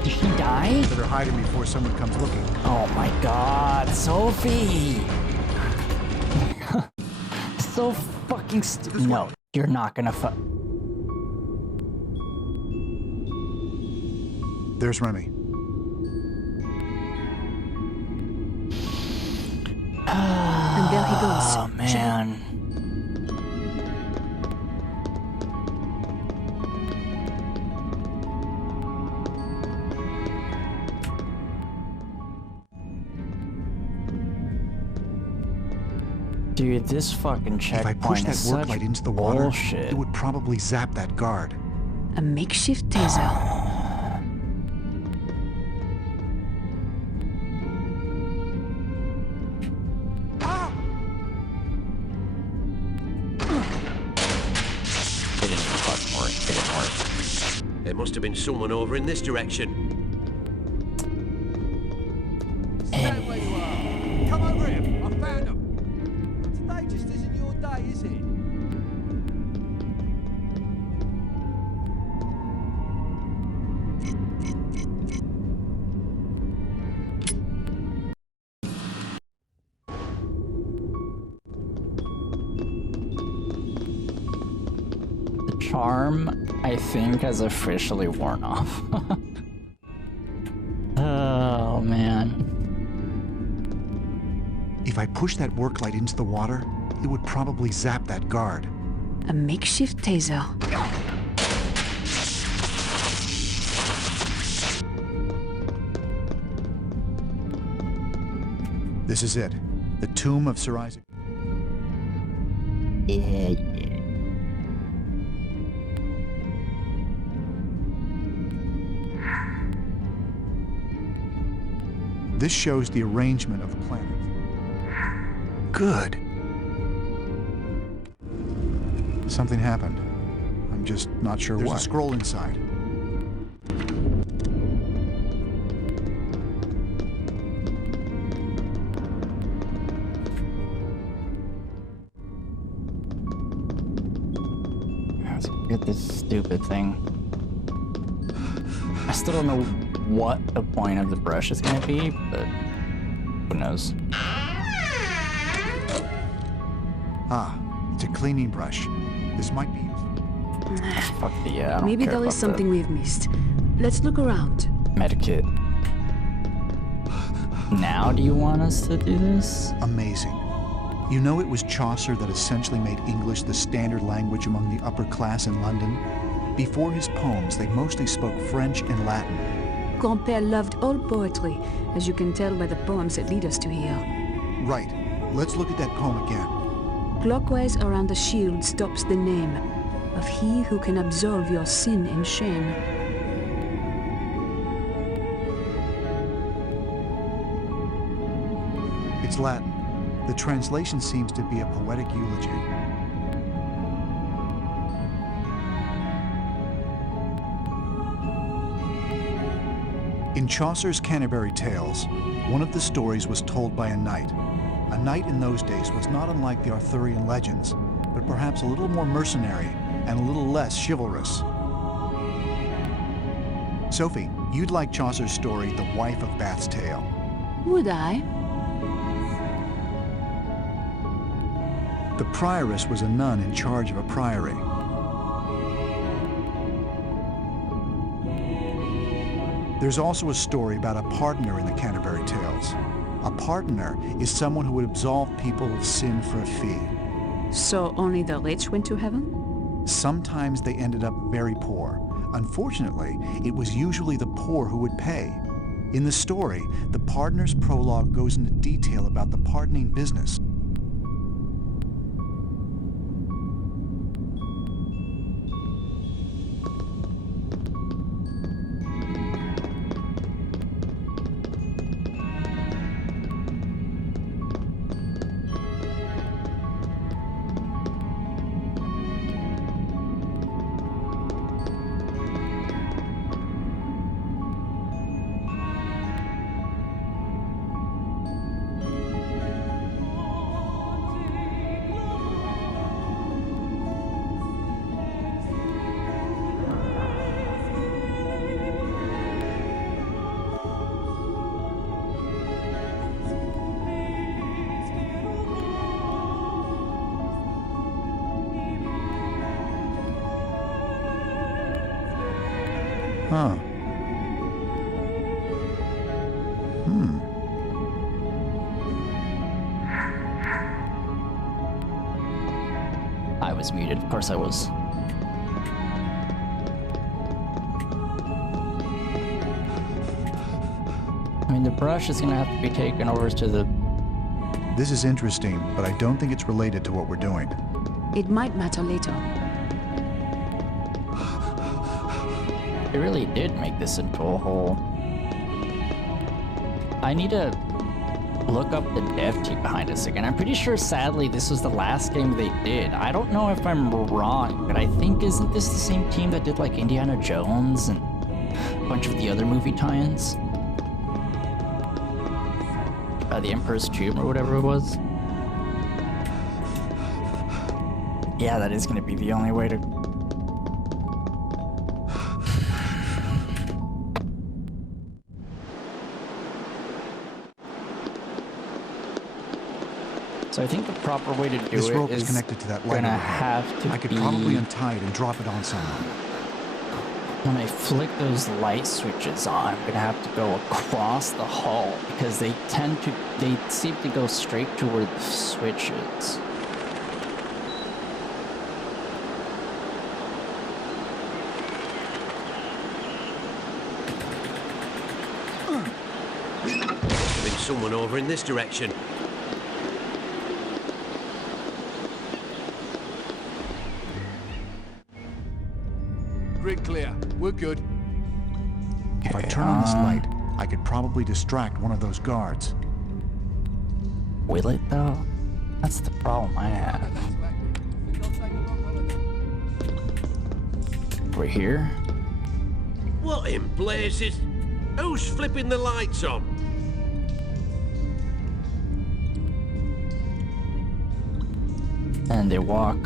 Did he die? Better hide him before someone comes looking. Oh my god, Sophie! So fucking No, you're not gonna There's Remy. And there he goes. Oh man. Dude, this fucking If I checkpoint push that is work such light into the water, bullshit. it would probably zap that guard. A makeshift taser. It didn't fucking work. It didn't work. There must have been someone over in this direction. Stand where you are. Come over here. I found them. Today just isn't your day, is it? The charm, I think, has officially worn off. Oh, man. If I push that work light into the water, it would probably zap that guard. A makeshift taser. This is it. The tomb of Sir Isaac. Yeah. This shows the arrangement of the planet. Good. Something happened. I'm just not sure what. There's a scroll inside. Let's get this stupid thing. I still don't know what the point of the brush is gonna be, but who knows? Ah, it's a cleaning brush. This might be useful. Fuck the I don't Maybe care there is about something we've missed. Let's look around. the medikit. Now do you want us to do this? Amazing. You know it was Chaucer that essentially made English the standard language among the upper class in London? Before his poems, they mostly spoke French and Latin. Grand-père loved all poetry, as you can tell by the poems that lead us to here. Right. Let's look at that poem again. Clockwise around the shield stops the name of he who can absolve your sin and shame. It's Latin. The translation seems to be a poetic eulogy. In Chaucer's Canterbury Tales, one of the stories was told by a knight. A knight in those days was not unlike the Arthurian legends, but but perhaps a little more mercenary and a little less chivalrous. Sophie, you'd like Chaucer's story, The Wife of Bath's Tale. Would I? The prioress was a nun in charge of a priory. There's also a story about a pardoner in the Canterbury Tales. A pardoner is someone who would absolve people of sin for a fee. So only the rich went to heaven? Sometimes they ended up very poor. Unfortunately, it was usually the poor who would pay. In the story, the pardoner's prologue goes into detail about the pardoning business. Huh. I was muted. Of course I was. I mean, the brush is gonna have to be taken over to the... This is interesting, but I don't think it's related to what we're doing. It might matter later. It really did make this into a whole... I need to look up the dev team behind this again. I'm pretty sure, sadly, this was the last game they did. I don't know if I'm wrong, but I think, isn't this the same team that did, like, Indiana Jones and a bunch of the other movie tie-ins? The Emperor's Tomb or whatever it was? Yeah, that is going to be the only way to... So I think the proper way to do This it rope is is connected to that light gonna overhead. have to I could be probably untie it and drop it on someone. when I flick those light switches on. I'm gonna have to go across the hall because they seem to go straight to where the switch is. There's someone over in this direction. Grid clear. We're good. If I turn on this light, I could probably distract one of those guards. Will it though? That's the problem I have. We're here. What in blazes? Who's flipping the lights on? And they walk.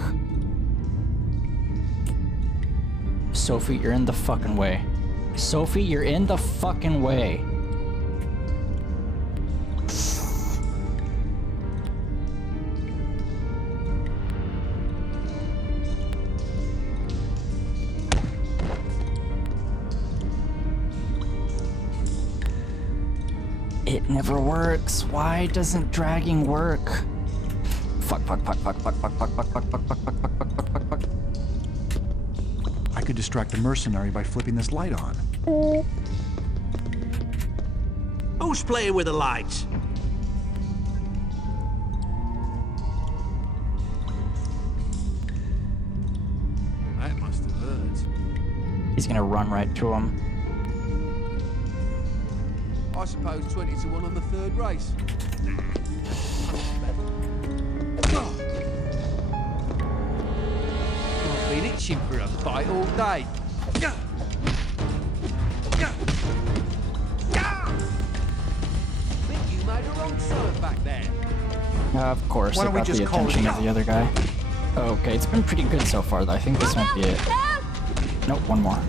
Sophie, you're in the fucking way. Sophie, you're in the fucking way. It never works. Why doesn't dragging work? Fuck. I could distract the mercenary by flipping this light on. Who's playing with the lights? That must have hurt. He's gonna run right to him. I suppose 20 to 1 on the third race. I've been itching for a bite all day. Think you made a wrong turn back there. Of course, Why it don't we got just the call it attention a of the other guy. Okay, it's been pretty good so far, though. I think this might be it. Nope, one more.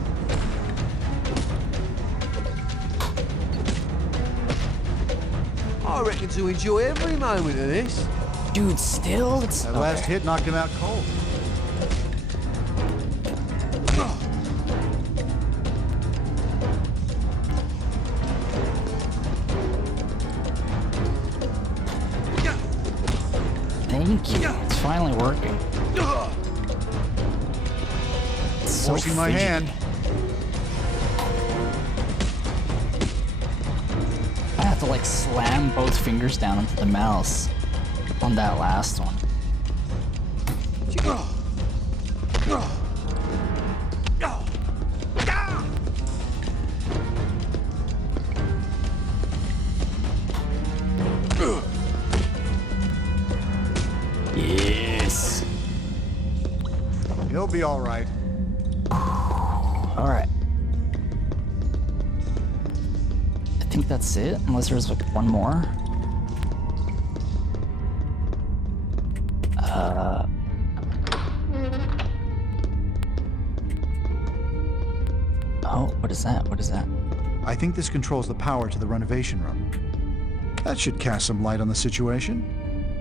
I reckon to enjoy every moment of this. Dude, still? It's That last hit knocked him out cold. Thank you. It's finally working. It's so Forcing my fidgety. hand. I have to like slam both fingers down into the mouse on that last one. Yes. He'll be all right. All right. I think that's it, unless there's like one more. Oh, what is that? What is that? I think this controls the power to the renovation room. That should cast some light on the situation.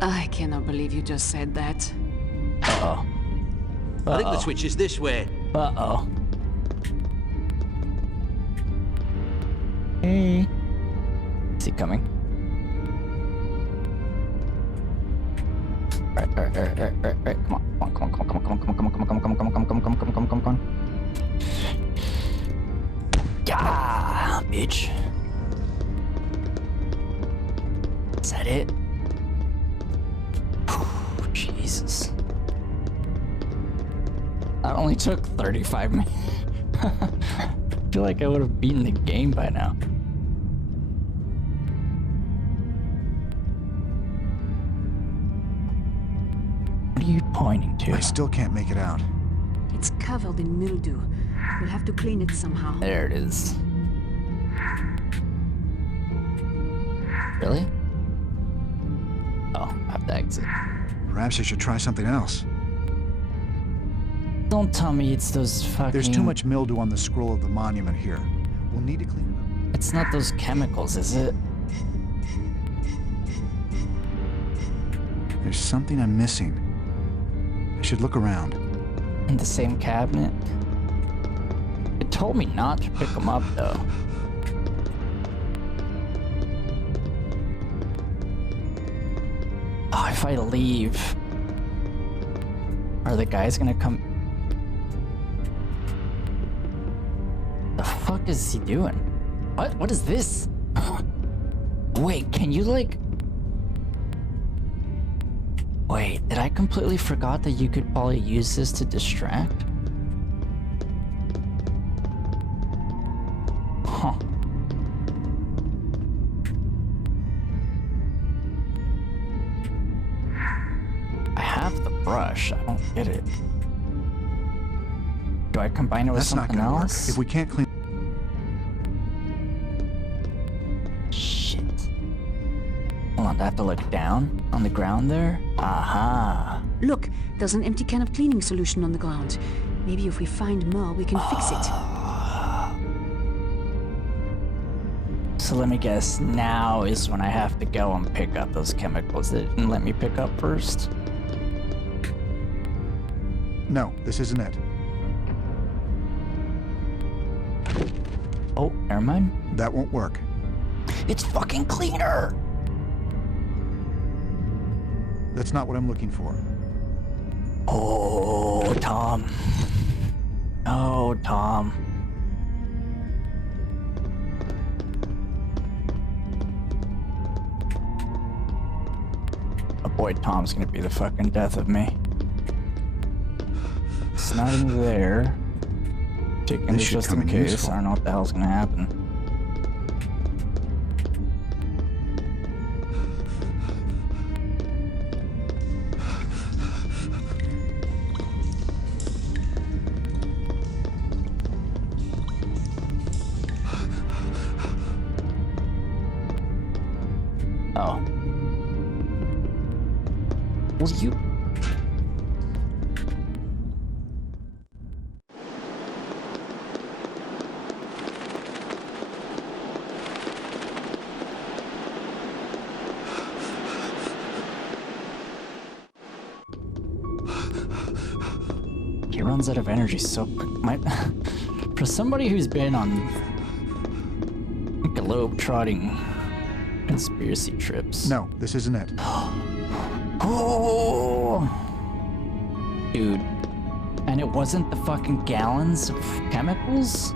I cannot believe you just said that. Uh-oh. I think the switch is this way. Uh-oh. Hey. Is he coming? Right. Come on. Yeah, bitch. Is that it? Jesus. That only took 35 minutes. I feel like I would have beaten the game by now. What are you pointing to? I still can't make it out. It's covered in mildew. We'll have to clean it somehow. There it is. Really? Oh, I have to exit. Perhaps I should try something else. Don't tell me it's those fucking... There's too much mildew on the scroll of the monument here. We'll need to clean it up. It's not those chemicals, is it? There's something I'm missing. I should look around. In the same cabinet? It told me not to pick them up, though. Oh, if I leave... Are the guys gonna come... The fuck is he doing? What? What is this? Wait, can you like... Wait, did I completely forgot that you could probably use this to distract? Huh. I have the brush. I don't get it. Do I combine it with That's not something gonna else? work. If we can't clean... Shit. Hold on, do I have to look down on the ground there? Aha. Look, there's an empty can of cleaning solution on the ground. Maybe if we find more, we can fix it. So let me guess, now is when I have to go and pick up those chemicals that didn't let me pick up first? No, this isn't it. Oh, never mind. That won't work. It's fucking cleaner! That's not what I'm looking for. Oh, Tom. Oh, Tom. Oh boy, Tom's gonna be the fucking death of me. It's not in there. Taking This this should just come in in case. useful. I don't know what the hell's gonna happen. Oh. Will you... runs out of energy so quick. For somebody who's been on globe-trotting conspiracy trips. No, this isn't it. Oh! Dude. And it wasn't the fucking gallons of chemicals?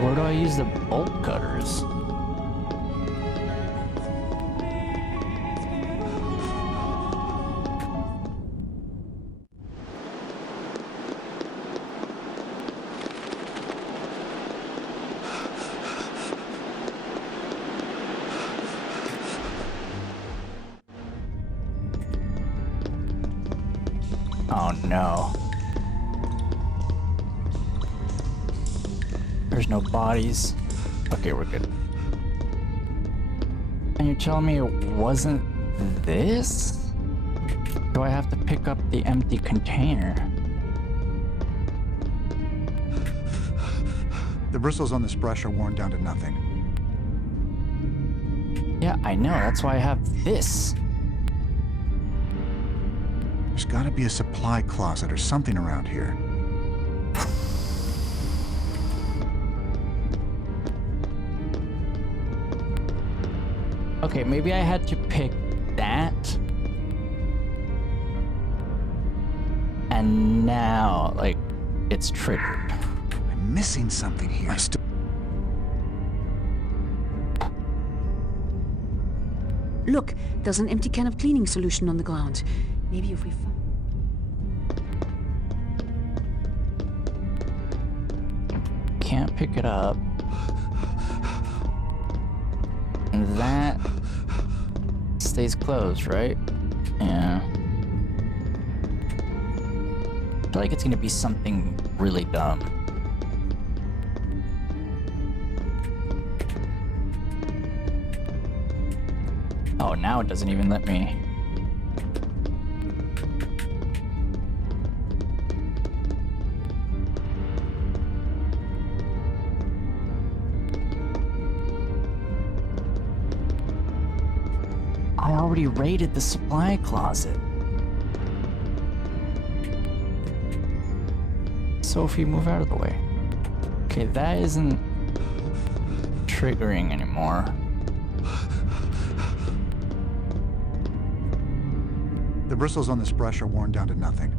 Where do I use the bolt cutters? Oh no. There's no bodies. Okay, we're good. And you're telling me it wasn't this? Do I have to pick up the empty container? The bristles on this brush are worn down to nothing. Yeah, I know. That's why I have this. There's gotta be a supply closet or something around here. Okay, maybe I had to pick that. And now, like, it's triggered. I'm missing something here. Look, there's an empty can of cleaning solution on the ground. Maybe if we find... Can't pick it up. And that stays closed, right? Yeah. I feel like it's gonna be something really dumb. Oh, now it doesn't even let me. I already raided the supply closet. Sophie, move out of the way. Okay, that isn't triggering anymore. The bristles on this brush are worn down to nothing.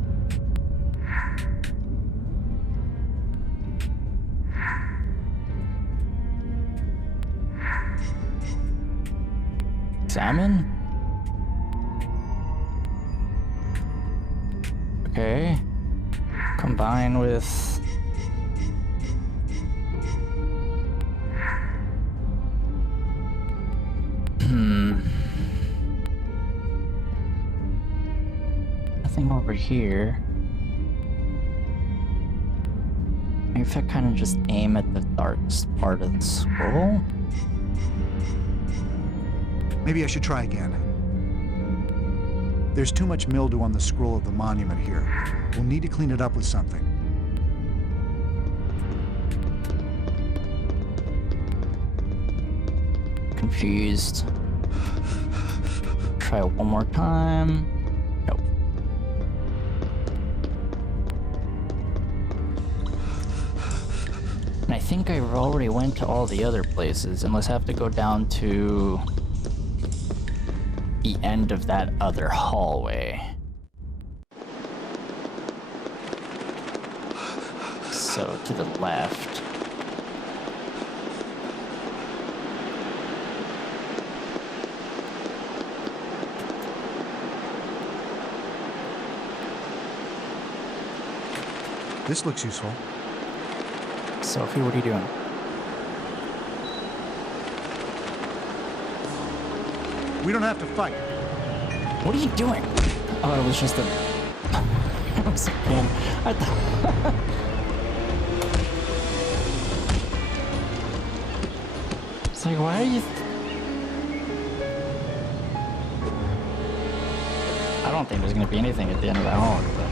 Examine? Okay. Combine with... Nothing over here. Maybe if I kind of just aim at the darkest part of the scroll? Maybe I should try again. There's too much mildew on the scroll of the monument here. We'll need to clean it up with something. Confused. Try it one more time. Nope. And I think I already went to all the other places, unless I have to go down to the end of that other hallway. So, to the left. This looks useful. Sophie, what are you doing? We don't have to fight. What are you doing? Oh, it was just a... It was a pin. I thought... It's like, why are you... I don't think there's gonna be anything at the end of that hallway, but...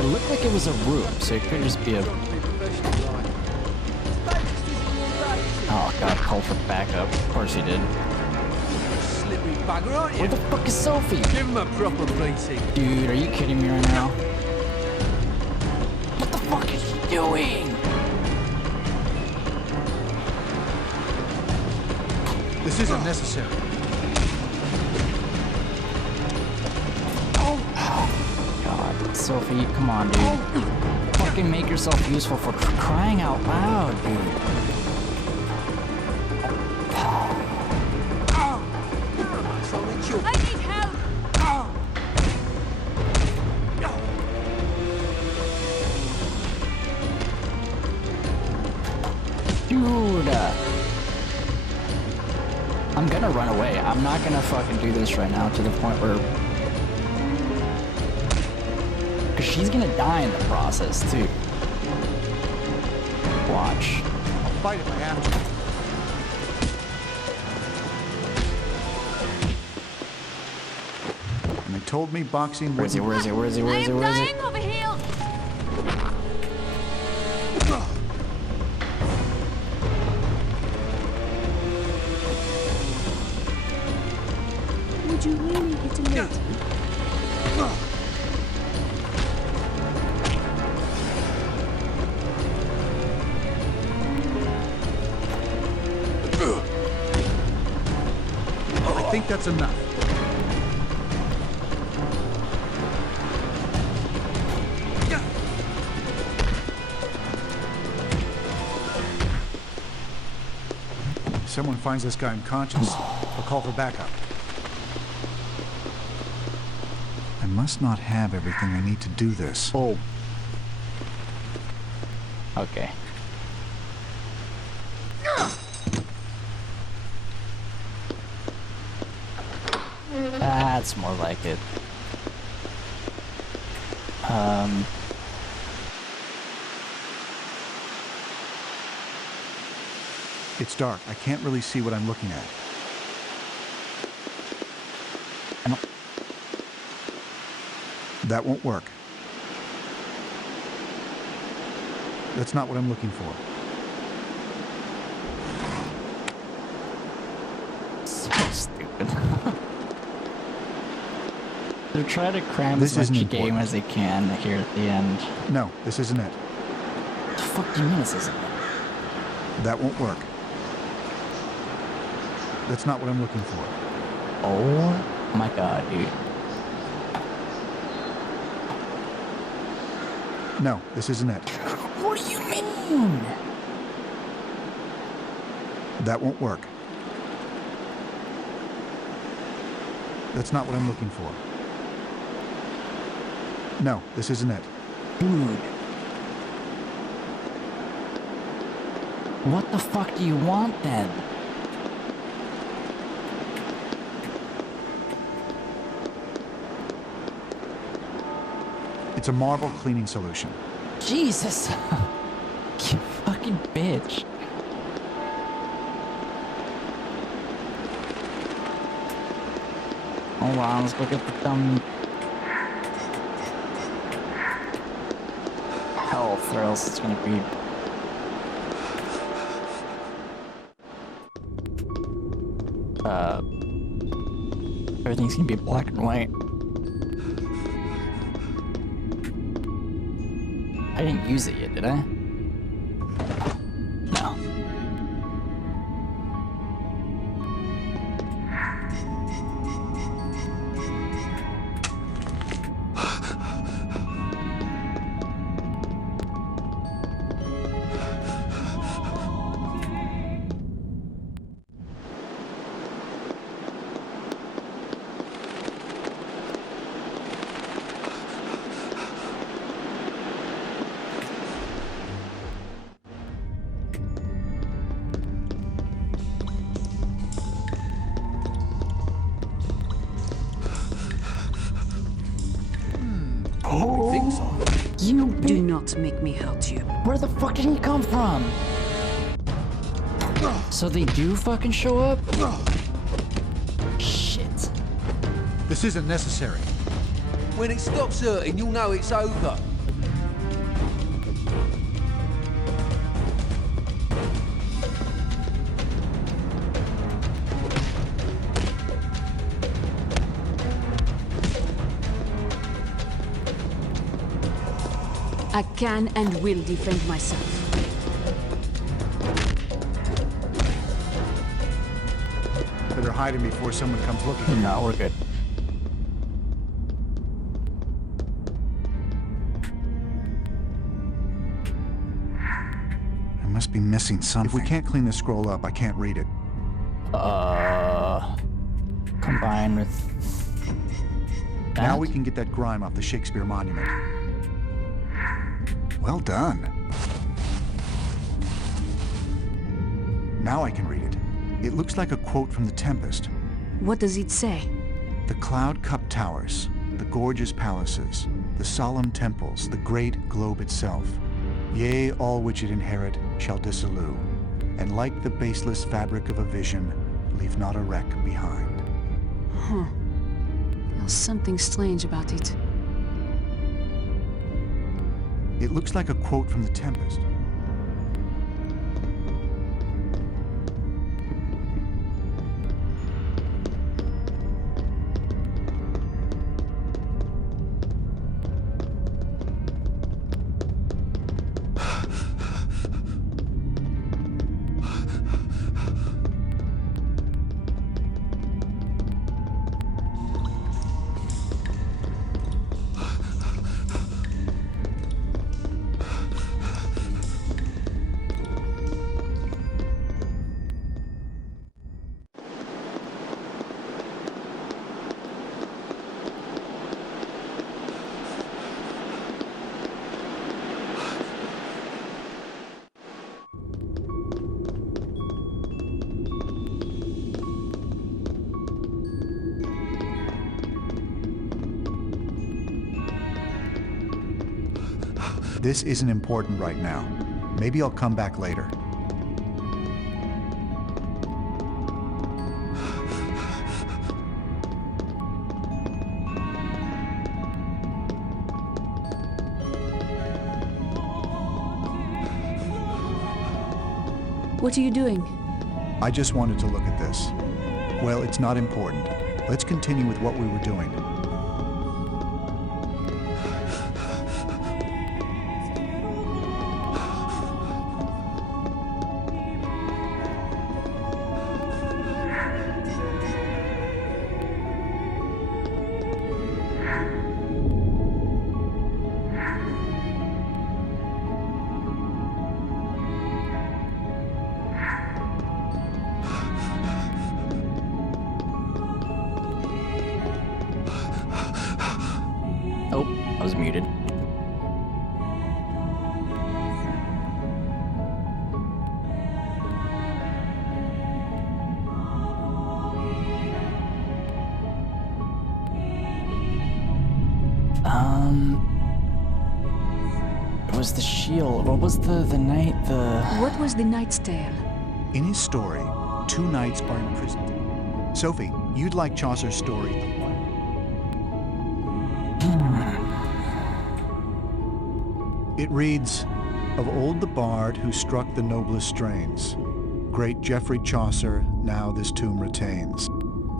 It looked like it was a room, so it could just be a... Oh god, call for backup. Of course he did. Slippery bugger, aren't you? Where the fuck is Sophie? Give him a proper beating. Dude, are you kidding me right now? What the fuck is she doing? This isn't necessary. God, Sophie, come on, dude. Fucking make yourself useful for crying out loud, dude. I need help! Dude. I'm gonna run away. I'm not gonna fucking do this right now to the point where... Because she's gonna die in the process, too. Watch. I'll fight if I have to. And they told me boxing Where is he? Where is he? Where is he? Where is he? Where is he? I am dying over here! Would you really hit a lady? I think that's enough. If someone finds this guy unconscious, they'll call for backup. I must not have everything I need to do this. Oh. Okay. That's more like it. It's dark. I can't really see what I'm looking at. I don't... That won't work. That's not what I'm looking for. So stupid. They're trying to cram This as much isn't game important. as they can here at the end. No, this isn't it. What the fuck do you mean this isn't it? That won't work. That's not what I'm looking for. Oh my god, dude. No, this isn't it. What do you mean? That won't work. That's not what I'm looking for. No, this isn't it. Dude. What the fuck do you want then? It's a marble cleaning solution. Jesus. You fucking bitch. Hold on, let's look at the dumb health, or else it's gonna be... everything's gonna be black and white. I didn't use it yet, did I? No. You Do not make me hurt you. Where the fuck did he come from? So they do fucking show up? Shit. This isn't necessary. When it stops hurting, you'll know it's over. can and will defend myself. Better hide him before someone comes looking. No, we're good. I must be missing something. If we can't clean the scroll up, I can't read it. Combined with that? Now we can get that grime off the Shakespeare monument. Well done. Now I can read it. It looks like a quote from The Tempest. What does it say? The cloud-cupped towers, the gorgeous palaces, the solemn temples, the great globe itself. Yea, all which it inherit shall dissolue, and like the baseless fabric of a vision, leave not a wreck behind. Huh. There's something strange about it. It looks like a quote from The Tempest. This isn't important right now. Maybe I'll come back later. What are you doing? I just wanted to look at this. Well, it's not important. Let's continue with what we were doing. Oh, I was muted. It was the shield. What was the knight, What was the knight's tale? In his story, two knights are imprisoned. Sophie, you'd like Chaucer's story. It reads, "Of old the bard who struck the noblest strains, great Geoffrey Chaucer now this tomb retains.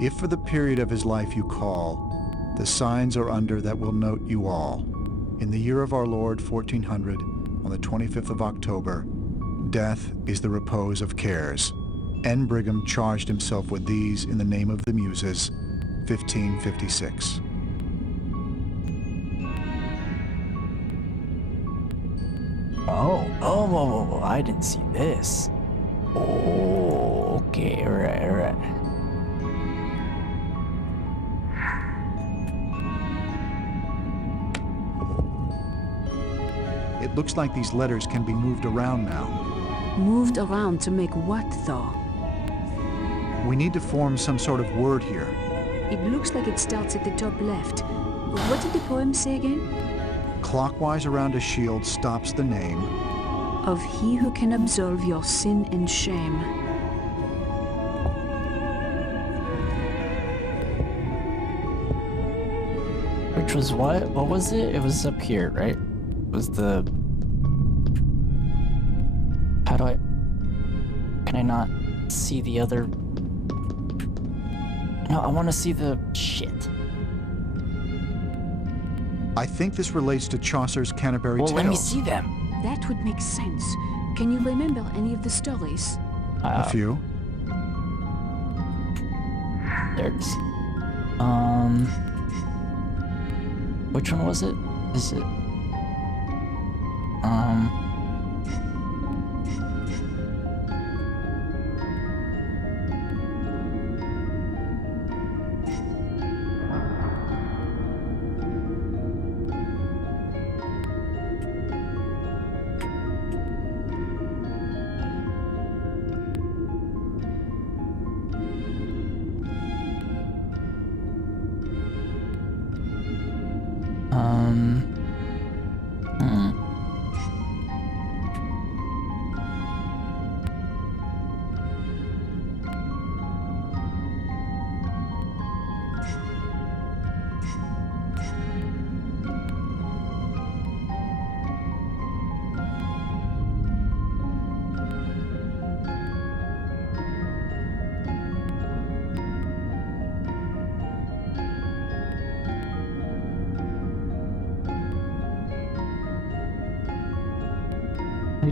If for the period of his life you call, the signs are under that will note you all. In the year of our Lord 1400, on the 25th of October, death is the repose of cares. N. Brigham charged himself with these in the name of the Muses, 1556. Oh, I didn't see this. Oh, okay, right. It looks like these letters can be moved around now. Moved around to make what, though? We need to form some sort of word here. It looks like it starts at the top left. What did the poem say again? Clockwise around a shield stops the name Of he who can absolve your sin and shame. Which was what? What was it? It was up here, right? It was the... How do I... Can I not see the other... No, I want to see the... Shit. I think this relates to Chaucer's Canterbury Well, Tales. let me see them. That would make sense. Can you remember any of the stories? A few. There it is. Which one was it? Is it?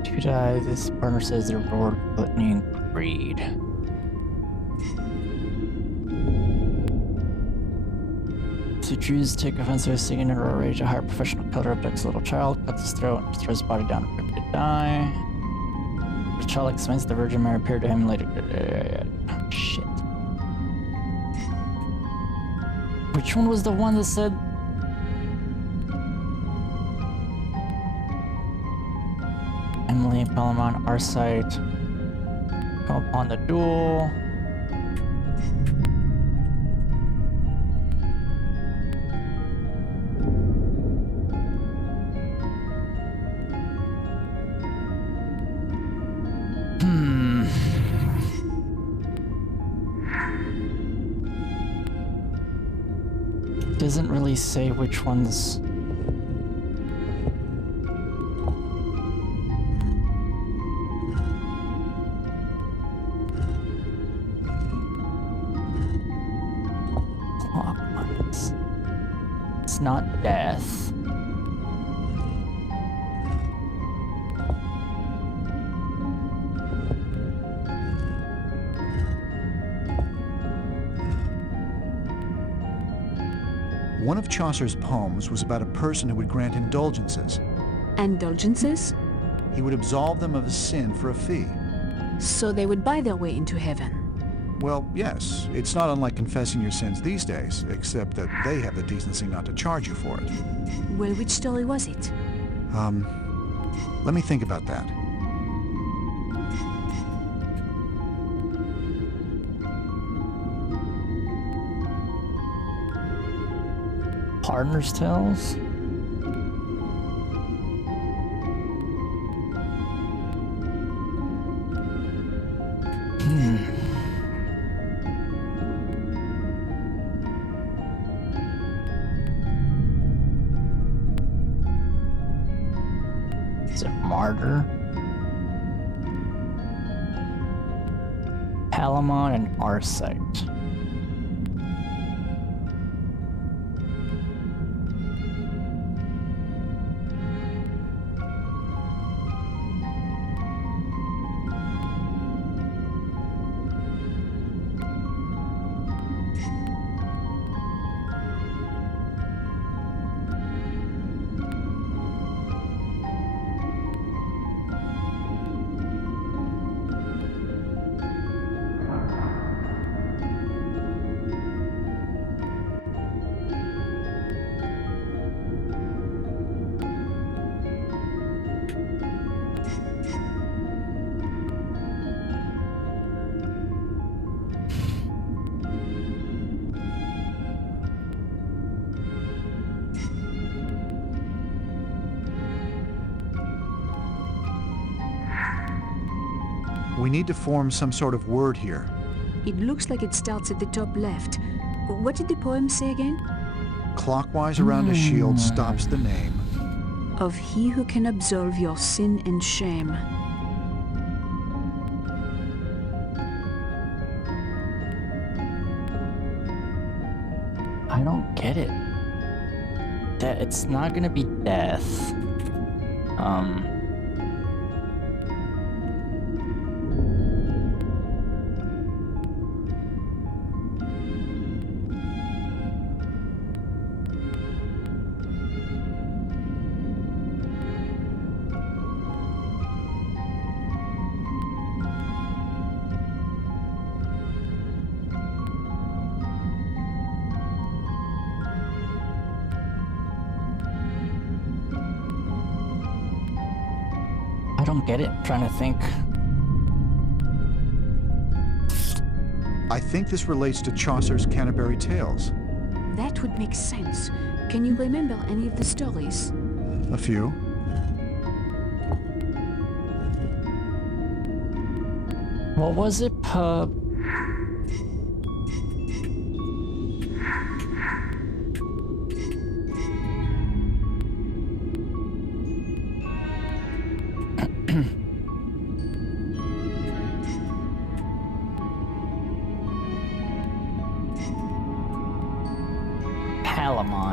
To die, this partner says they're bored, gluttony, and greed. So Jews take offense to singing in a rage. A higher professional killer abducts a little child, cuts his throat, and throws his body down and quick to die. The child explains the Virgin Mary appeared to him later. Shit. Which one was the one that said? Emily and Palamon, our site. Come upon the duel. Doesn't really say which ones. Clockwise. It's not death. One of Chaucer's poems was about a person who would grant indulgences. Indulgences? He would absolve them of a sin for a fee. So they would buy their way into heaven. Well, yes. It's not unlike confessing your sins these days, except that they have the decency not to charge you for it. Well, which story was it? Let me think about that. Partner's Tales? Is it Martyr? Palamon and Arcite. We need to form some sort of word here. It looks like it starts at the top left. What did the poem say again? Clockwise around a shield stops the name. Of he who can absolve your sin and shame. I don't get it. it's not gonna be death. I don't get it. I'm trying to think. I think this relates to Chaucer's Canterbury Tales. That would make sense. Can you remember any of the stories? A few. What was it? Palamon.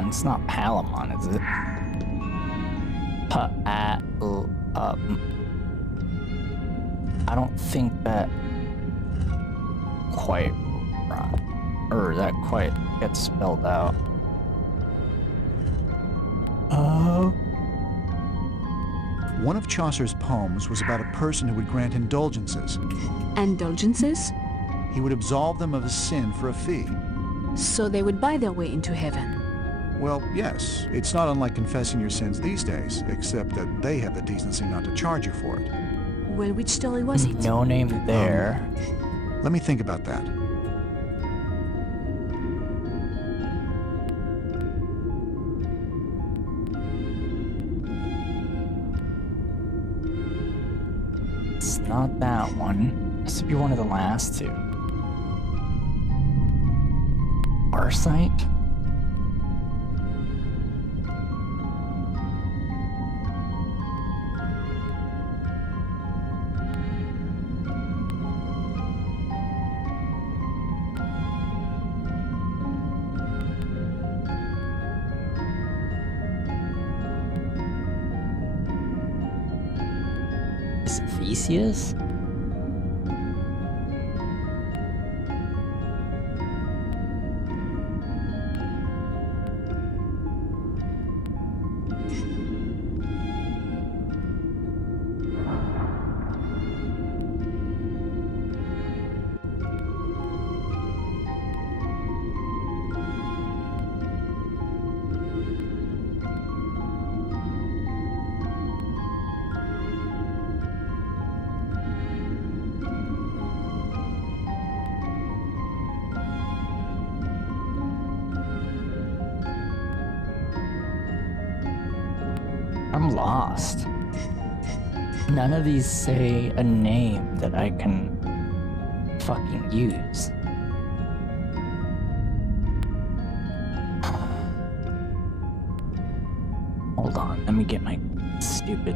It's not Palamon, is it? I don't think that quite that quite gets spelled out. One of Chaucer's poems was about a person who would grant indulgences. Indulgences? He would absolve them of a sin for a fee. So they would buy their way into heaven. Well, yes. It's not unlike confessing your sins these days, except that they have the decency not to charge you for it. Well, which story was it? No name there. Let me think about that. It's not that one. This would be one of the last two. Arcite? Is it Theseus? I'm lost. None of these say a name that I can fucking use. Hold on, let me get my stupid...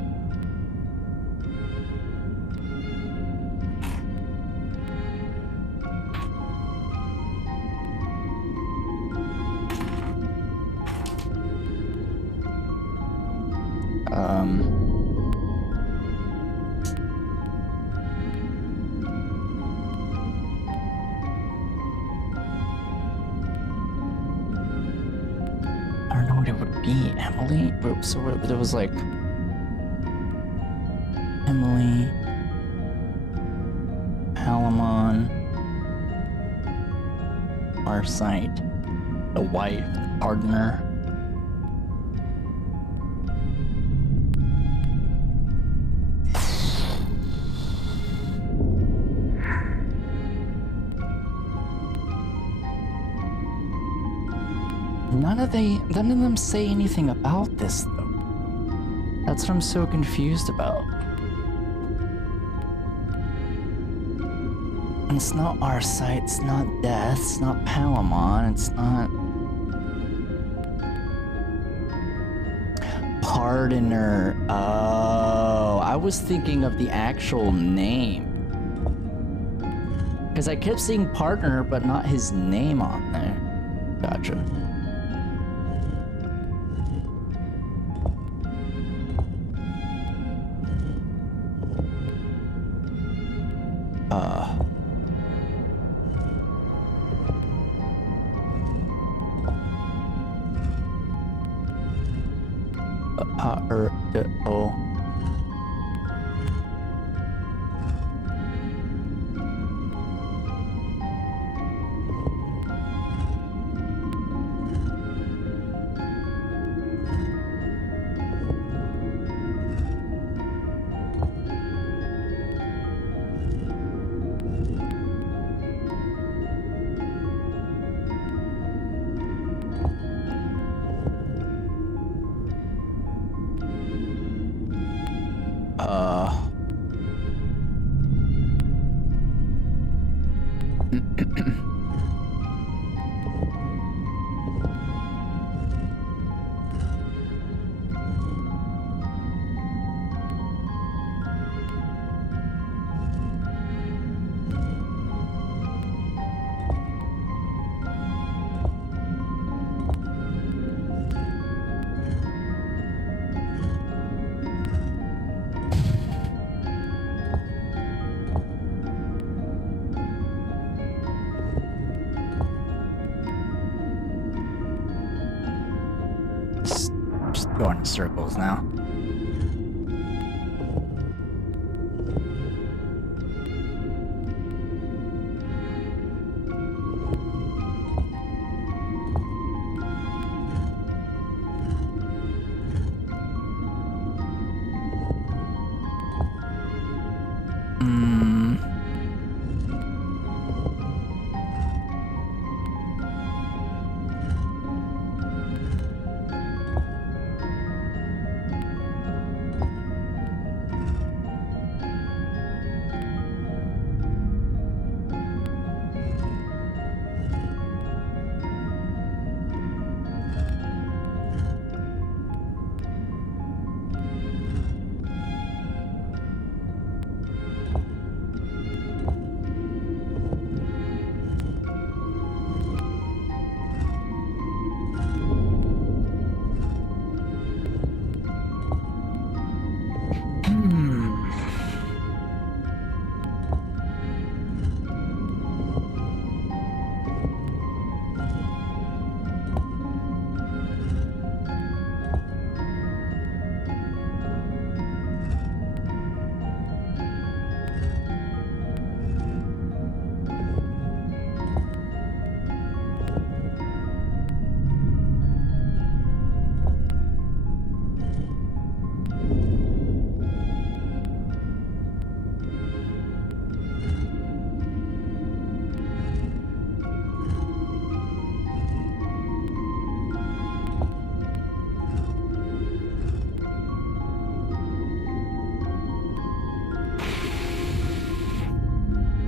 I don't know what it would be. Emily? So it was like... Emily... Palamon... Arcite... The wife, the partner... None of them say anything about this, though. That's what I'm so confused about. And it's not Arcite, it's not Death, it's not Palamon, it's not... Pardoner. Oh, I was thinking of the actual name. Because I kept seeing Partner, but not his name on there. Gotcha. O. Just going in circles now.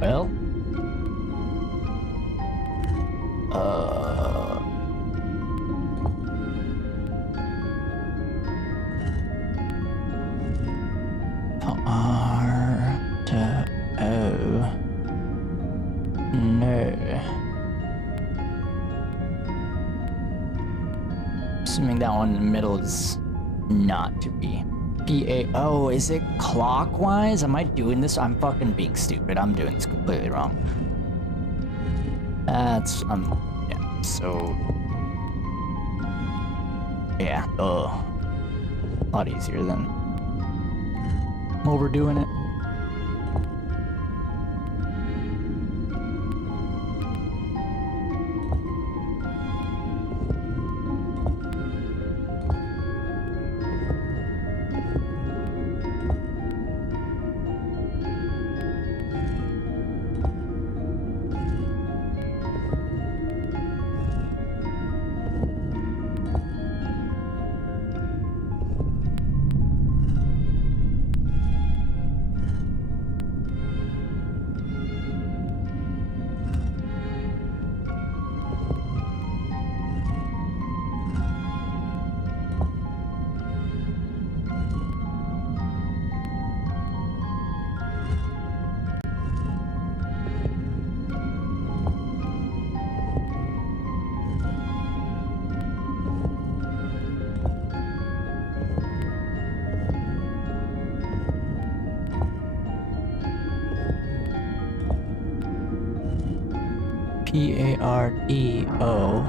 Well, R to O. No. Assuming that one in the middle is not to be. P-A. Oh, is it clockwise? Am I doing this? I'm fucking being stupid. I'm doing this completely wrong. That's, yeah, so. Yeah, a lot easier than overdoing it. P-A-R-D-O.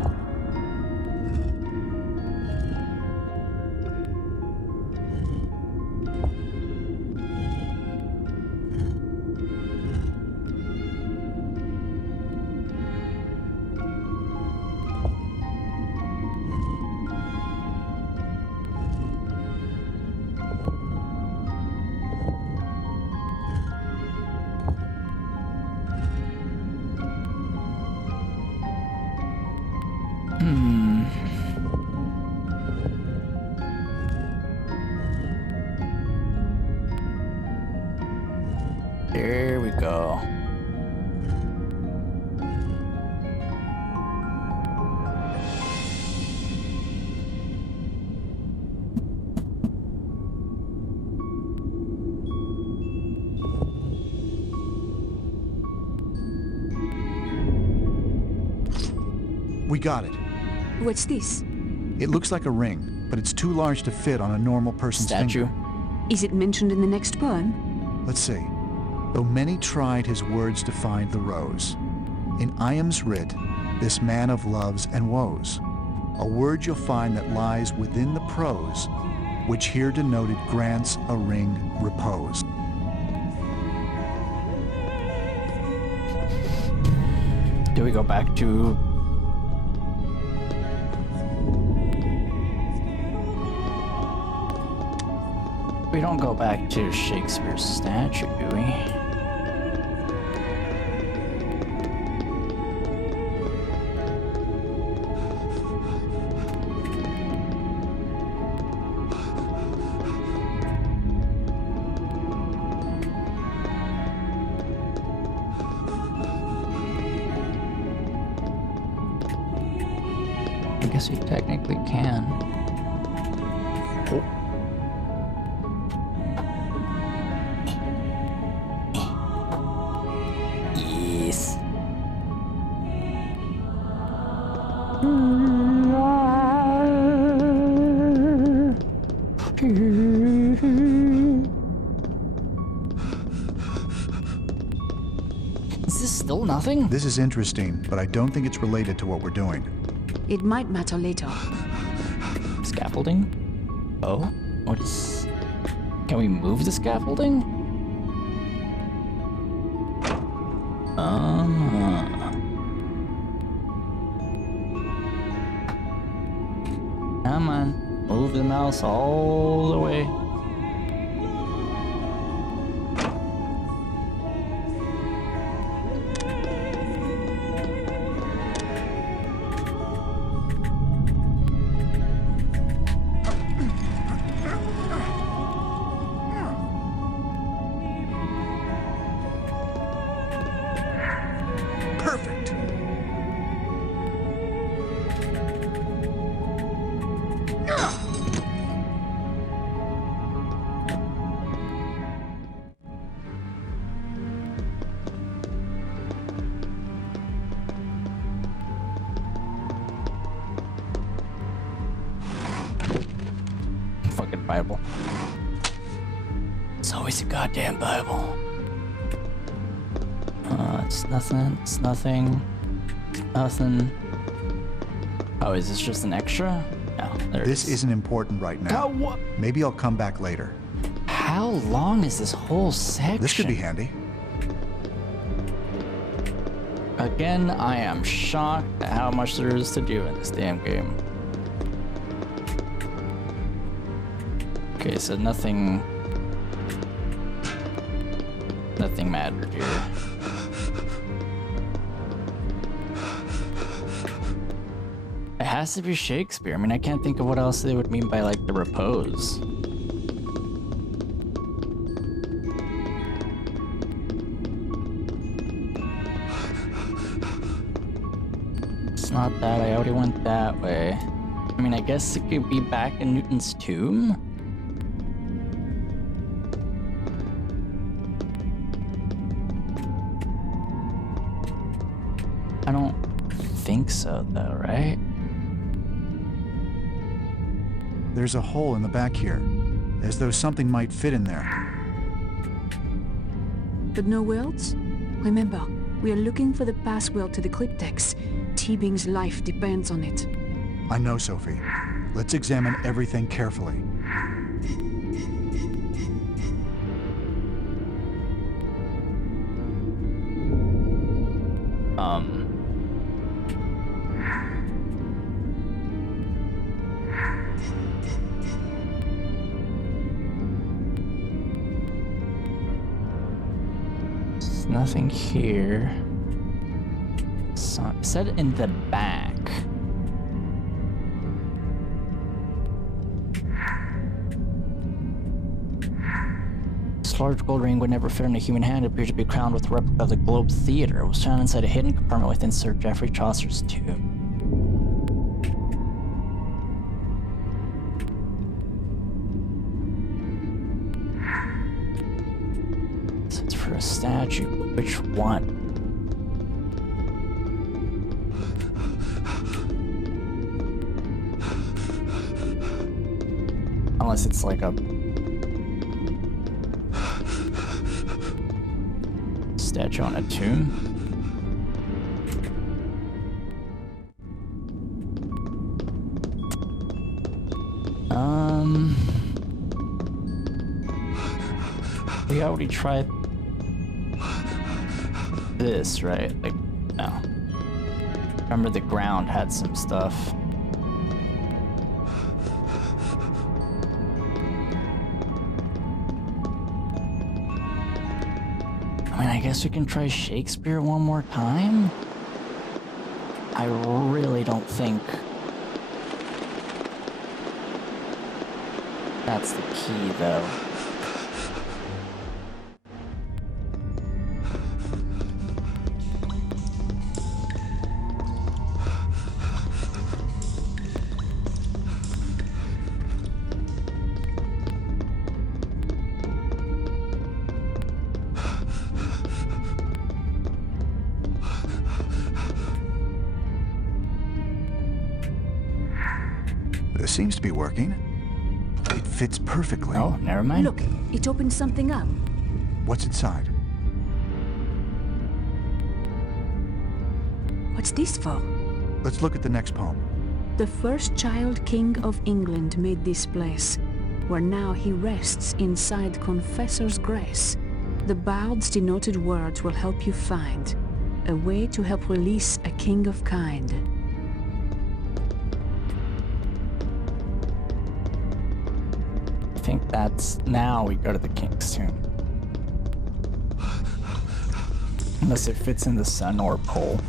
There we go. We got it. What's this? It looks like a ring, but it's too large to fit on a normal person's Statue. finger. Is it mentioned in the next poem? Let's see. Though many tried his words to find the rose, in Iam's writ, this man of loves and woes, a word you'll find that lies within the prose, which here denoted grants a ring repose. Do we go back to... We don't go back to Shakespeare's statue, do we? I guess we technically can. Oh. Yes. Is this still nothing? This is interesting, but I don't think it's related to what we're doing. It might matter later. Scaffolding? Oh? What is... Can we move the scaffolding? Come on. Move the mouse all the way. Perfect! Fucking Bible. It's always a goddamn Bible. It's nothing. It's nothing. Nothing. Oh, is this just an extra? No, there This it is. isn't important right now. what? Maybe I'll come back later. How long is this whole section? This could be handy. Again, I am shocked at how much there is to do in this damn game. Okay, so nothing mattered here. It has to be Shakespeare. I mean, I can't think of what else they would mean by, like, the repose. It's not that. I already went that way. I mean, I guess it could be back in Newton's tomb? I don't think so, though, right? There's a hole in the back here, as though something might fit in there. But no words? Remember, We are looking for the password to the cryptex. Teabing's life depends on it. I know, Sophie. Let's examine everything carefully. There's nothing here. So, it said in the back. This large gold ring would never fit in a human hand. It appears to be crowned with a replica of the Globe Theater. It was found inside a hidden compartment within Sir Geoffrey Chaucer's tomb. So it's for a statue. Which one? Unless it's like a statue on a tomb. We already tried this, right? Like, no. Remember the ground had some stuff. I mean, I guess we can try Shakespeare one more time? I really don't think that's the key, though. This seems to be working. It fits perfectly. Oh, never mind. Look, it opened something up. What's inside? What's this for? Let's look at the next poem. The first child king of England made this place, where now he rests inside confessor's grace. The bard's denoted words will help you find a way to help release a king of kind. I think that's now we go to the king's tomb. Unless it fits in the sun or pole.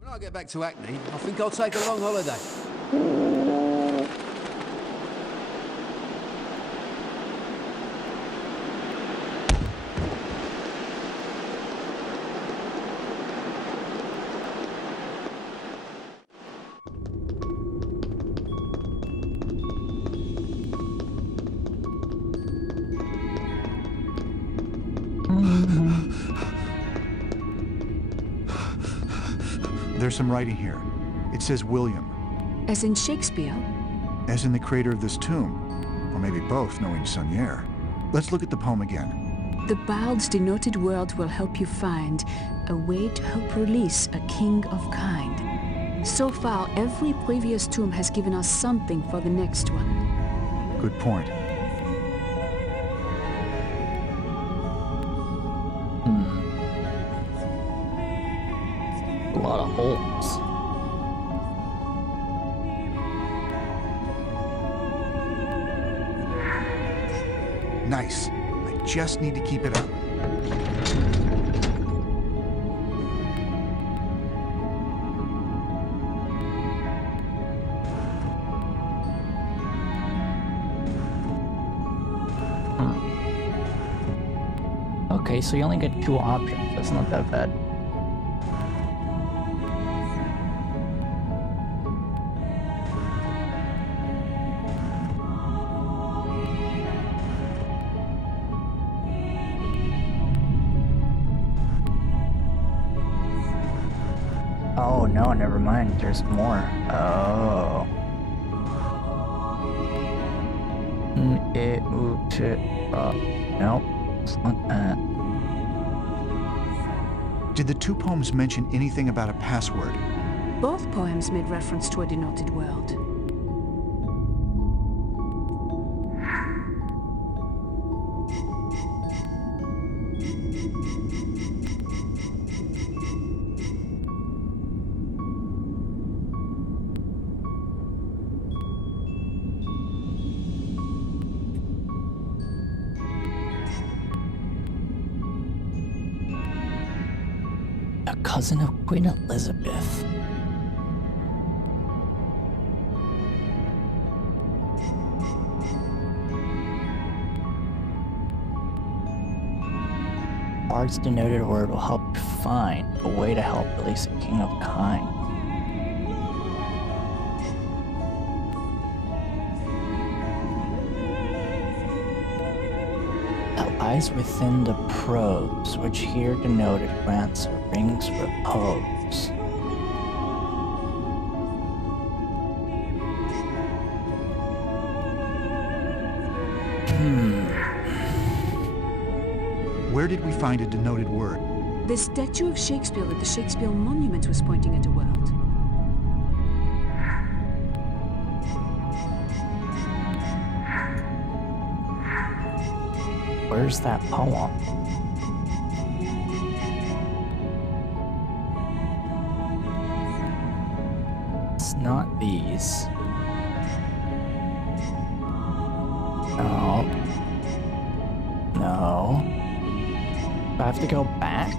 When I get back to Hackney, I think I'll take a long holiday. There's some writing here. It says William, As in Shakespeare? as in the creator of this tomb. Or maybe both, knowing Sonier. Let's look at the poem again. The bard's denoted words will help you find a way to help release a king of kind. So far, every previous tomb has given us something for the next one. Good point. A lot of holes. Nice. I just need to keep it up. Okay, so you only get 2 options. That's not that bad. Oh no, never mind. There's more. Oh. to... nope, it's not that. Did the two poems mention anything about a password? Both poems made reference to a denoted world. A cousin of Queen Elizabeth. Bard's denoted word will help you find a way to help release a king of kind. That lies within the probes, which here denoted grants a ring's repose. Where did we find a denoted word? The statue of Shakespeare at the Shakespeare Monument was pointing at a world. Where's that poem? It's not these. No. No. Do I have to go back?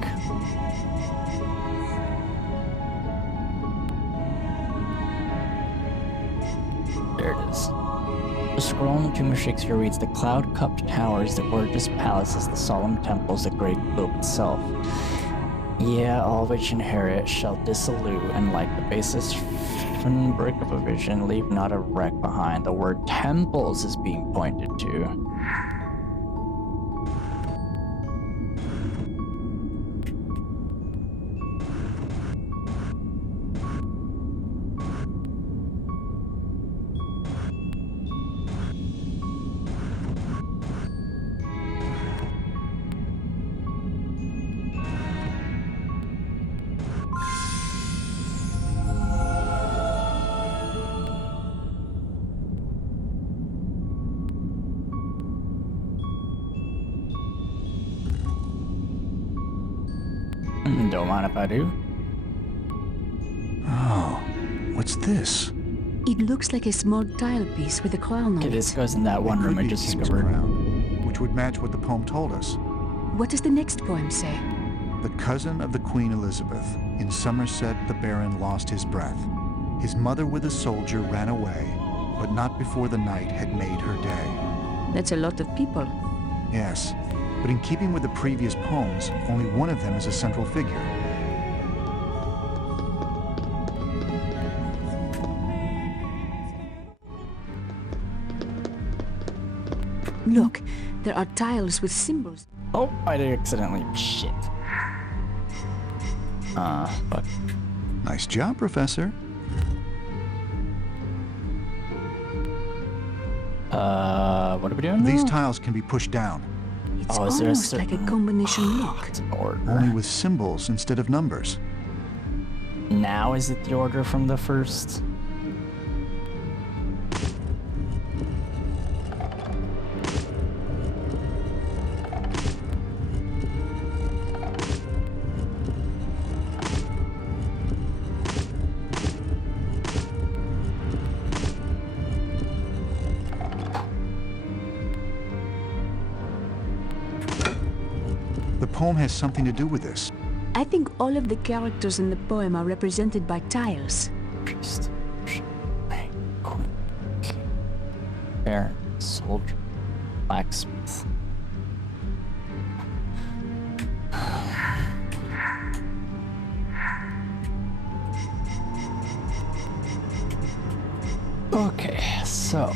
There it is. The scroll in the Tomb of Shakespeare reads, "The cloud-cupped towers, the gorgeous palaces, the solemn temples, the great globe itself. Yeah, all which inherit shall dissolute, and like the basest brick of a vision, leave not a wreck behind." The word temples is being pointed to. Don't mind if I do. Oh, what's this? It looks like a small tile piece with a crown on Okay, it. this goes in that one room I Could be a just king's discovered. crown, which would match what the poem told us. What does the next poem say? The cousin of the Queen Elizabeth, in Somerset the Baron lost his breath. His mother with a soldier ran away, but not before the night had made her day. That's a lot of people. Yes, but in keeping with the previous poems, only one of them is a central figure. Look, there are tiles with symbols. Oh, I did accidentally. Shit. Fuck. Nice job, Professor. What are we doing These now? tiles can be pushed down, It's Oh, is there a almost like a certain- combination lock. It's an only order. with symbols instead of numbers. Now is it the order from the first? The poem has something to do with this. I think all of the characters in the poem are represented by tiles. Priest, knight, queen, king, bear, soldier, blacksmith. Okay, so.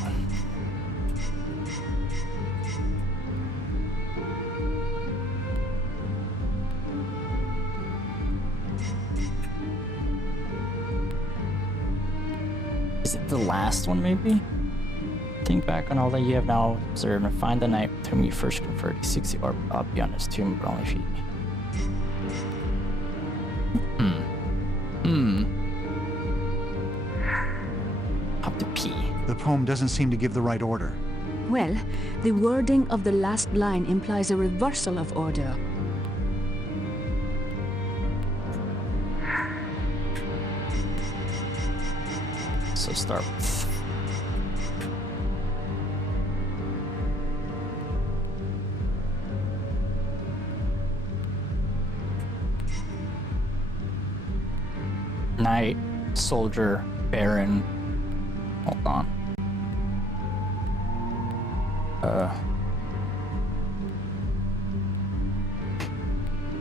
Is it the last one, maybe? Think back on all that you have now observed and find the knight with whom you first conferred. He seeks the orb up beyond his tomb, but only if he... Up to P. The poem doesn't seem to give the right order. Well, the wording of the last line implies a reversal of order. So start with... Knight, soldier, baron. Hold on.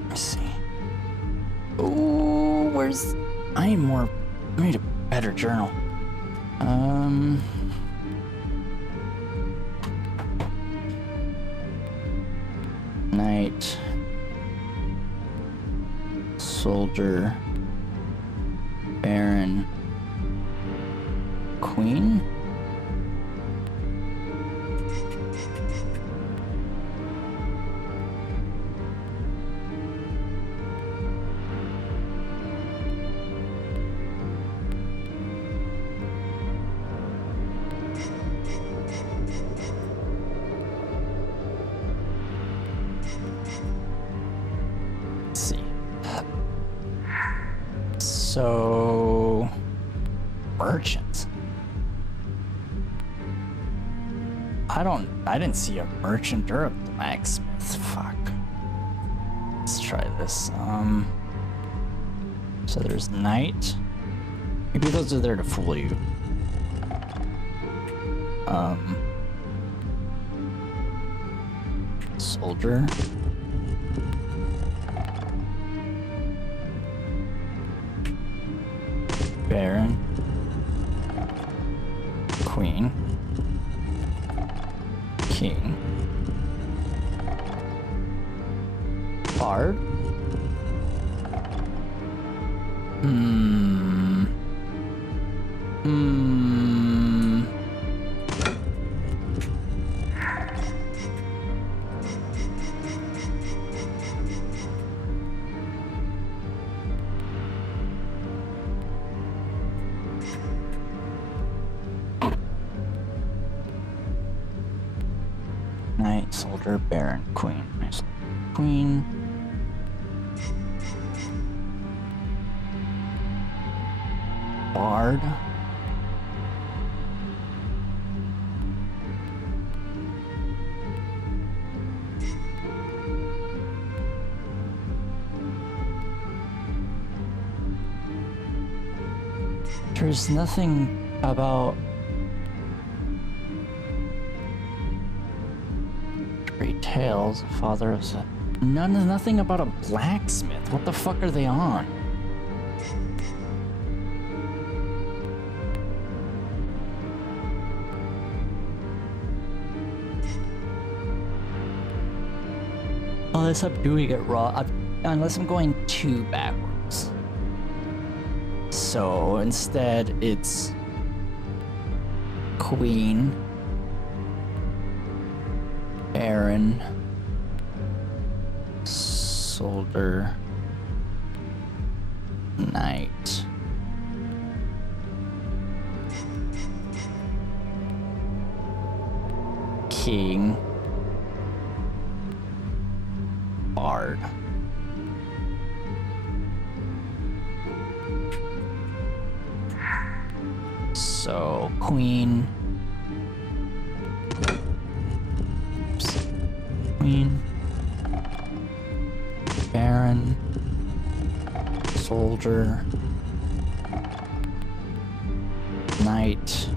Let's see. Ooh, where's... I need a better journal. Knight, soldier, baron, queen. Let's see. So, merchant. I didn't see a merchant or a blacksmith. Fuck. Let's try this. So there's knight. Maybe those are there to fool you. Soldier. Baron. Queen. King. Bard. Knight, soldier, baron, queen. Nice. Queen. Bard. There's nothing about Great Tales, father of nothing about a blacksmith. What the fuck are they on? Unless I'm doing it wrong. Unless I'm going too backwards. So instead it's queen, baron, soldier, knight, king, bard. So, queen. Oops. Queen. Baron. Soldier. Knight.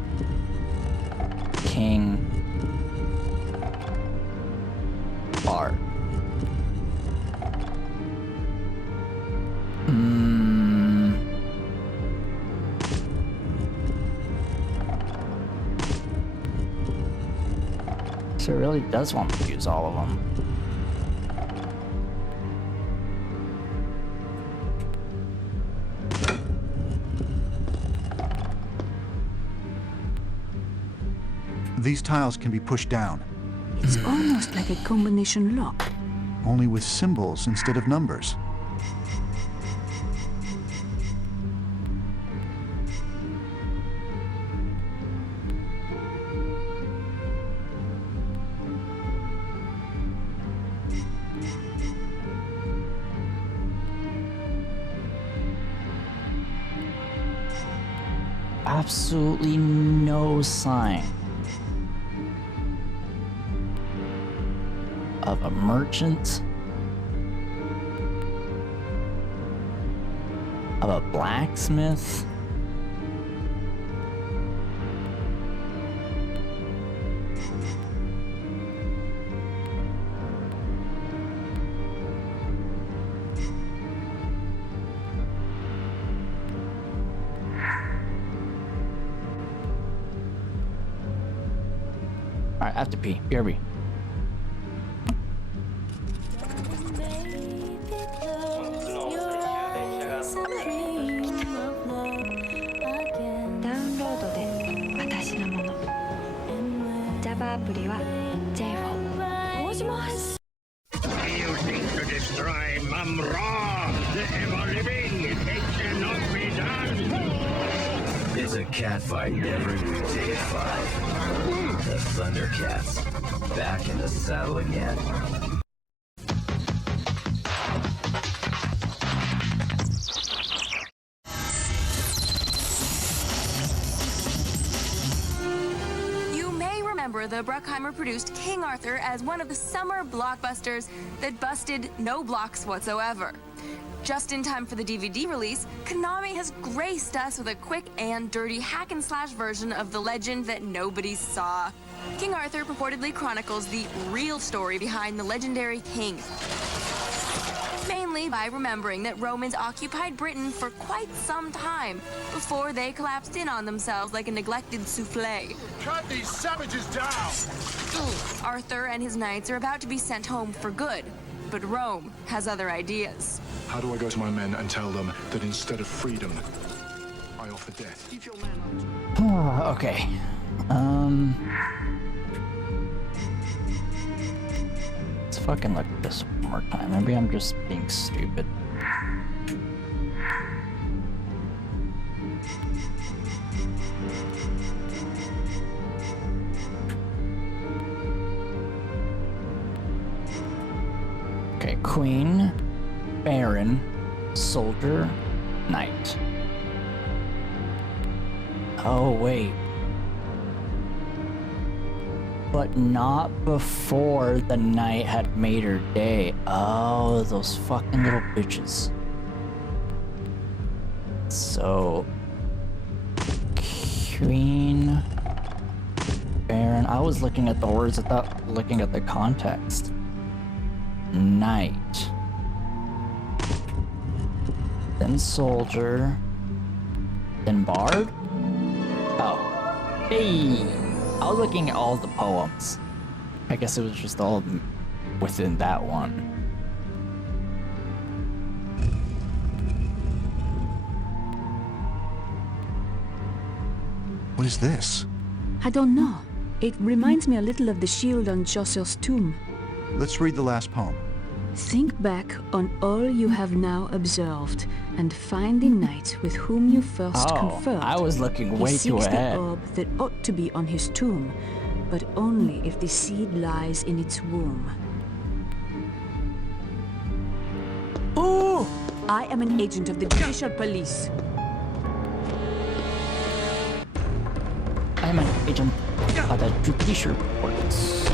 King. Bard. So it really does want to use all of them. These tiles can be pushed down, It's almost like a combination lock. only with symbols instead of numbers. Absolutely no sign of a merchant, of a blacksmith. Alright, I have to pee. BRB. You think to destroy Mum Ra, the ever-living? It cannot be done! It's a cat fight every weekday at 5. The Thundercats, back in the saddle again. You may remember the Bruckheimer produced King Arthur as one of the summer blockbusters that busted no blocks whatsoever. Just in time for the DVD release, Konami has graced us with a quick and dirty hack-and-slash version of the legend that nobody saw. King Arthur purportedly chronicles the real story behind the legendary king, mainly by remembering that Romans occupied Britain for quite some time before they collapsed in on themselves like a neglected souffle. Cut these savages down! Arthur and his knights are about to be sent home for good, but Rome has other ideas. How do I go to my men and tell them that instead of freedom, I offer death? Okay. Let's fucking look at this one more time. Maybe I'm just being stupid. Okay, Queen, Baron, Soldier, Knight. Oh, wait. But not before the Knight had made her day. Oh, those fucking little bitches. So... Queen... Baron... I was looking at the words without looking at the context. Knight. Then Soldier. Then Bard? Oh. Hey! I was looking at all the poems. I guess it was just all within that one. What is this? I don't know. It reminds me a little of the shield on Chaucer's tomb. Let's read the last poem. Think back on all you have now observed, and find the knight with whom you first conferred. I was looking way too ahead. He seeks the orb that ought to be on his tomb, but only if the seed lies in its womb. Ooh! I am an agent of the judicial police. I am an agent of the judicial police.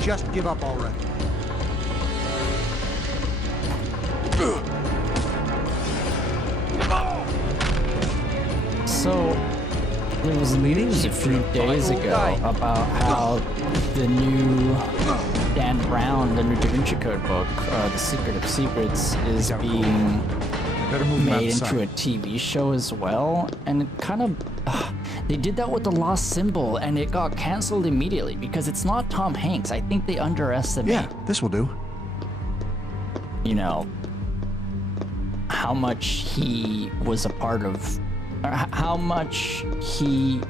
Just give up already. So, there was news a few days ago about how the new Dan Brown, the new Da Vinci Code book, The Secret of Secrets, is being made into a TV show as well, and it kind of they did that with The Lost Symbol, and it got canceled immediately because it's not Tom Hanks. I think they underestimate. Yeah, this will do. You know how much he was a part of How much he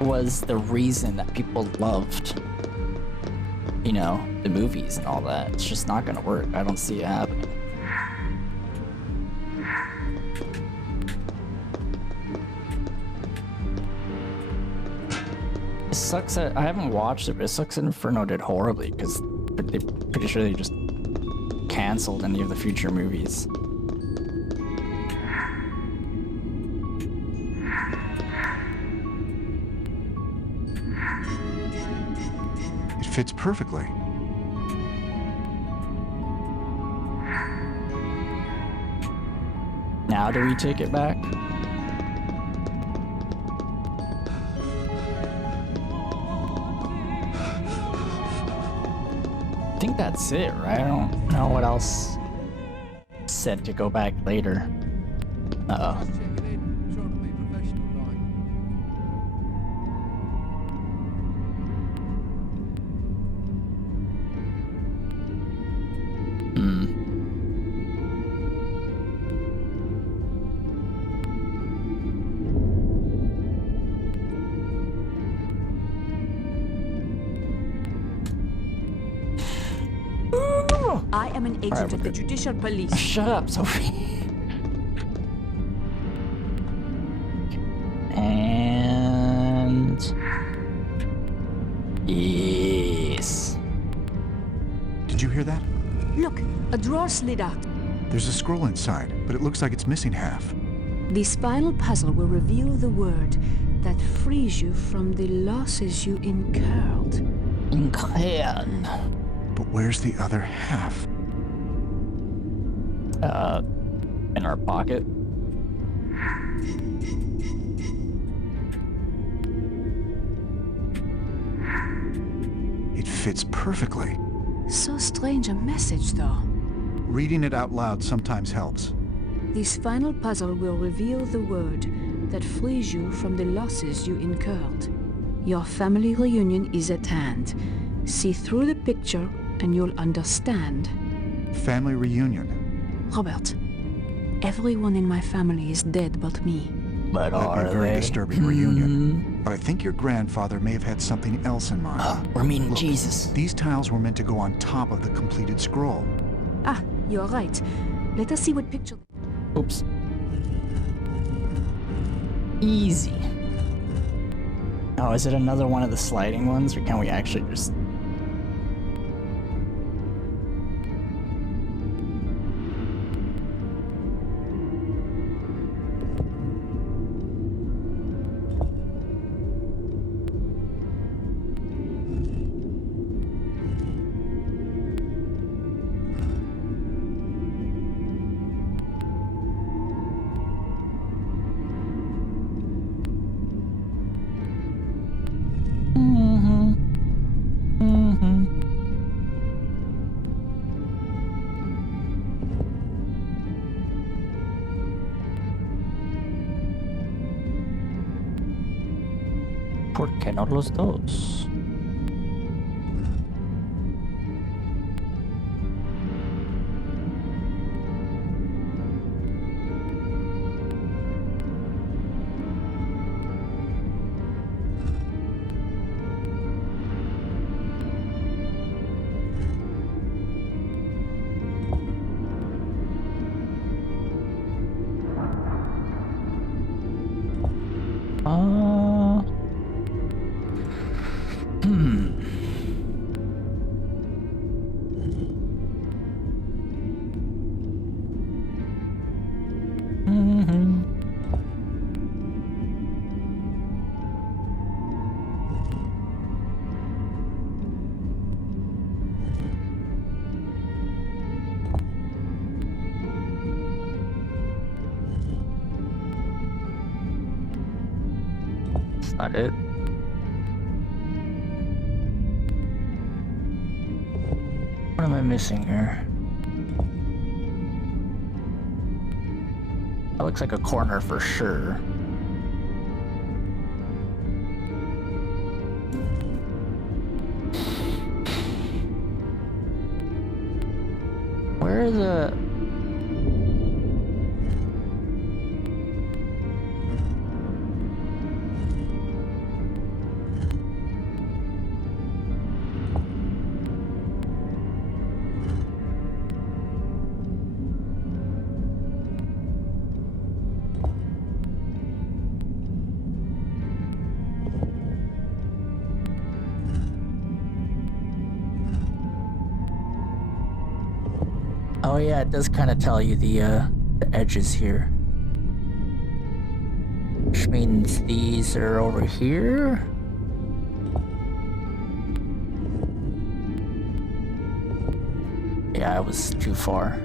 was the reason that people loved, you know, the movies and all that. It's just not gonna work. I don't see it happening. It sucks that I haven't watched it, but it sucks that Inferno did horribly because they're pretty sure they just canceled any of the future movies. It fits perfectly. Now do we take it back? I think that's it, right? I don't know what else said to go back later. Uh-oh. I am an agent of the Judicial Police. Shut up, Sophie. And... yes. Did you hear that? Look, a drawer slid out. There's a scroll inside, but it looks like it's missing half. This final puzzle will reveal the word that frees you from the losses you incurred. Incurred. But where's the other half? In our pocket. It fits perfectly. So strange a message, though. Reading it out loud sometimes helps. This final puzzle will reveal the word that frees you from the losses you incurred. Your family reunion is at hand. See through the picture and you'll understand. Family reunion. Robert, everyone in my family is dead but me. But That'd be are a very they? disturbing reunion. But I think your grandfather may have had something else in mind. We're meeting Look, Jesus. These tiles were meant to go on top of the completed scroll. Ah, you're right. Let us see what picture... Oops. Easy. Oh, is it another one of the sliding ones, or can we actually just... ¿Por qué no los dos? Not it. What am I missing here? That looks like a corner for sure. Where are the... Oh yeah, it does kind of tell you the edges here. Which means these are over here. Yeah, I was too far.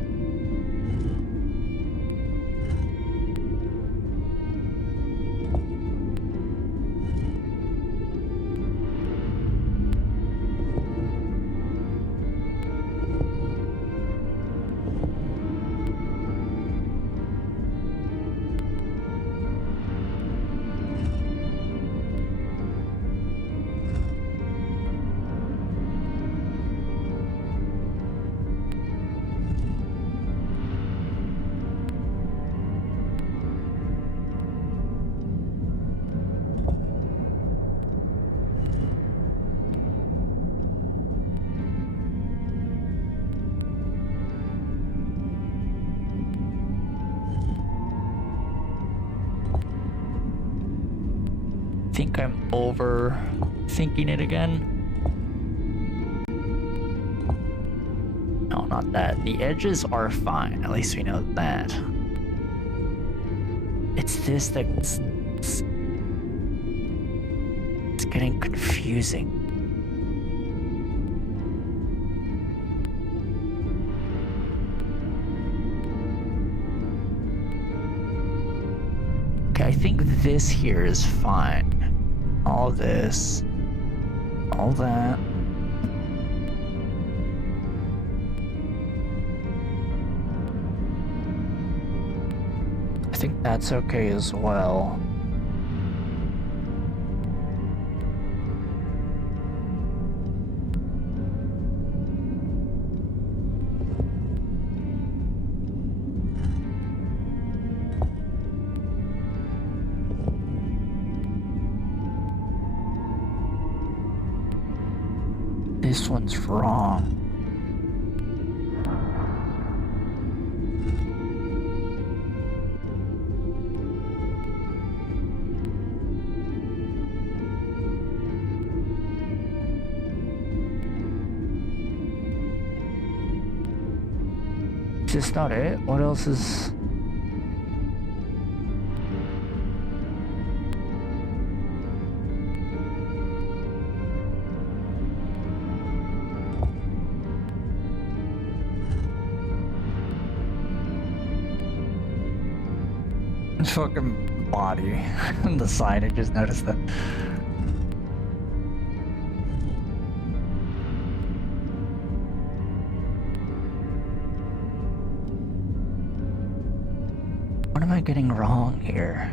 I think I'm overthinking it again. No, not that. The edges are fine. At least we know that. It's this that's... It's getting confusing. Okay, I think this here is fine. All this. All that. I think that's okay as well. This one's wrong. Is this not it? What else is... Fucking body on the side, I just noticed that. What am I getting wrong here?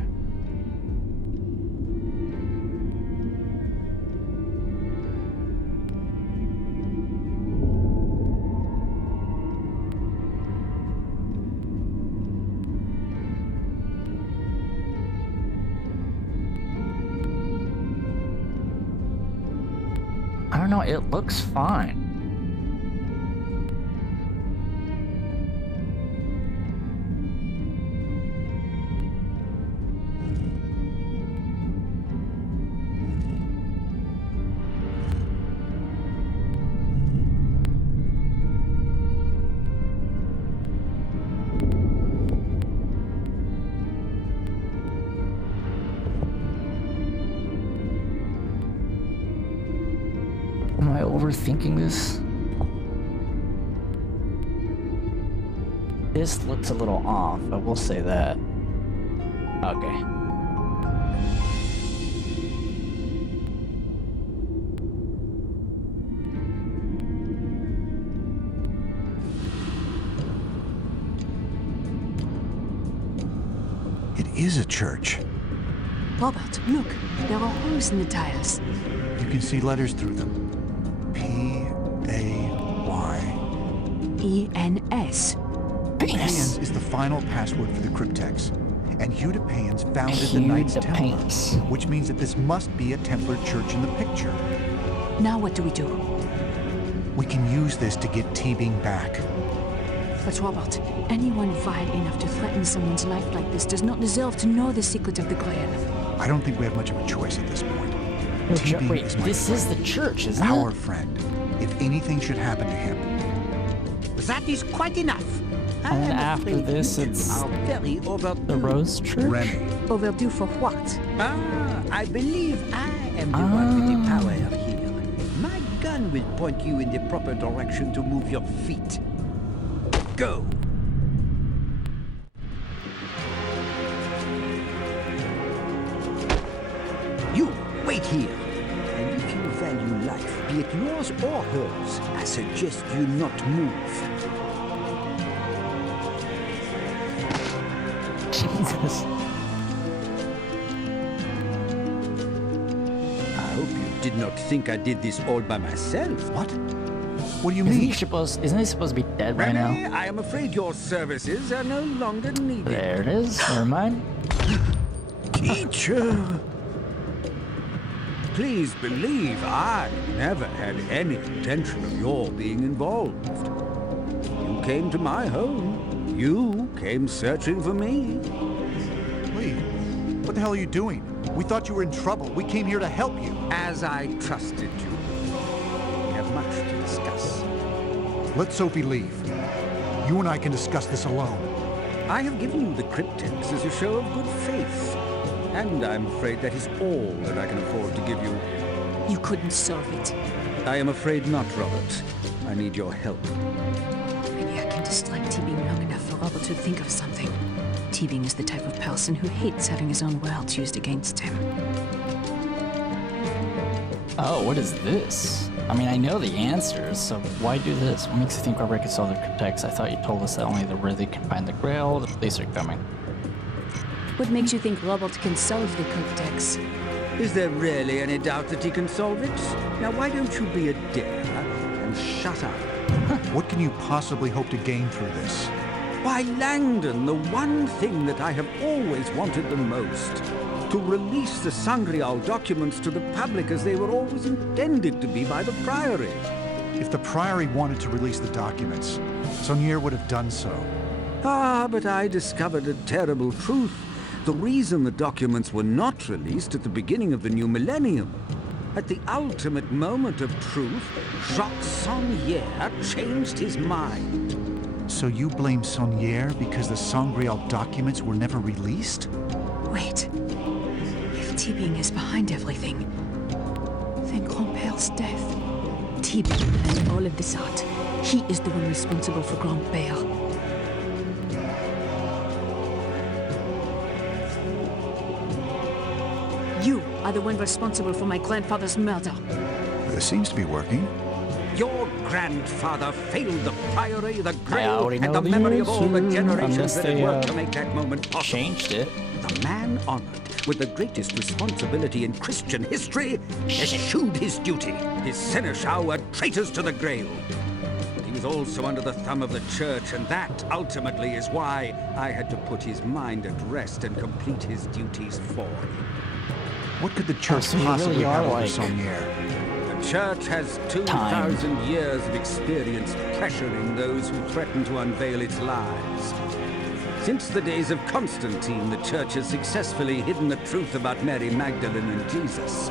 I don't know, it looks fine. Am I overthinking this? This looks a little off, I will say that. Okay. It is a church. Robert, look. There are holes in the tiles. You can see letters through them. P-A-Y. E-N-S. Payans is the final password for the cryptex. And Eudipayans founded the Knights Templar, which means that this must be a Templar church in the picture. Now what do we do? We can use this to get T-Beam back. But Robert, anyone vile enough to threaten someone's life like this does not deserve to know the secret of the Grail. I don't think we have much of a choice at this point. Wait, this is the church, isn't it? Our friend. If anything should happen to him. That is quite enough. And then after this, it's very overdue. the Rose Church. Remy. Overdue for what? I believe I am the one with the power here. My gun will point you in the proper direction to move your feet. Go! You, wait here. And if you value life, be it yours or hers, I suggest you not move. Jesus. I hope you did not think I did this all by myself. What? What do you Isn't mean? he supposed to be dead by Remy, now? I am afraid your services are no longer needed. There it is. Never mind. Teacher! Please believe I never had any intention of your being involved. You came to my home. You came searching for me. Wait, what the hell are you doing? We thought you were in trouble. We came here to help you. As I trusted you. We have much to discuss. Let Sophie leave. You and I can discuss this alone. I have given you the cryptex as a show of good faith. And I'm afraid that is all that I can afford to give you. You couldn't solve it. I am afraid not, Robert. I need your help. Maybe I can distract Teabing long enough for Robert to think of something. Teabing is the type of person who hates having his own world used against him. Oh, what is this? I mean, I know the answers, so why do this? What makes you think Robert could solve the cryptex? I thought you told us that only the worthy can find the grail. The police are coming. What makes you think Robert can solve the cryptex? Is there really any doubt that he can solve it? Now, why don't you be a dare and shut up? What can you possibly hope to gain through this? Why, Langdon, the one thing that I have always wanted the most. To release the Sangreal documents to the public as they were always intended to be by the Priory. If the Priory wanted to release the documents, Saunier would have done so. Ah, but I discovered a terrible truth. The reason the documents were not released at the beginning of the new millennium. At the ultimate moment of truth, Jacques Saunier changed his mind. So you blame Saunier because the Sangreal documents were never released? Wait. If Teabing is behind everything, then Grandpère's death. Teabing and all of this art. He is the one responsible for Grandpère. You are the one responsible for my grandfather's murder. This seems to be working. Your grandfather failed the Priory, the Grail, already and know the the memory of all the answer, generations unless that had they, worked to make that moment possible. Changed it. The man honored with the greatest responsibility in Christian history eschewed his duty. His seneschal were traitors to the Grail. But he was also under the thumb of the Church, and that ultimately is why I had to put his mind at rest and complete his duties for him. What could the Church So you possibly really have are over like- Saunier? The Church has 2,000 years of experience pressuring those who threaten to unveil its lies. Since the days of Constantine, the Church has successfully hidden the truth about Mary Magdalene and Jesus.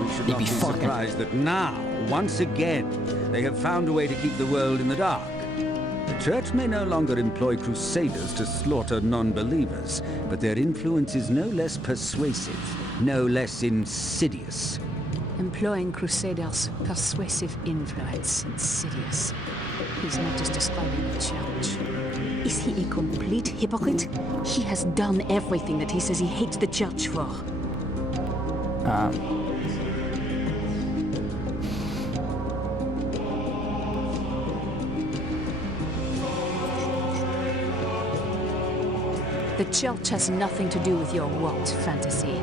We should not be surprised that now, once again, they have found a way to keep the world in the dark. The Church may no longer employ crusaders to slaughter non-believers, but their influence is no less persuasive, no less insidious. Employing Crusaders' persuasive influence, insidious. He's not just describing the Church. Is he a complete hypocrite? He has done everything that he says he hates the Church for. The Church has nothing to do with your warped fantasy.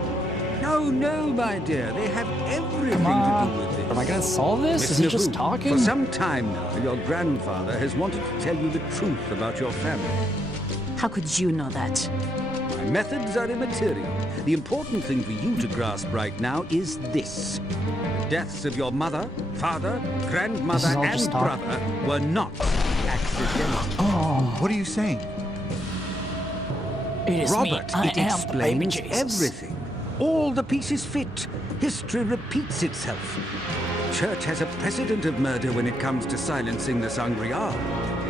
No, no, my dear. They have everything Come to do with this. Am I gonna solve this? Miss Is he just Naboo, talking? For some time now, your grandfather has wanted to tell you the truth about your family. How could you know that? My methods are immaterial. The important thing for you to grasp right now is this. The deaths of your mother, father, grandmother, This is all and just talk. brother were not accidental. Oh, what are you saying? It is Robert, me. I it am the baby explains Jesus. everything. All the pieces fit. History repeats itself. The Church has a precedent of murder when it comes to silencing the Sangreal.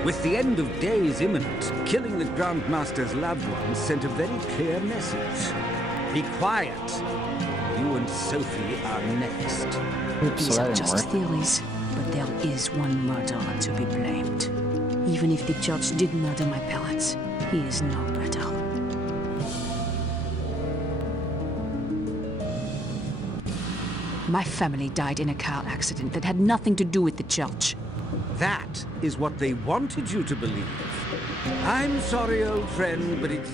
With the end of days imminent, killing the Grand Master's loved ones sent a very clear message. Be quiet. You and Sophie are next. These are just theories, but there is one murderer to be blamed. Even if the judge did murder my parents, he is no better. My family died in a car accident that had nothing to do with the church. That is what they wanted you to believe. I'm sorry, old friend, but it's...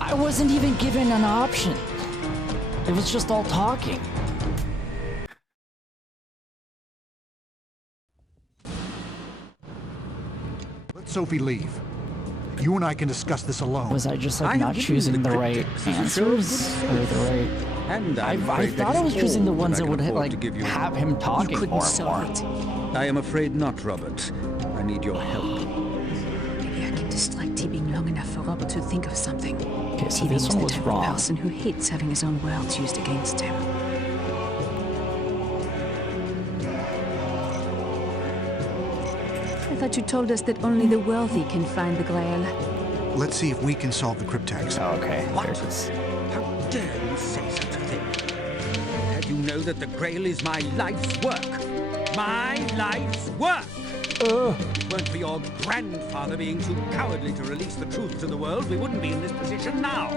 I wasn't even given an option. It was just all talking. Let Sophie leave. You and I can discuss this alone. Was I just like not choosing the right answers or the right? And I thought I was choosing the ones that would like have him talking more and more. I am afraid not, Robert. I need your help. Maybe I can distract T-Bing long enough for Robert to think of something. Okay, so T-Bing this is one the was type wrong. of person who hates having his own world used against him. I thought you told us that only the wealthy can find the Grail. Let's see if we can solve the cryptext. Oh, okay. What? There it is. How dare you say such a thing? Had you know that the Grail is my life's work? My life's work! If it weren't for your grandfather being too cowardly to release the truth to the world, we wouldn't be in this position now.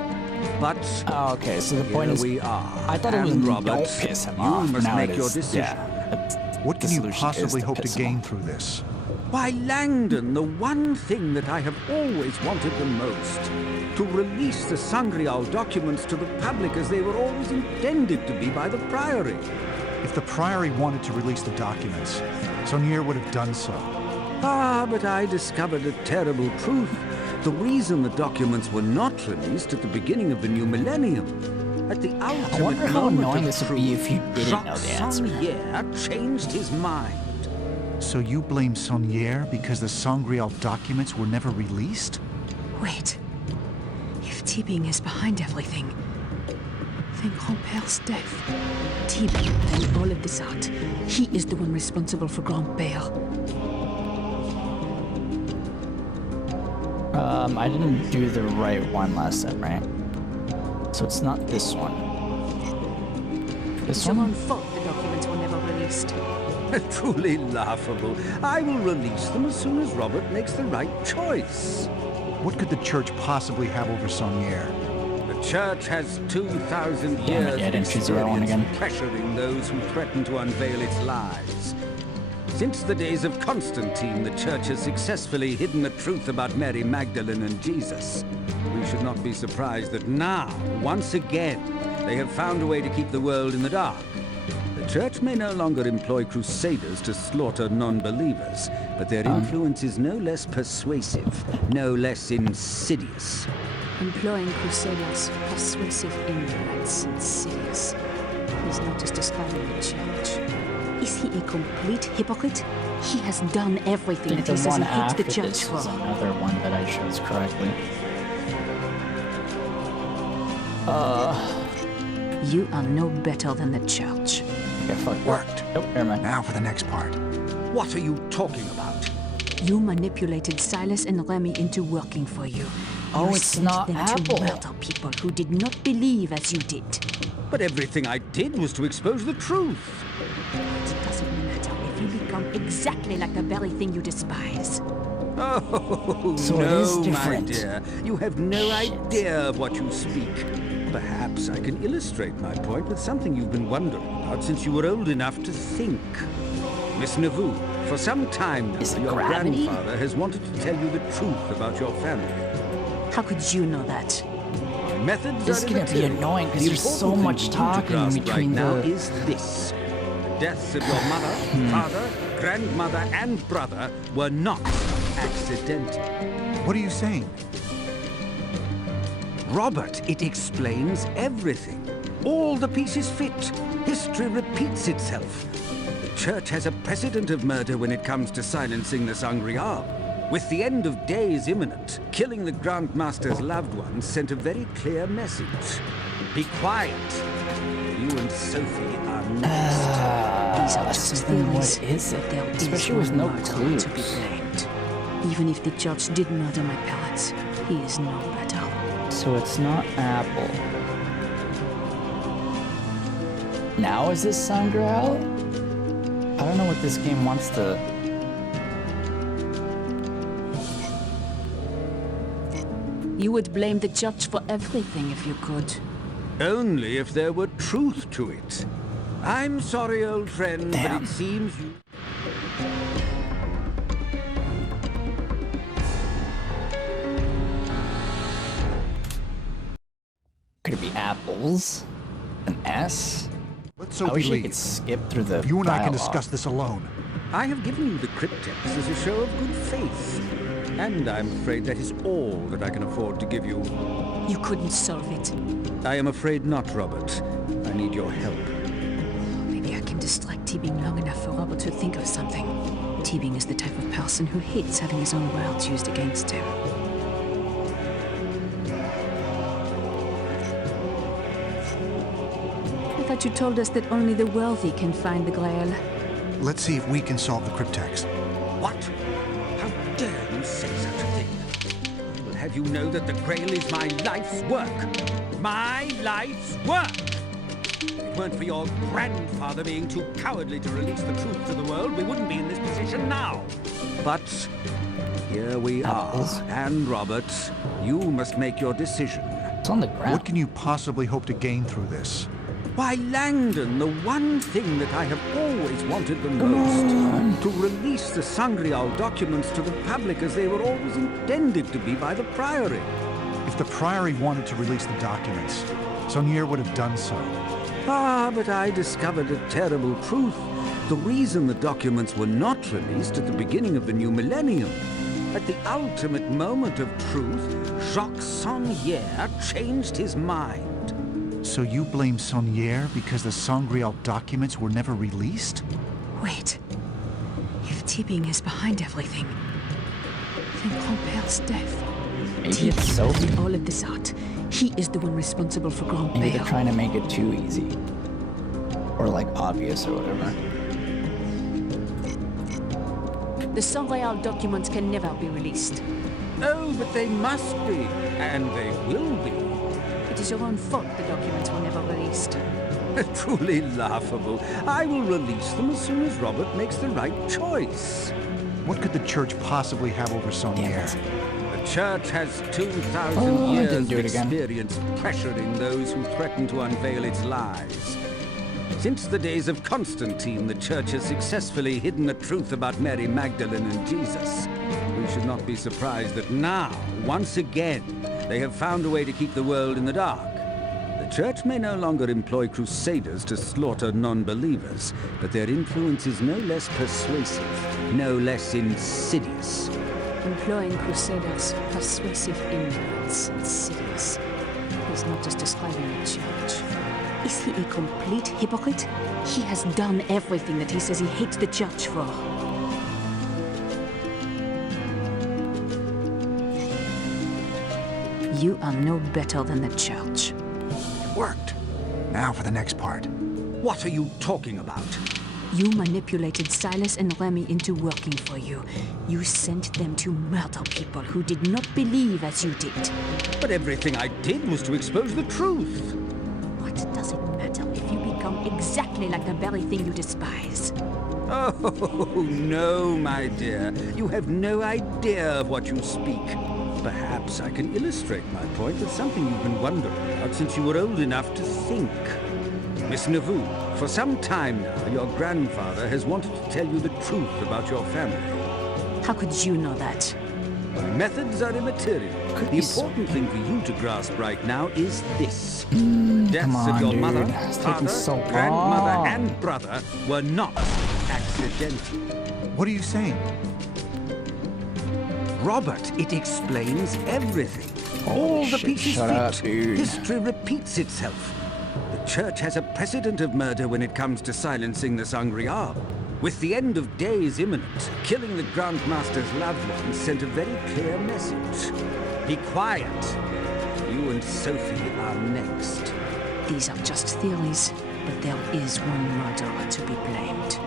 But Oh, okay, so the point is, we are. I thought it was And don't Robert, piss him you off. must Now make it your is, decision. yeah. What The can you solution is possibly to hope to piss him gain off. through this? Why, Langdon, the one thing that I have always wanted the most. To release the Sangreal documents to the public as they were always intended to be by the Priory. If the Priory wanted to release the documents, Saunier would have done so. Ah, but I discovered a terrible truth. The reason the documents were not released at the beginning of the new millennium. At the ultimate I wonder how moment annoying of this would be if you didn't Jacques know the answer. Saunier changed his mind. So you blame Saunier because the Sangreal documents were never released? Wait. If T-Bing is behind everything, then Grandpère's death. T-Bing and all of this art. He is the one responsible for Grandpère. I didn't do the right one last time, right? So it's not this one. This It's your one? own fault the documents were never released. Truly laughable. I will release them as soon as Robert makes the right choice. What could the Church possibly have over Saunier? The Church has 2,000 Damn it, years yeah, I of didn't choose the right one experience again. pressuring those who threaten to unveil its lies. Since the days of Constantine, the Church has successfully hidden the truth about Mary Magdalene and Jesus. We should not be surprised that now, once again, they have found a way to keep the world in the dark. The Church may no longer employ crusaders to slaughter non-believers, but their influence is no less persuasive, no less insidious. Employing crusaders, persuasive influence, insidious. He's not just describing the church. Is he a complete hypocrite? He has done I everything think that he the says one he hates after the church this for. is another one that I chose correctly. You are no better than the church. Okay, fuck. Worked. Nope, never mind. Now for the next part. What are you talking about? You manipulated Silas and Remy into working for you. Oh, You it's sent not them Apple. to murder people who did not believe as you did. But everything I did was to expose the truth. It doesn't matter if you become exactly like the very thing you despise. Oh, So it is no, my different. dear. You have no Shit. idea of what you speak. Perhaps I can illustrate my point with something you've been wondering about since you were old enough to think. Miss Nauvoo, for some time now, Is it your gravity? grandfather has wanted to tell you the truth about your family. How could you know that? My methods This is are gonna be immaterial. annoying 'cause The there's so important much thing for you to talking grasp between right now the- is this. The deaths of your mother, father, grandmother, and brother were not accidental. What are you saying? Robert, it explains everything. All the pieces fit. History repeats itself. The Church has a precedent of murder when it comes to silencing the Sangreal. With the end of days imminent, killing the Grand Master's loved ones sent a very clear message. Be quiet. You and Sophie are next. These are just then what theories. is it? There is Especially with one no murderer clues. to be blamed. Even if the judge did murder my parents, he is no better. So it's not Apple. Now is this Sangreal? I don't know what this game wants to... You would blame the judge for everything if you could. Only if there were truth to it. I'm sorry, old friend, Damn. but it seems you... Could it be apples? An S? Let I Sophie wish I leave. could skip through the You and I can dialogue. discuss this alone. I have given you the cryptex as a show of good faith. And I'm afraid that is all that I can afford to give you. You couldn't solve it. I am afraid not, Robert. I need your help. Maybe I can distract Teabing long enough for Robert to think of something. Teabing is the type of person who hates having his own words used against him. I thought you told us that only the wealthy can find the Grail. Let's see if we can solve the cryptex. What? How dare you say such a thing? I will have you know that the Grail is my life's work. My life's work! If it weren't for your grandfather being too cowardly to release the truth to the world, we wouldn't be in this position now. But here we are. And Robert, you must make your decision. It's on the ground. What can you possibly hope to gain through this? Why, Langdon, the one thing that I have always wanted the most, to release the Sangreal documents to the public as they were always intended to be by the Priory. If the Priory wanted to release the documents, Saunier would have done so. Ah, but I discovered a terrible truth. The reason the documents were not released at the beginning of the new millennium, at the ultimate moment of truth, Jacques Saunier changed his mind. So you blame Saunier because the Sangreal documents were never released? Wait. If Teabing is behind everything, then Grandpère's death. Maybe it's Sophie. All of this out. He is the one responsible for Maybe they're Grandpère. trying to make it too easy. Or like obvious or whatever. The Sangreal documents can never be released. Oh, but they must be, and they will be. It is your own fault the documents were never released. Truly laughable. I will release them as soon as Robert makes the right choice. What could the Church possibly have over Saunier? The Church has 2,000 Oh, I years didn't of do it again. experience pressuring those who threaten to unveil its lies. Since the days of Constantine, the Church has successfully hidden the truth about Mary Magdalene and Jesus. We should not be surprised that now, once again, they have found a way to keep the world in the dark. The Church may no longer employ crusaders to slaughter non-believers, but their influence is no less persuasive, no less insidious. Employing crusaders, persuasive influence, insidious. He's not just describing the Church. Is he a complete hypocrite? He has done everything that he says he hates the Church for. You are no better than the Church. It worked. Now for the next part. What are you talking about? You manipulated Silas and Remy into working for you. You sent them to murder people who did not believe as you did. But everything I did was to expose the truth. What does it matter if you become exactly like the very thing you despise? Oh, no, my dear. You have no idea of what you speak. Perhaps I can illustrate my point with something you've been wondering about since you were old enough to think. Miss Nauvoo, for some time now, your grandfather has wanted to tell you the truth about your family. How could you know that? My methods are immaterial. The important thing for you to grasp right now is this. The Come deaths on, of your dude. mother, It's taking father, so grandmother, long. and brother were not accidental. What are you saying? Robert, it explains everything. Holy All the shit, pieces shut fit. up, dude. History repeats itself. The Church has a precedent of murder when it comes to silencing the Sangreal. With the end of days imminent, killing the Grandmaster's loved ones sent a very clear message. Be quiet. You and Sophie are next. These are just theories. But there is one murderer to be blamed.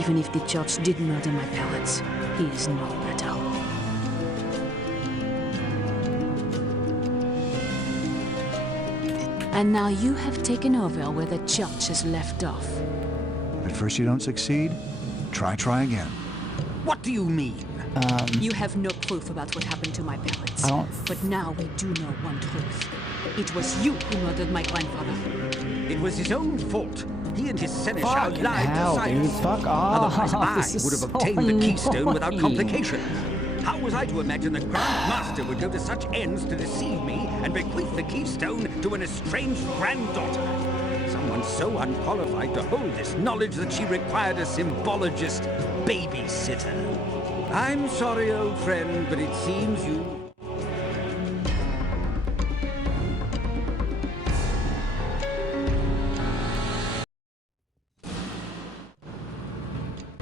Even if the church did murder my parents, he is no better. And now you have taken over where the church has left off. If at first you don't succeed, try again. What do you mean? You have no proof about what happened to my parents. But now we do know one truth. It was you who murdered my grandfather. It was his own fault. He and his seneschal Fucking lied hell, to science. dude. Fuck off. Otherwise, This I would is have so obtained the keystone without annoying. complication. How was I to imagine the Grand Master would go to such ends to deceive me and bequeath the keystone to an estranged granddaughter? Someone so unqualified to hold this knowledge that she required a symbologist babysitter. I'm sorry, old friend, but it seems you...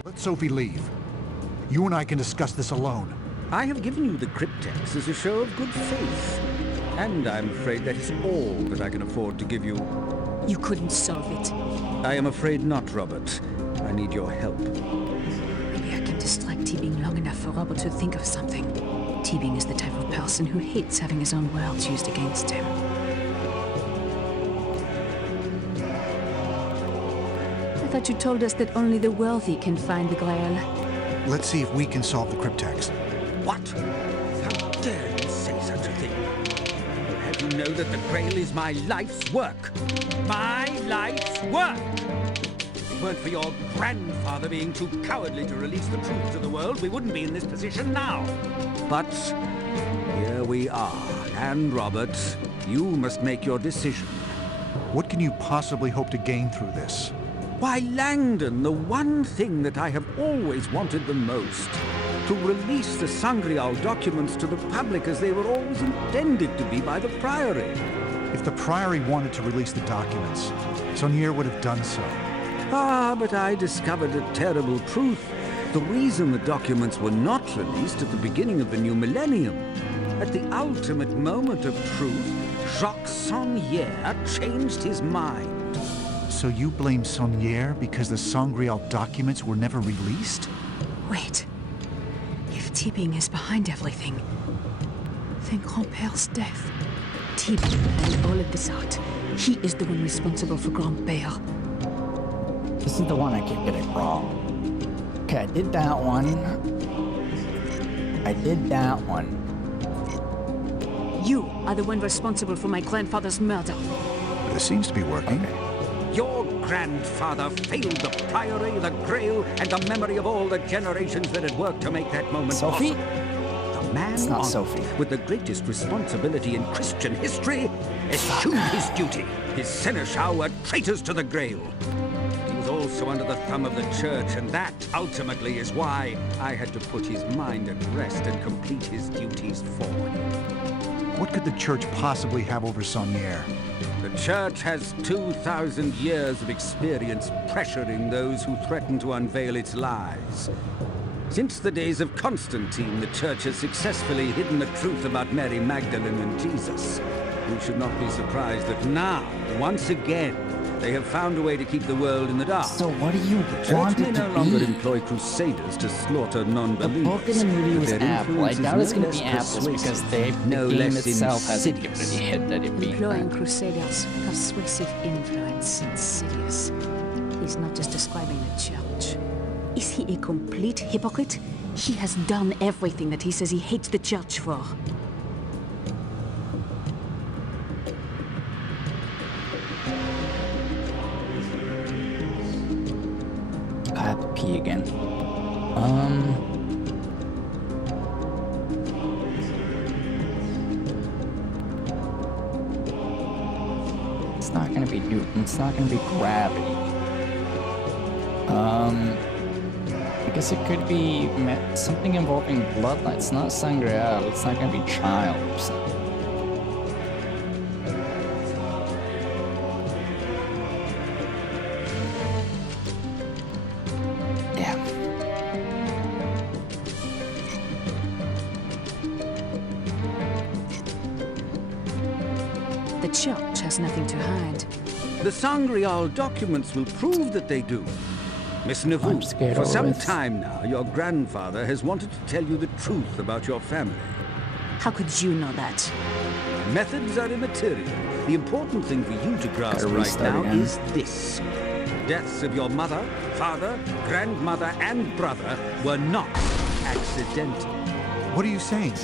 Let Sophie leave. You and I can discuss this alone. I have given you the cryptex as a show of good faith. And I'm afraid that is all that I can afford to give you. You couldn't solve it. I am afraid not, Robert. I need your help. Maybe I can distract Teabing long enough for Robert to think of something. Teabing is the type of person who hates having his own words used against him. I thought you told us that only the wealthy can find the Grail. Let's see if we can solve the cryptex. What? How dare you say such a thing? Have you know that the Grail is my life's work? My life's work! If it weren't for your grandfather being too cowardly to release the truth to the world, we wouldn't be in this position now. But here we are. And Robert, you must make your decision. What can you possibly hope to gain through this? Why, Langdon, the one thing that I have always wanted the most. To release the Sangreal documents to the public as they were always intended to be by the Priory. If the Priory wanted to release the documents, Saunier would have done so. Ah, but I discovered a terrible truth. The reason the documents were not released at the beginning of the new millennium. At the ultimate moment of truth, Jacques Saunier changed his mind. So you blame Saunier because the Sangreal documents were never released? Wait. If Teabing is behind everything, then Grandpère's death. Teabing planned all of this out. He is the one responsible for Grandpère. This is the one I keep getting wrong. Okay, I did that one. You are the one responsible for my grandfather's murder. This seems to be working. Okay. Your grandfather failed the Priory, the Grail, and the memory of all the generations that had worked to make that moment Sophie? possible. The man It's not on Sophie. with the greatest responsibility in Christian history eschewed his duty. His seneschal were traitors to the Grail. He was also under the thumb of the Church, and that ultimately is why I had to put his mind at rest and complete his duties for him. What could the Church possibly have over Saunier? The Church has 2,000 years of experience pressuring those who threaten to unveil its lies. Since the days of Constantine, the Church has successfully hidden the truth about Mary Magdalene and Jesus. We should not be surprised that now, once again, they have found a way to keep the world in the dark. So what do you The Church want may it no to longer be? employ crusaders to slaughter The non-believers. book in the movie but was their Apple. I influence is doubt it's no going to be less apples because persuasive, the no game less itself hasn't given insidious. any hint at it being Employing that. crusaders, persuasive influence, insidious. He's not just describing the church. Is he a complete hypocrite? He has done everything that he says he hates the church for. I have to pee again. It's not gonna be Newton. It's not gonna be gravity. I guess it could be something involving bloodline. It's not Sangreal. It's not gonna be child or something. Yeah. The church has nothing to hide. The Sangreal documents will prove that they do. Miss Navu, for some time now, your grandfather has wanted to tell you the truth about your family. How could you know that? Methods are immaterial. The important thing for you to grasp right now is this. Deaths of your mother, father, grandmother, and brother were not accidental. What are you saying?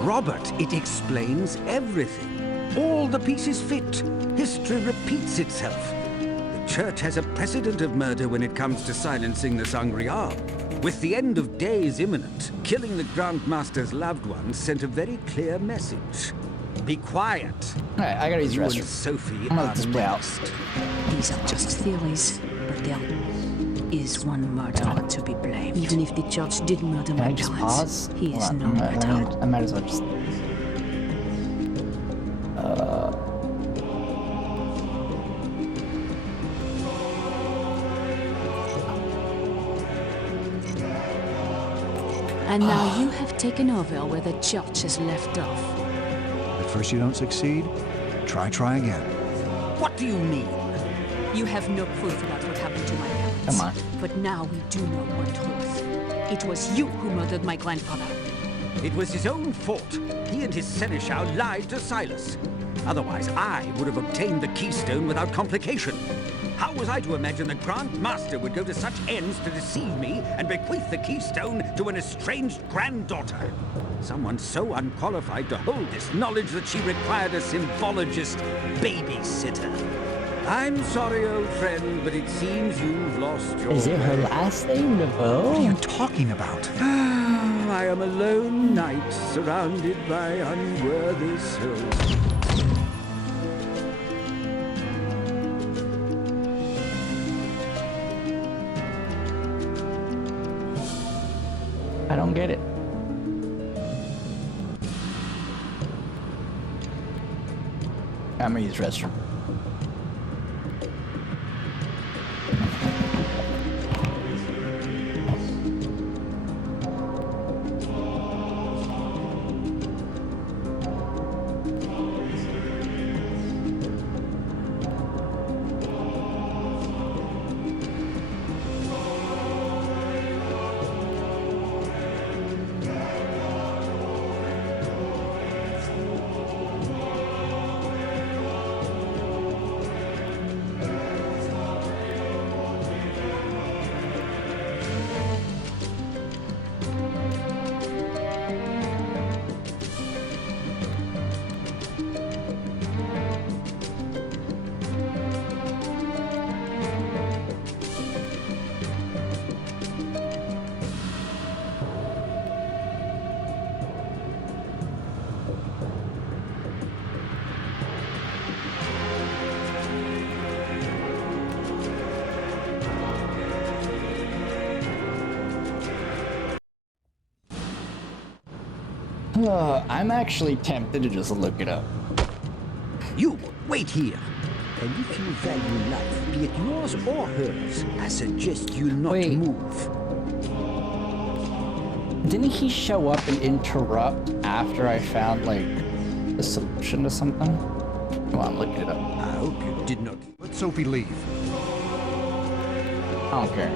Robert, it explains everything. All the pieces fit. History repeats itself. The Church has a precedent of murder when it comes to silencing the Sangreal. With the end of days imminent, killing the Grand Master's loved ones sent a very clear message. Be quiet. Alright, I gotta use the You and restroom. Sophie I'm gonna are let this play out. next. These are just theories, but there is one murderer to be blamed. Even if the Church did murder Can my I just parents, pause? he is Hold no on, murderer. I might as well just... And now you have taken over where the Church has left off. At first you don't succeed, try again. What do you mean? You have no proof about what happened to my parents. Come on. But now we do know one truth. It was you who murdered my grandfather. It was his own fault. He and his seneschal lied to Silas. Otherwise, I would have obtained the keystone without complication. How was I to imagine the Grand Master would go to such ends to deceive me and bequeath the keystone to an estranged granddaughter? Someone so unqualified to hold this knowledge that she required a symbologist babysitter. I'm sorry, old friend, but it seems you've lost your Is it her way. last name, Naveau? What are you talking about? I am a lone knight surrounded by unworthy souls. I don't get it. I'm gonna use restroom. I'm actually tempted to just look it up. You, wait here. And if you value life, be it yours or hers, I suggest you not move. Didn't he show up and interrupt after I found, like, the solution to something? Come on, look it up. I hope you did not. Let Sophie leave. I don't care.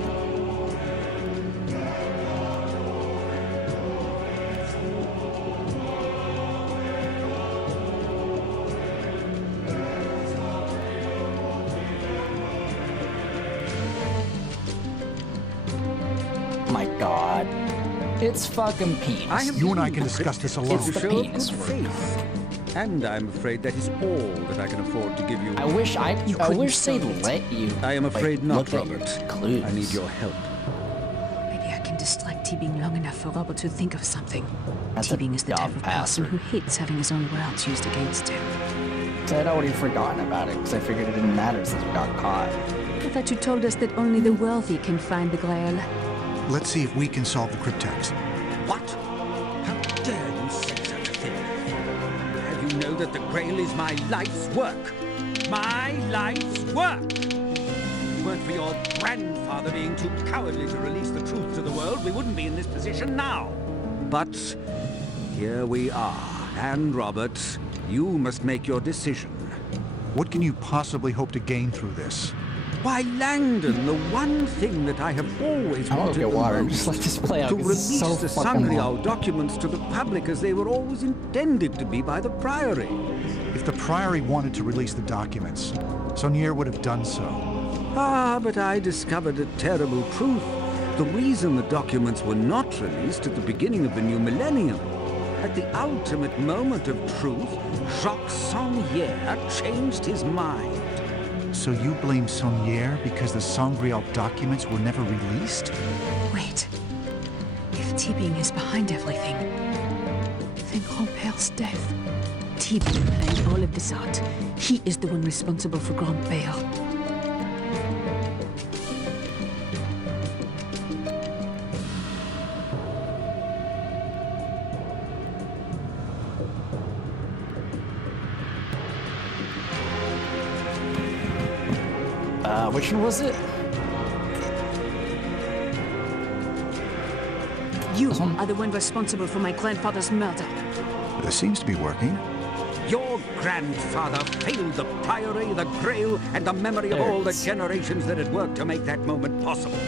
My God. It's fucking penis. You and I can discuss this alone. It's the penis word. Faith. And I'm afraid that is all that I can afford to give you. I wish they'd let you. I am afraid not, look at your Robert. clues. I need your help. Maybe I can distract T-Bing long enough for Robert to think of something. That's a T-Bing is the type dumb of person password. who hates having his own words used against him. I'd already forgotten about it because I figured it didn't matter since we got caught. I thought you told us that only the wealthy can find the Grail. Let's see if we can solve the cryptext. What? How dare you say such a thing? Have you know that the Grail is my life's work? My life's work! If it weren't for your grandfather being too cowardly to release the truth to the world, we wouldn't be in this position now. But here we are. And Robert, you must make your decision. What can you possibly hope to gain through this? Why, Langdon, the one thing that I have always wanted get the water. most, Just let this play out, to 'cause it's release so the fucking Sangreal long. documents to the public as they were always intended to be by the Priory. If the Priory wanted to release the documents, Saunier would have done so. Ah, but I discovered a terrible truth. The reason the documents were not released at the beginning of the new millennium. At the ultimate moment of truth, Jacques Saunier changed his mind. So you blame Saunier because the Sangreal documents were never released? Wait. If Tibing is behind everything, then Grandpère's death. Tibing planned all of this out. He is the one responsible for Grandpère. Which one was it? You are the one responsible for my grandfather's murder. This seems to be working. Your grandfather failed the Priory, the Grail, and the memory of all the generations that had worked to make that moment possible.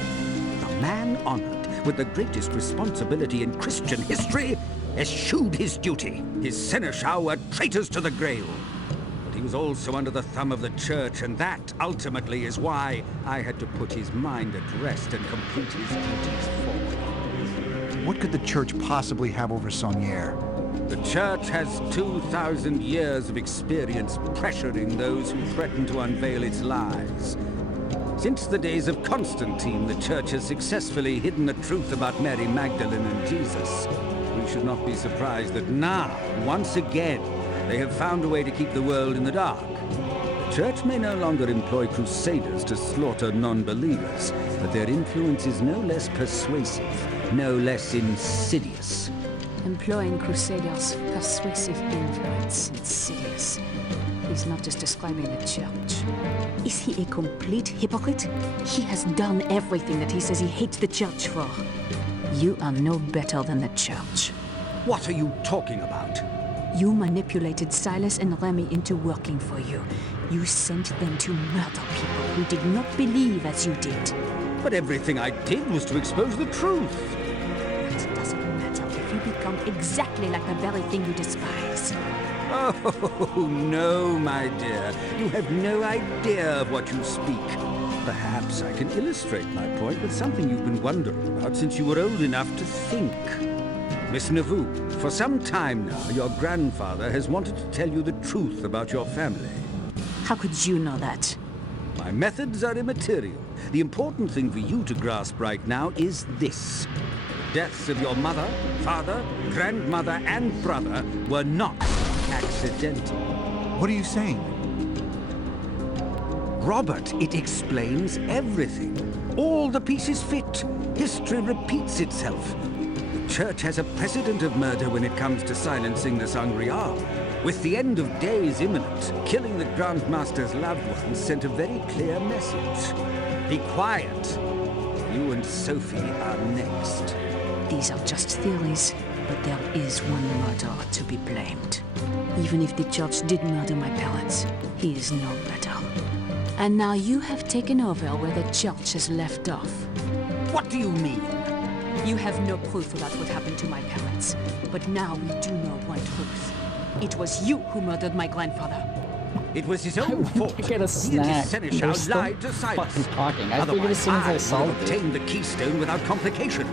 The man honored with the greatest responsibility in Christian history eschewed his duty. His seneschal were traitors to the Grail. But he was also under the thumb of the Church, and that, ultimately, is why I had to put his mind at rest and complete his duties forward. What could the Church possibly have over Saunier? The Church has 2,000 years of experience pressuring those who threaten to unveil its lies. Since the days of Constantine, the Church has successfully hidden the truth about Mary Magdalene and Jesus. We should not be surprised that now, once again, they have found a way to keep the world in the dark. The Church may no longer employ crusaders to slaughter non-believers, but their influence is no less persuasive, no less insidious. Employing Crusaders' persuasive influence, insidious. He's not just describing the Church. Is he a complete hypocrite? He has done everything that he says he hates the Church for. You are no better than the Church. What are you talking about? You manipulated Silas and Remy into working for you. You sent them to murder people who did not believe as you did. But everything I did was to expose the truth. That doesn't matter if you become exactly like the very thing you despise. Oh, no, my dear. You have no idea of what you speak. Perhaps I can illustrate my point with something you've been wondering about since you were old enough to think. Miss Nauvoo, for some time now, your grandfather has wanted to tell you the truth about your family. How could you know that? My methods are immaterial. The important thing for you to grasp right now is this. The deaths of your mother, father, grandmother, and brother were not accidental. What are you saying? Robert, it explains everything. All the pieces fit. History repeats itself. The Church has a precedent of murder when it comes to silencing the Sangreal. With the end of days imminent, killing the Grandmaster's loved ones sent a very clear message. Be quiet. You and Sophie are next. These are just theories, but there is one murderer to be blamed. Even if the Church did murder my parents, he is no better. And now you have taken over where the Church has left off. What do you mean? You have no proof about what happened to my parents, but now we do know one truth. It was you who murdered my grandfather. It was his own fault. Get a He snack. and his seneschal They're still lied to Silas. fucking talking. I figured Otherwise, as soon as I would solved have it. obtained the keystone without complication.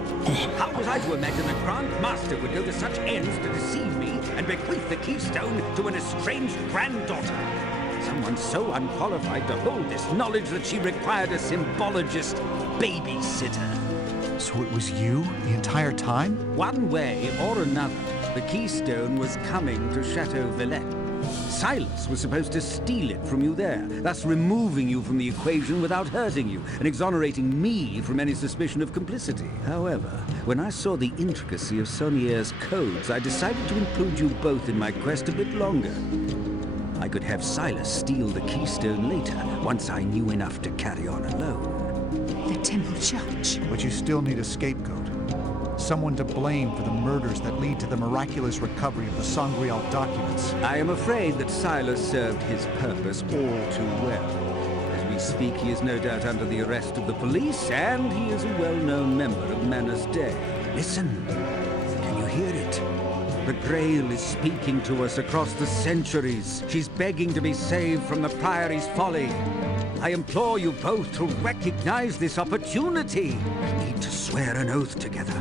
How was I to imagine the Grand Master would go to such ends to deceive me and bequeath the keystone to an estranged granddaughter? Someone so unqualified to hold this knowledge that she required a symbologist babysitter. So it was you the entire time? One way or another, the keystone was coming to Chateau Villette. Silas was supposed to steal it from you there, thus removing you from the equation without hurting you, and exonerating me from any suspicion of complicity. However, when I saw the intricacy of Saunier's codes, I decided to include you both in my quest a bit longer. I could have Silas steal the keystone later, once I knew enough to carry on alone. The Temple Church. But you still need a scapegoat. someone to blame for the murders that lead to the miraculous recovery of the Sangreal documents. I am afraid that Silas served his purpose all too well. As we speak, he is no doubt under the arrest of the police, and he is a well-known member of Manus Day. Listen, can you hear it? The Grail is speaking to us across the centuries. She's begging to be saved from the Priory's folly. I implore you both to recognize this opportunity. We need to swear an oath together,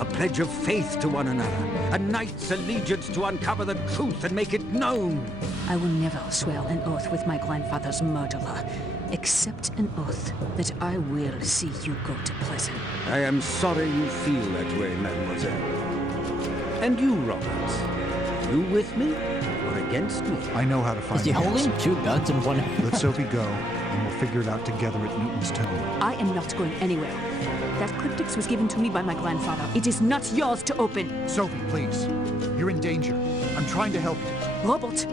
a pledge of faith to one another, a knight's allegiance to uncover the truth and make it known. I will never swear an oath with my grandfather's murderer, except an oath that I will see you go to prison. I am sorry you feel that way, mademoiselle. And you, Robert, you with me or against me? I know how to find Is he the holding answer. 2 guns in one hand? Let Sophie go, and we'll figure it out together at Newton's tomb. I am not going anywhere. That cryptix was given to me by my grandfather. It is not yours to open. Sophie, please. You're in danger. I'm trying to help you. Robert,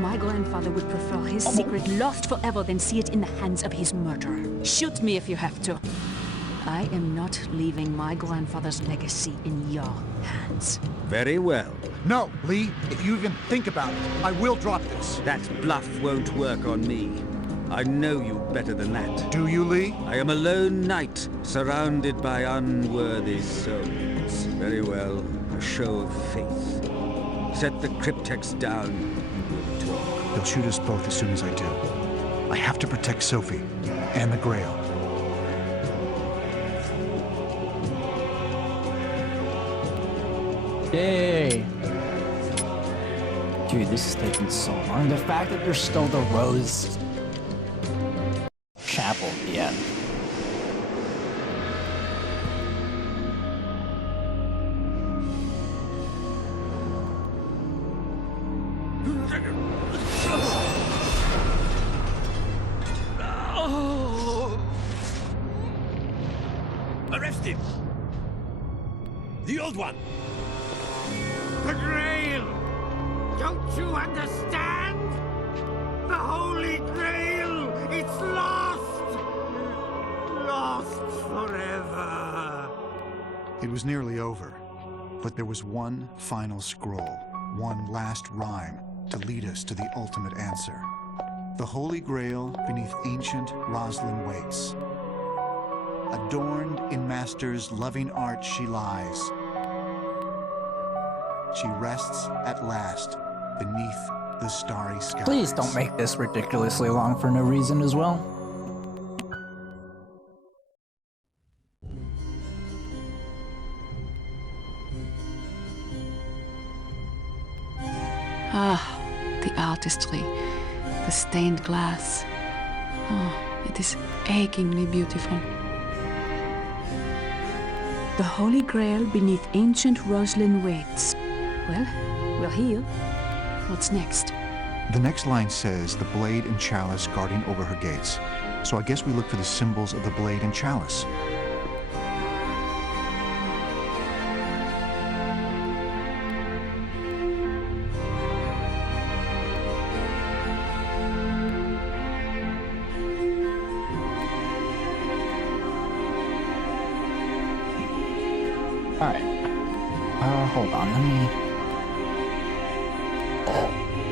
my grandfather would prefer his secret lost forever than see it in the hands of his murderer. Shoot me if you have to. I am not leaving my grandfather's legacy in your hands. Very well. No, Lee, if you even think about it, I will drop this. That bluff won't work on me. I know you better than that. Do you, Lee? I am a lone knight, surrounded by unworthy souls. Very well, a show of faith. Set the cryptex down, and we'll talk. They'll shoot us both as soon as I do. I have to protect Sophie and the Grail. Yay! Dude, this is taking so long. The fact that there's still the Rose Chapel at the end. Arrest him! The old one! The Grail! Don't you understand? The Holy Grail! It's lost! Lost forever! It was nearly over, but there was one final scroll, one last rhyme to lead us to the ultimate answer. The Holy Grail beneath ancient Roslyn waits. Adorned in Master's loving art she lies. She rests at last beneath the starry skies. Please don't make this ridiculously long for no reason as well. Ah, the artistry, the stained glass. Oh, it is achingly beautiful. The Holy Grail beneath ancient Roslyn waits. Well, we're here. What's next? The next line says the blade and chalice guarding over her gates. So I guess we look for the symbols of the blade and chalice. Alright. Hold on, let me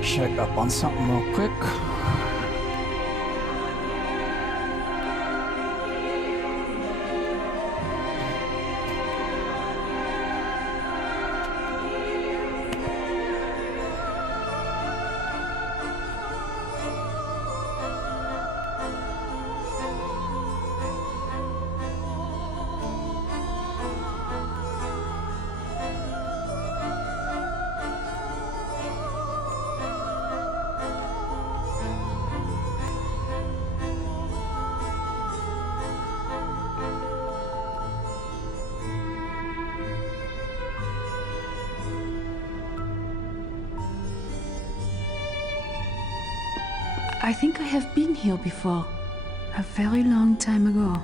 check up on something real quick. I think I have been here before. A very long time ago.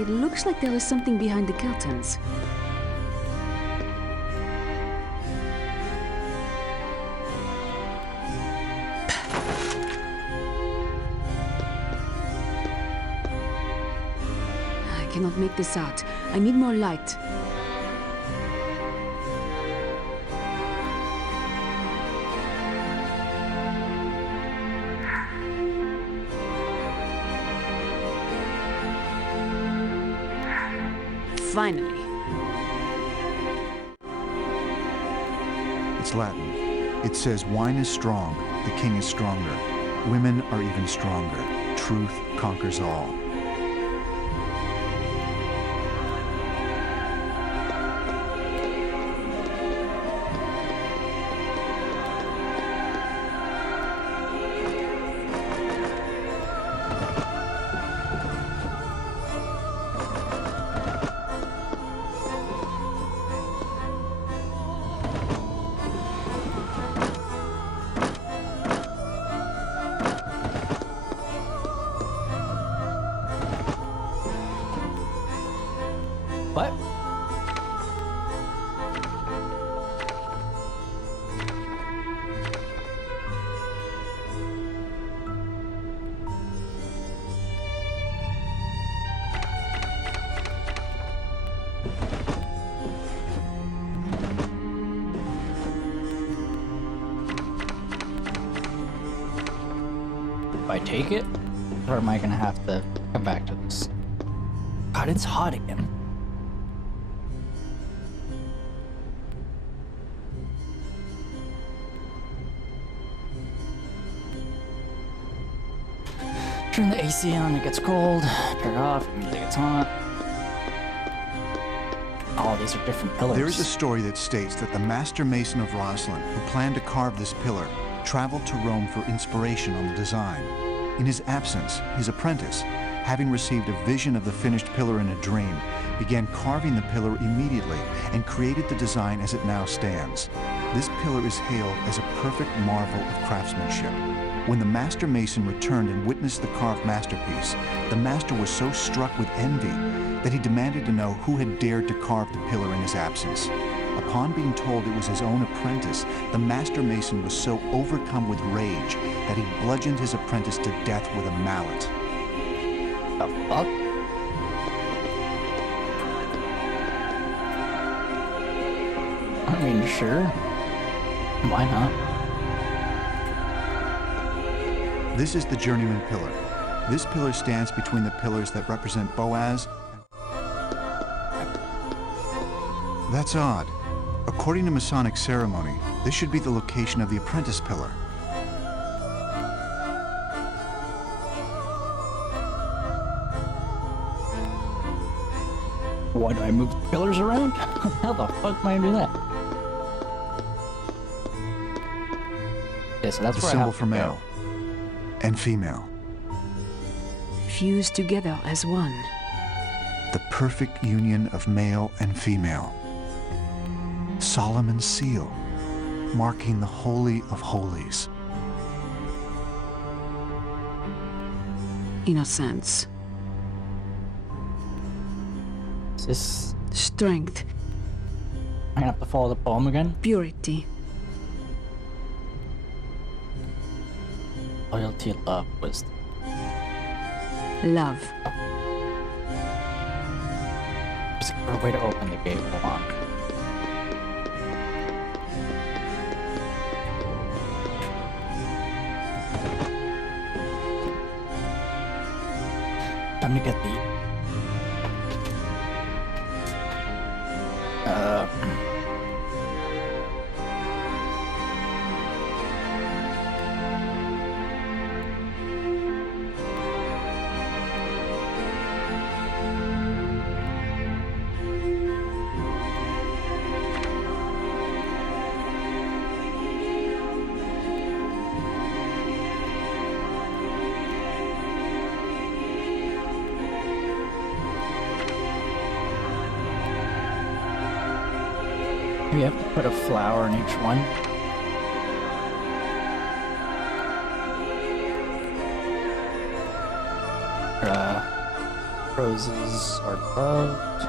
It looks like there is something behind the curtains. I cannot make this out. I need more light. Finally. It's Latin. It says, wine is strong, the king is stronger. Women are even stronger. Truth conquers all. What? If I take it, or am I gonna have to come back to this? God, it's hot again. Turn the AC on, it gets cold. Turn it off, it immediately gets hot. Oh, these are different pillars. There is a story that states that the master mason of Roslin, who planned to carve this pillar, traveled to Rome for inspiration on the design. In his absence, his apprentice, having received a vision of the finished pillar in a dream, began carving the pillar immediately and created the design as it now stands. This pillar is hailed as a perfect marvel of craftsmanship. When the master mason returned and witnessed the carved masterpiece, the master was so struck with envy that he demanded to know who had dared to carve the pillar in his absence. Upon being told it was his own apprentice, the master mason was so overcome with rage that he bludgeoned his apprentice to death with a mallet. The fuck? I mean, sure. Why not? This is the journeyman pillar. This pillar stands between the pillars that represent Boaz. That's odd. According to Masonic ceremony, this should be the location of the apprentice pillar. Why do I move the pillars around? How the fuck am I gonna do that? Okay, so that's The where symbol I have for to male and female. Fused together as one. The perfect union of male and female. Solomon's seal, marking the Holy of Holies. Innocence. Is this... Strength. I'm gonna have to follow the poem again? Purity. Loyalty, love, wisdom. Love. There's a way to open the gate. Hold on. Time to get the... We have to put a flower in each one. Roses are loved.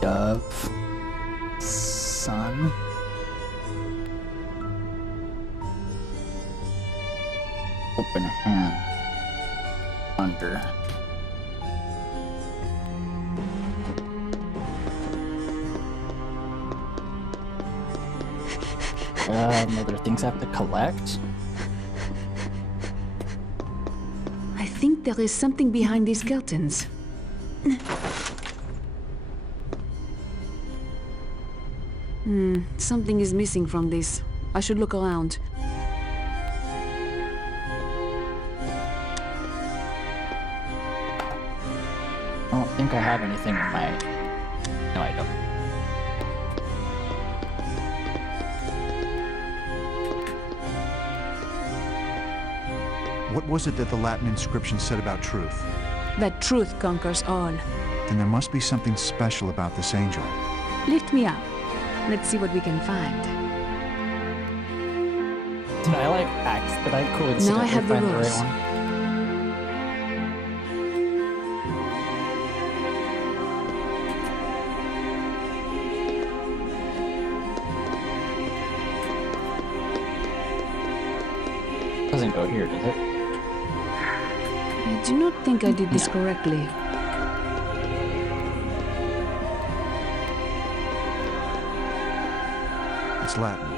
Dove. Sun. Open hand. Under. Are there things I have to collect? I think there is something behind these curtains. Something is missing from this. I should look around. I don't think I have anything in my... No, I don't. What was it that the Latin inscription said about truth? That truth conquers all. Then there must be something special about this angel. Lift me up. Let's see what we can find. Did I coincidentally Now I have the find the rose. right one? Doesn't go here, does it? I do not think I did this correctly. It's Latin.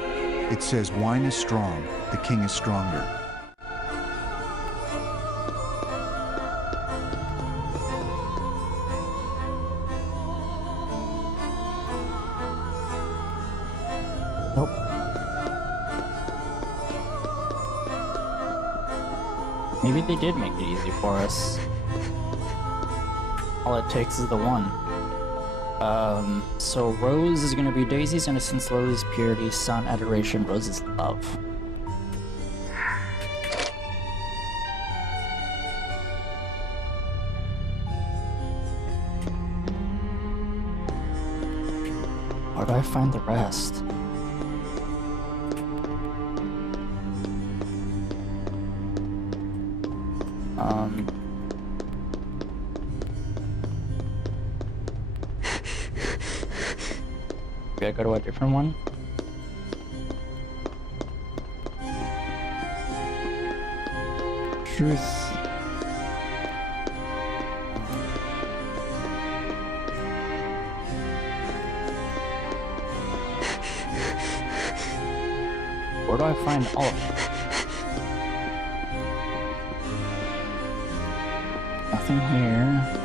It says, wine is strong, the king is stronger. Nope. Maybe they did make it easy for us. All it takes is the one. So Rose is gonna be Daisy's innocence, Lily's purity, Sun adoration, Rose's love. Where do I find the rest? Maybe I go to a different one? Truth. Where do I find all of them? Nothing here.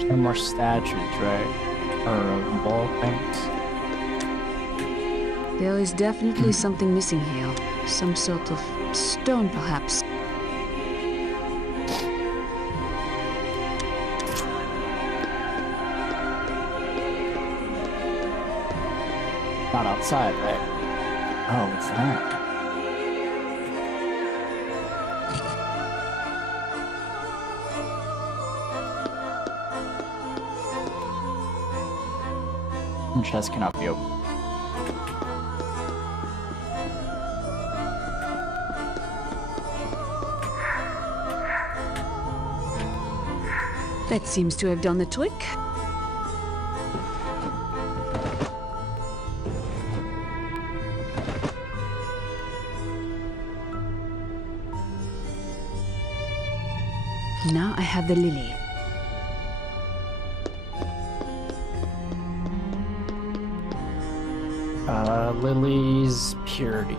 There are more statues, right? Or wall things. There is definitely something missing here. Some sort of stone, perhaps. Not outside, right? Oh, what's that? Chest cannot be opened. That seems to have done the trick. Now I have the lily. Lily's purity.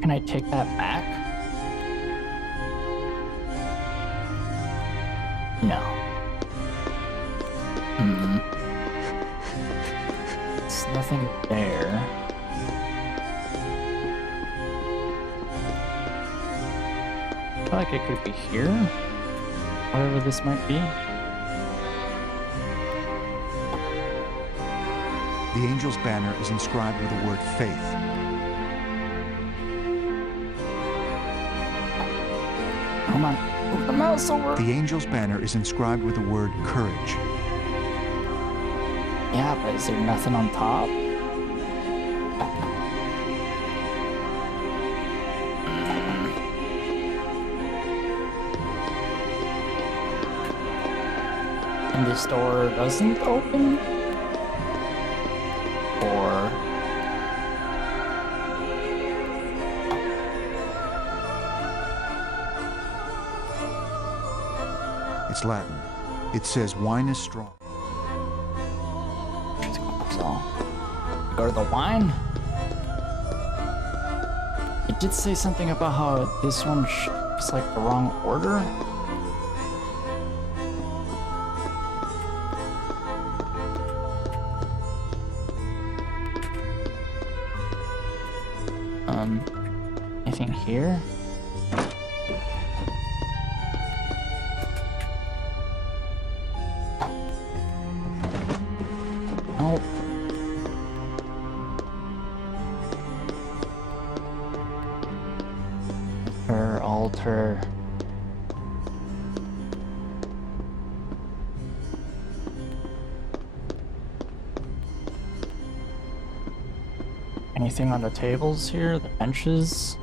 Can I take that back? No. There's nothing there. I feel like it could be here. Whatever this might be. The angel's banner is inscribed with the word faith. Come on. Move the mouse over. The angel's banner is inscribed with the word courage. Yeah, but is there nothing on top? And this door doesn't open? Or... It's Latin. It says wine is strong. So, go to the wine? It did say something about how this one is like the wrong order. Anything here? Nope. Her altar. Anything on the tables here? The benches?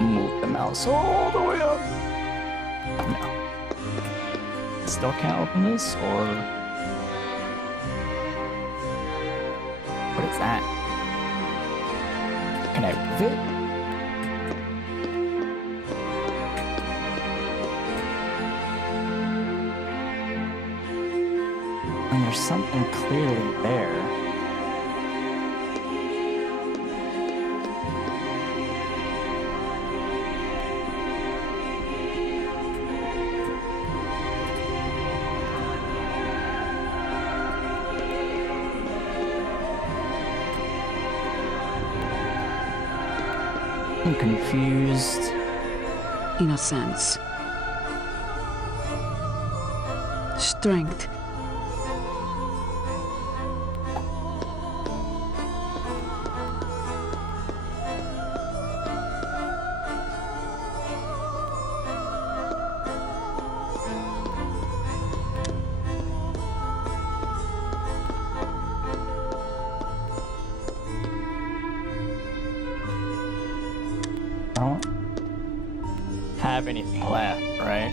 Move the mouse all the way up. No. Still can't open this, or... What is that? Can I move it? And there's something clearly there. I'm confused. In a sense. Strength. I don't have anything left, right?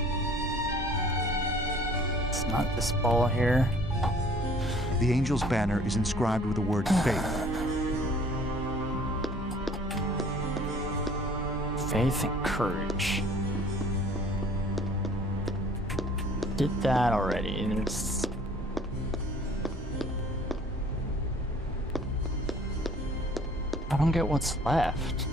It's not this ball here. The angel's banner is inscribed with the word faith. Faith and courage. Did that already. There's... I don't get what's left.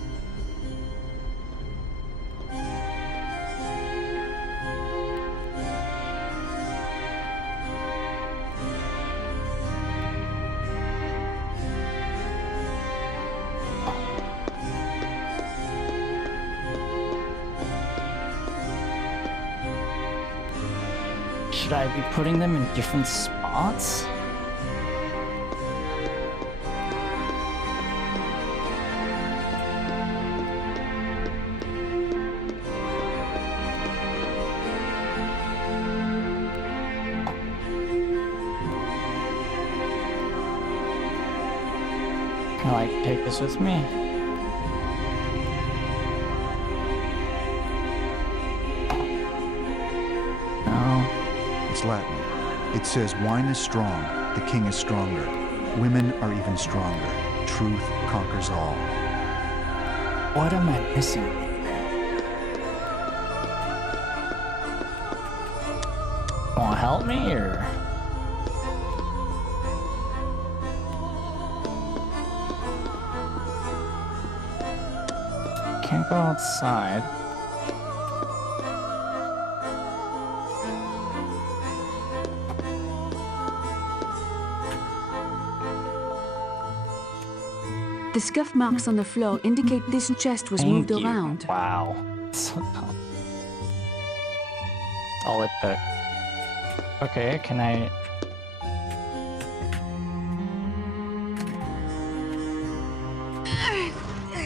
Should I be putting them in different spots? Can I, like, take this with me? It's Latin. It says wine is strong, the king is stronger. Women are even stronger. Truth conquers all. What am I missing? wanna help me or? Can't go outside. The scuff marks on the floor indicate this chest was moved Thank you. around. Wow. So dumb. All it took. Okay, can I...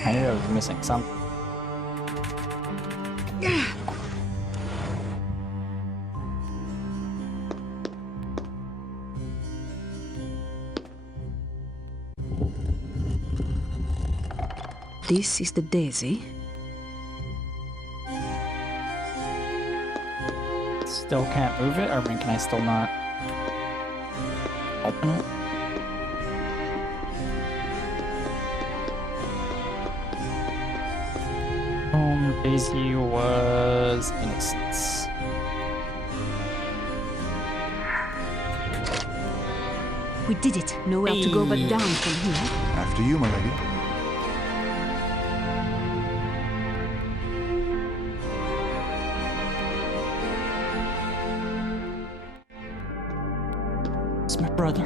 I knew I was missing something. This is the daisy. Still can't move it? Or I mean, can I still not open it? Daisy was innocence. We did it. Nowhere to go but down from here. After you, my lady. It's my brother.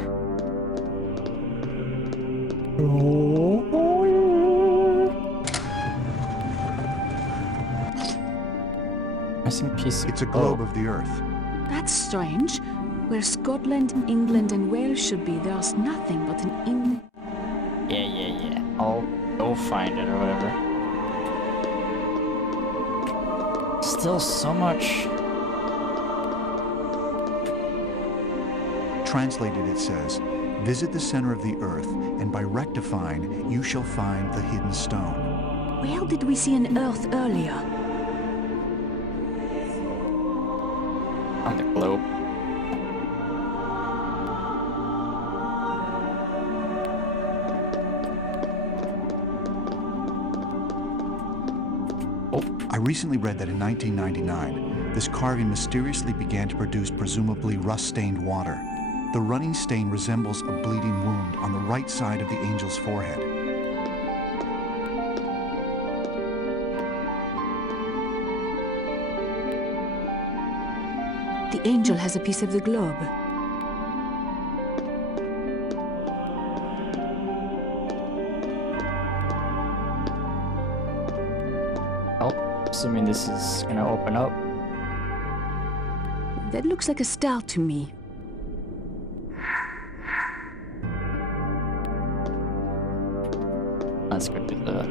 Missing piece. It's a globe of the Earth. That's strange. Where Scotland, England, and Wales should be, there's nothing but an Yeah. I'll go find it or whatever. Still so much. Translated, it says, visit the center of the Earth, and by rectifying, you shall find the hidden stone. Where did we see an Earth earlier? On the globe. I recently read that in 1999, this carving mysteriously began to produce presumably rust-stained water. The running stain resembles a bleeding wound on the right side of the angel's forehead. The angel has a piece of the globe. Assuming this is gonna open up. That looks like a star to me. Let's go do the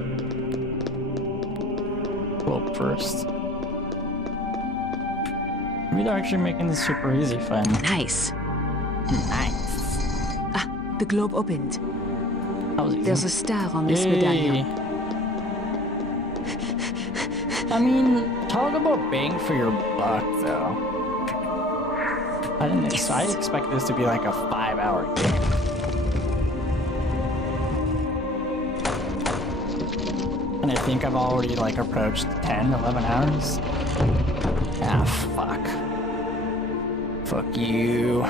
globe first. Maybe they're actually making this super easy finally. Nice. Nice. Ah, the globe opened. There's a star on this Yay. medallion. I mean, talk about bang for your buck, though. I didn't I expect this to be like a 5-hour game. And I think I've already like approached 10, 11 hours. Ah, fuck. Fuck you.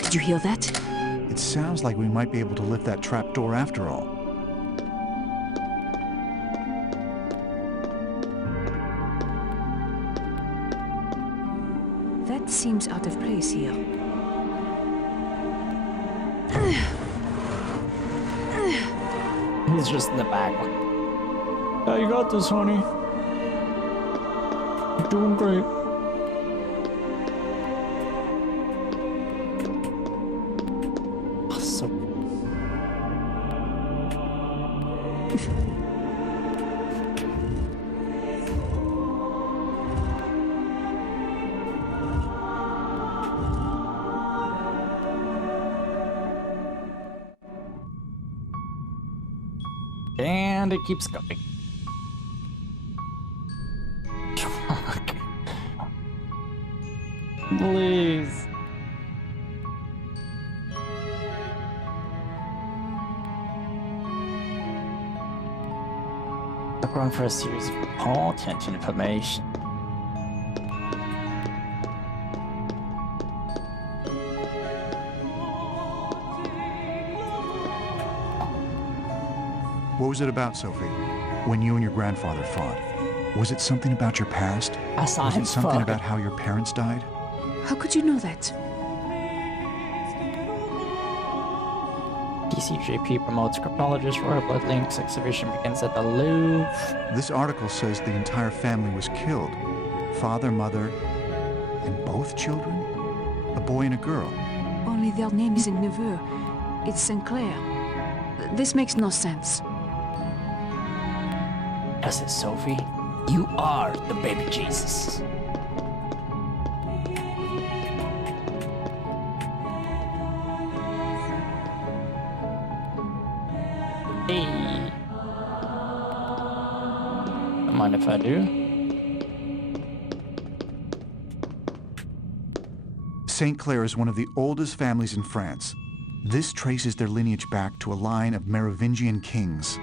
Did you hear that? It sounds like we might be able to lift that trapdoor after all. That seems out of place here. He's just in the back. Yeah, you got this, honey. You're doing great. So and it keeps going. Please. We're going for a series of important information. What was it about, Sophie? When you and your grandfather fought? Was it something about your past? I saw Was him it something fuck. about how your parents died? How could you know that? DCJP promotes cryptologist Royal Blood Links. Exhibition begins at the Louvre. This article says the entire family was killed. Father, mother, and both children? A boy and a girl. Only their name isn't Neveu. It's Sinclair. This makes no sense. Does it, Sophie? You are the baby Jesus. Hey. Don't mind if I do. St. Clair is one of the oldest families in France. This traces their lineage back to a line of Merovingian kings.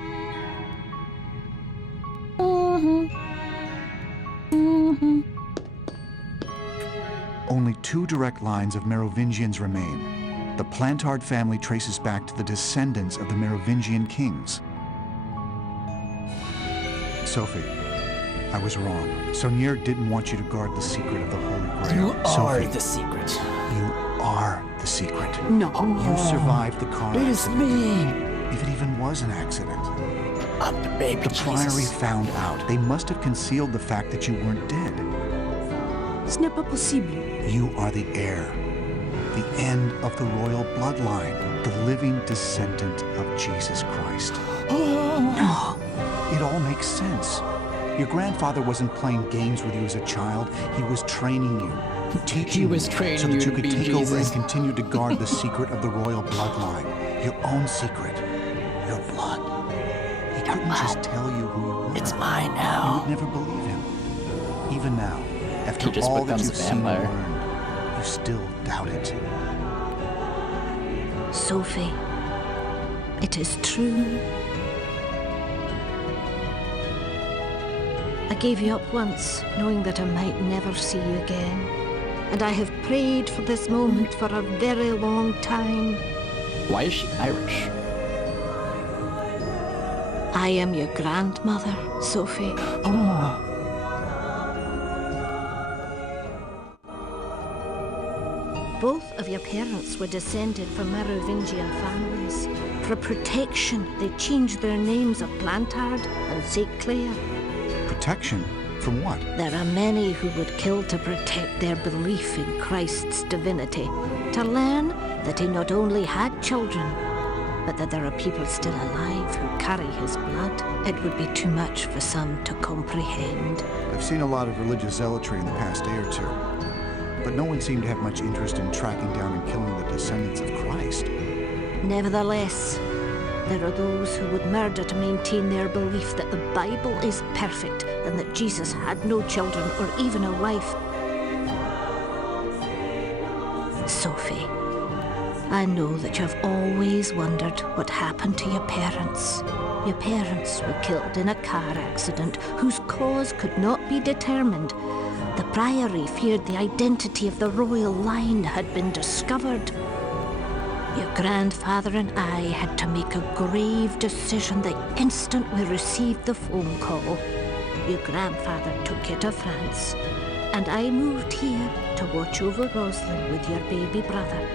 Only two direct lines of Merovingians remain. The Plantard family traces back to the descendants of the Merovingian kings. Sophie, I was wrong. Sonier didn't want you to guard the secret of the Holy Grail. You are Sophie, the secret. you are the secret. No. You survived the car It's accident. me. If it even was an accident. I'm the baby The Priory Jesus. found out. They must have concealed the fact that you weren't dead. Ce n'est pas possible. You are the heir. The end of the royal bloodline. The living descendant of Jesus Christ. No. It all makes sense. Your grandfather wasn't playing games with you as a child. He was training you. Teaching He was you training so that you you to could be take over and Jesus. continue to guard the secret of the royal bloodline. Your own secret. Your blood. He couldn't just tell you who you were. It's mine You now. would never believe him. Even now, after He just all that becomes you've a seen and vampire. learned, you still doubt it. Sophie, it is true. I gave you up once, knowing that I might never see you again. And I have prayed for this moment for a very long time. Why is she Irish? I am your grandmother, Sophie. Oh. Both of your parents were descended from Merovingian families. For protection, they changed their names of Plantard and St. Clair. Protection? From what? There are many who would kill to protect their belief in Christ's divinity, to learn that he not only had children, but that there are people still alive who carry his blood. It would be too much for some to comprehend. I've seen a lot of religious zealotry in the past day or two, but no one seemed to have much interest in tracking down and killing the descendants of Christ. Nevertheless, there are those who would murder to maintain their belief that the Bible is perfect and that Jesus had no children or even a wife. Sophie, I know that you've always wondered what happened to your parents. Your parents were killed in a car accident whose cause could not be determined. The Priory feared the identity of the royal line had been discovered. Your grandfather and I had to make a grave decision the instant we received the phone call. Your grandfather took you to France, and I moved here to watch over Rosalind with your baby brother.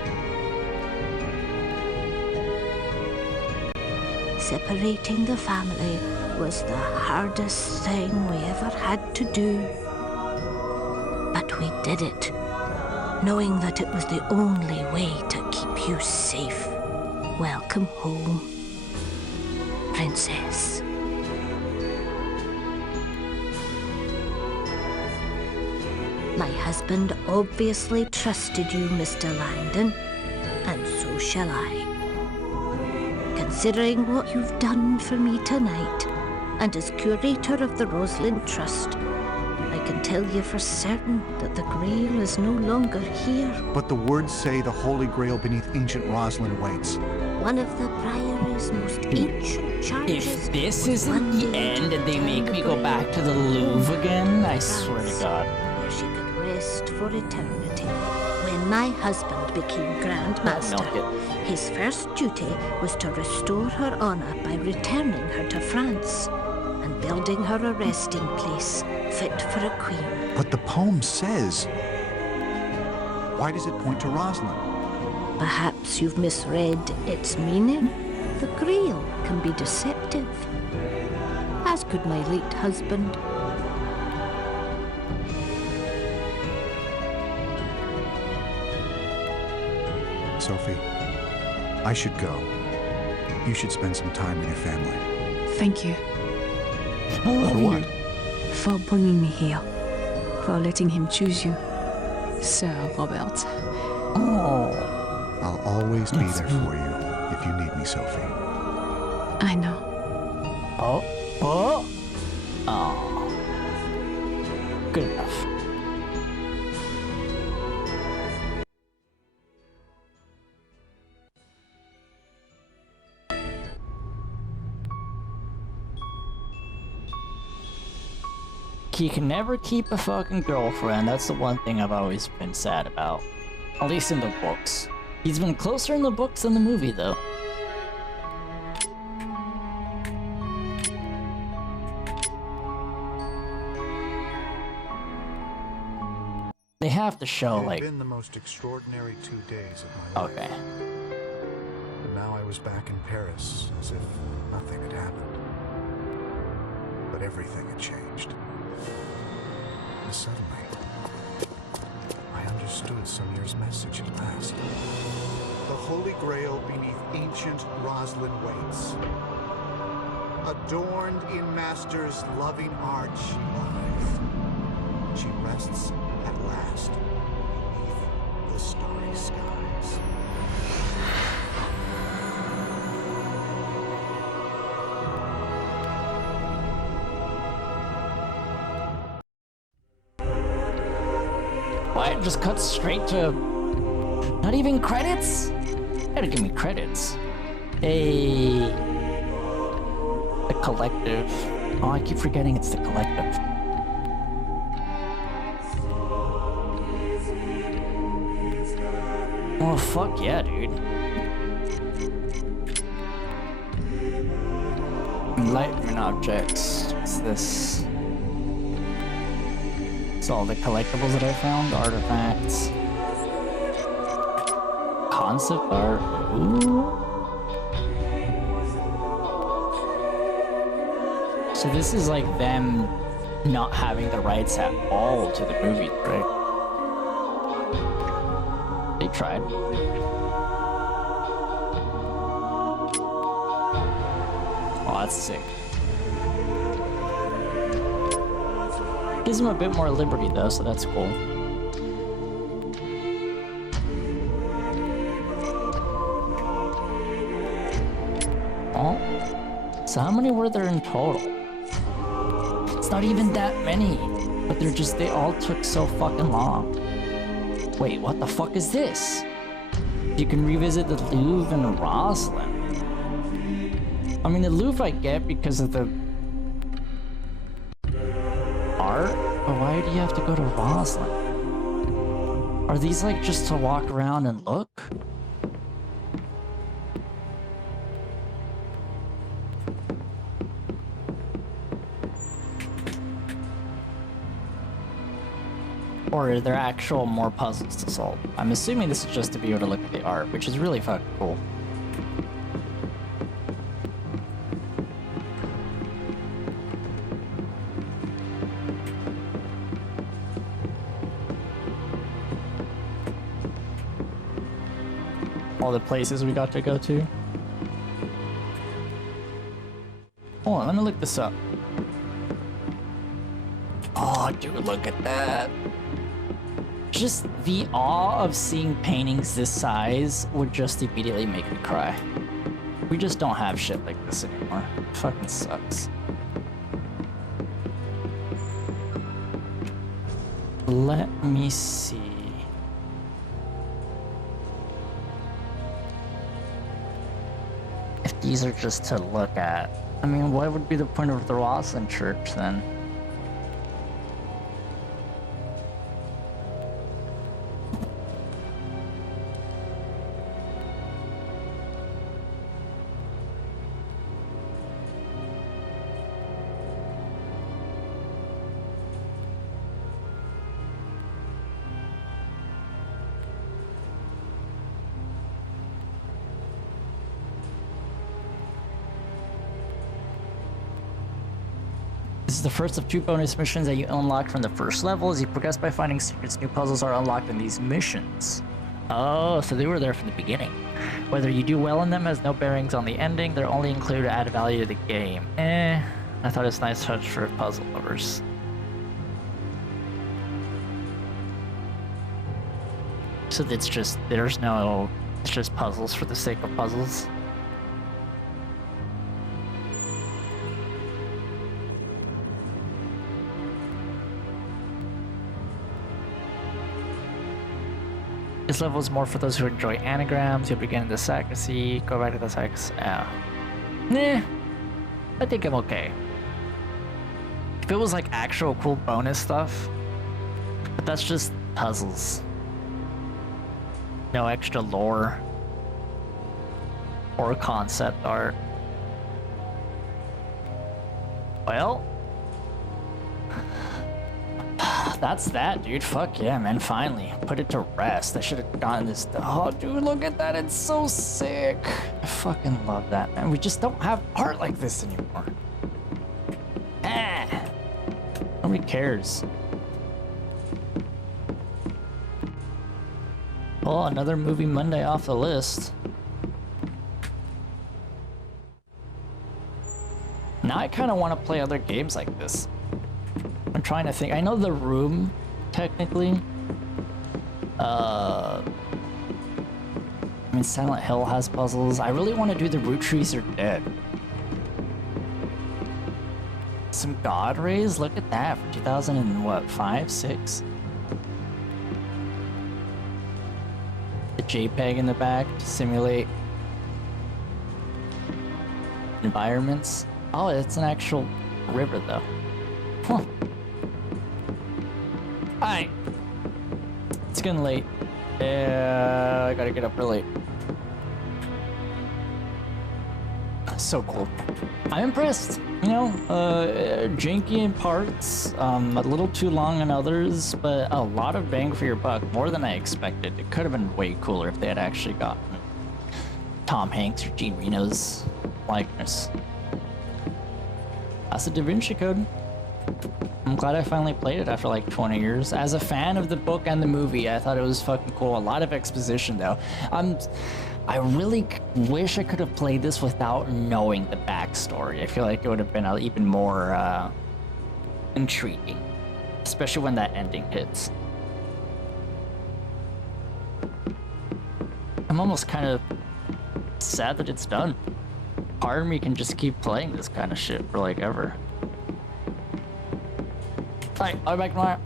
Separating the family was the hardest thing we ever had to do. But we did it, knowing that it was the only way to keep you safe. Welcome home, Princess. My husband obviously trusted you, Mr. Langdon, and so shall I. Considering what you've done for me tonight, and as curator of the Rosalind Trust, I can tell you for certain that the Grail is no longer here. But the words say the Holy Grail beneath ancient Rosalind waits. One of the Priory's most ancient charges. If this isn't the end and they make me go back to the Louvre again, I swear to God. Where she could rest for eternity. When my husband became Grand Master, his first duty was to restore her honor by returning her to France and building her a resting place fit for a queen. But the poem says... Why does it point to Rosalind? Perhaps you've misread its meaning. The Grail can be deceptive, as could my late husband. Sophie, I should go. You should spend some time with your family. Thank you. I love what? For bringing me here. For letting him choose you, Sir Robert. Oh. I'll always be there for you if you need me, Sophie. I know. Oh. Oh. Oh. Good enough. You can never keep a fucking girlfriend. That's the one thing I've always been sad about. At least in the books. He's been closer in the books than the movie, though. They have to show, like... It had been the most extraordinary 2 days of my life. Okay. But now I was back in Paris, as if nothing had happened. But everything had changed. And suddenly, I understood Samir's message at last. The Holy Grail beneath ancient Rosalind waits. Adorned in Master's loving art she lies. She rests at last beneath the starry skies. Why it just cuts straight to... Not even credits? You gotta give me credits. The Collective. Oh, I keep forgetting it's the Collective. Oh, fuck yeah, dude. Enlightenment objects. What's this? It's all the collectibles that I found. Artifacts. Concept art. Ooh. So this is like them not having the rights at all to the movie, right? They tried. Oh, that's sick. Gives them a bit more liberty though, so that's cool. Oh, so how many were there in total? It's not even that many, but they all took so fucking long. Wait, what the fuck is this? You can revisit the Louvre and Rosalind. I mean, the Louvre I get because of the art, but why do you have to go to Rosalind? Are these like just to walk around and look? Or are there actual more puzzles to solve? I'm assuming this is just to be able to look at the art, which is really fucking cool. all the places we got to go to. Hold on, let me look this up. Oh, dude, look at that. Just the awe of seeing paintings this size would just immediately make me cry. We just don't have shit like this anymore. It fucking sucks. Let me see. If these are just to look at. I mean, what would be the point of the Rosslyn Church then? This is the first of 2 bonus missions that you unlock from the first level. As you progress by finding secrets, new puzzles are unlocked in these missions. Oh, so they were there from the beginning. Whether you do well in them has no bearings on the ending. They're only included to add value to the game. I thought it's a nice touch for puzzle lovers. So it's just, it's just puzzles for the sake of puzzles. This level is more for those who enjoy anagrams. You'll begin in the sacristy, go right to the sacristy. Nah, I think I'm okay. If it was like actual cool bonus stuff, but that's just puzzles. No extra lore or concept art. Well, that's that, dude. Fuck yeah, man. Finally, put it to rest. I should have gotten this. Oh, dude, look at that. It's so sick. I fucking love that, man. We just don't have art like this anymore. Nobody cares. Oh, another movie Monday off the list. Now I kind of want to play other games like this. I'm trying to think. I know The Room, technically. I mean, Silent Hill has puzzles. I really want to do The Root Trees Are Dead. Some God Rays? Look at that. For 2005, 6? The JPEG in the back to simulate environments. Oh, it's an actual river, though. Huh. Alright. It's getting late. I gotta get up early. So cool. I'm impressed. You know, janky in parts, a little too long in others, but a lot of bang for your buck, more than I expected. It could have been way cooler if they had actually gotten Tom Hanks or Jean Reno's likeness. That's the Da Vinci Code. I'm glad I finally played it after like 20 years. As a fan of the book and the movie, I thought it was fucking cool. A lot of exposition though. I really wish I could have played this without knowing the backstory. I feel like it would have been even more intriguing, especially when that ending hits. I'm almost kind of sad that it's done. Part of me can just keep playing this kind of shit for like ever. Alright, I'll be back tomorrow.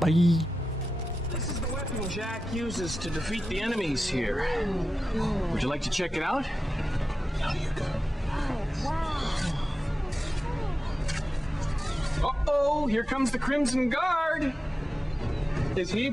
Bye. This is the weapon Jack uses to defeat the enemies here. Would you like to check it out? Uh-oh, here comes the Crimson Guard. Is he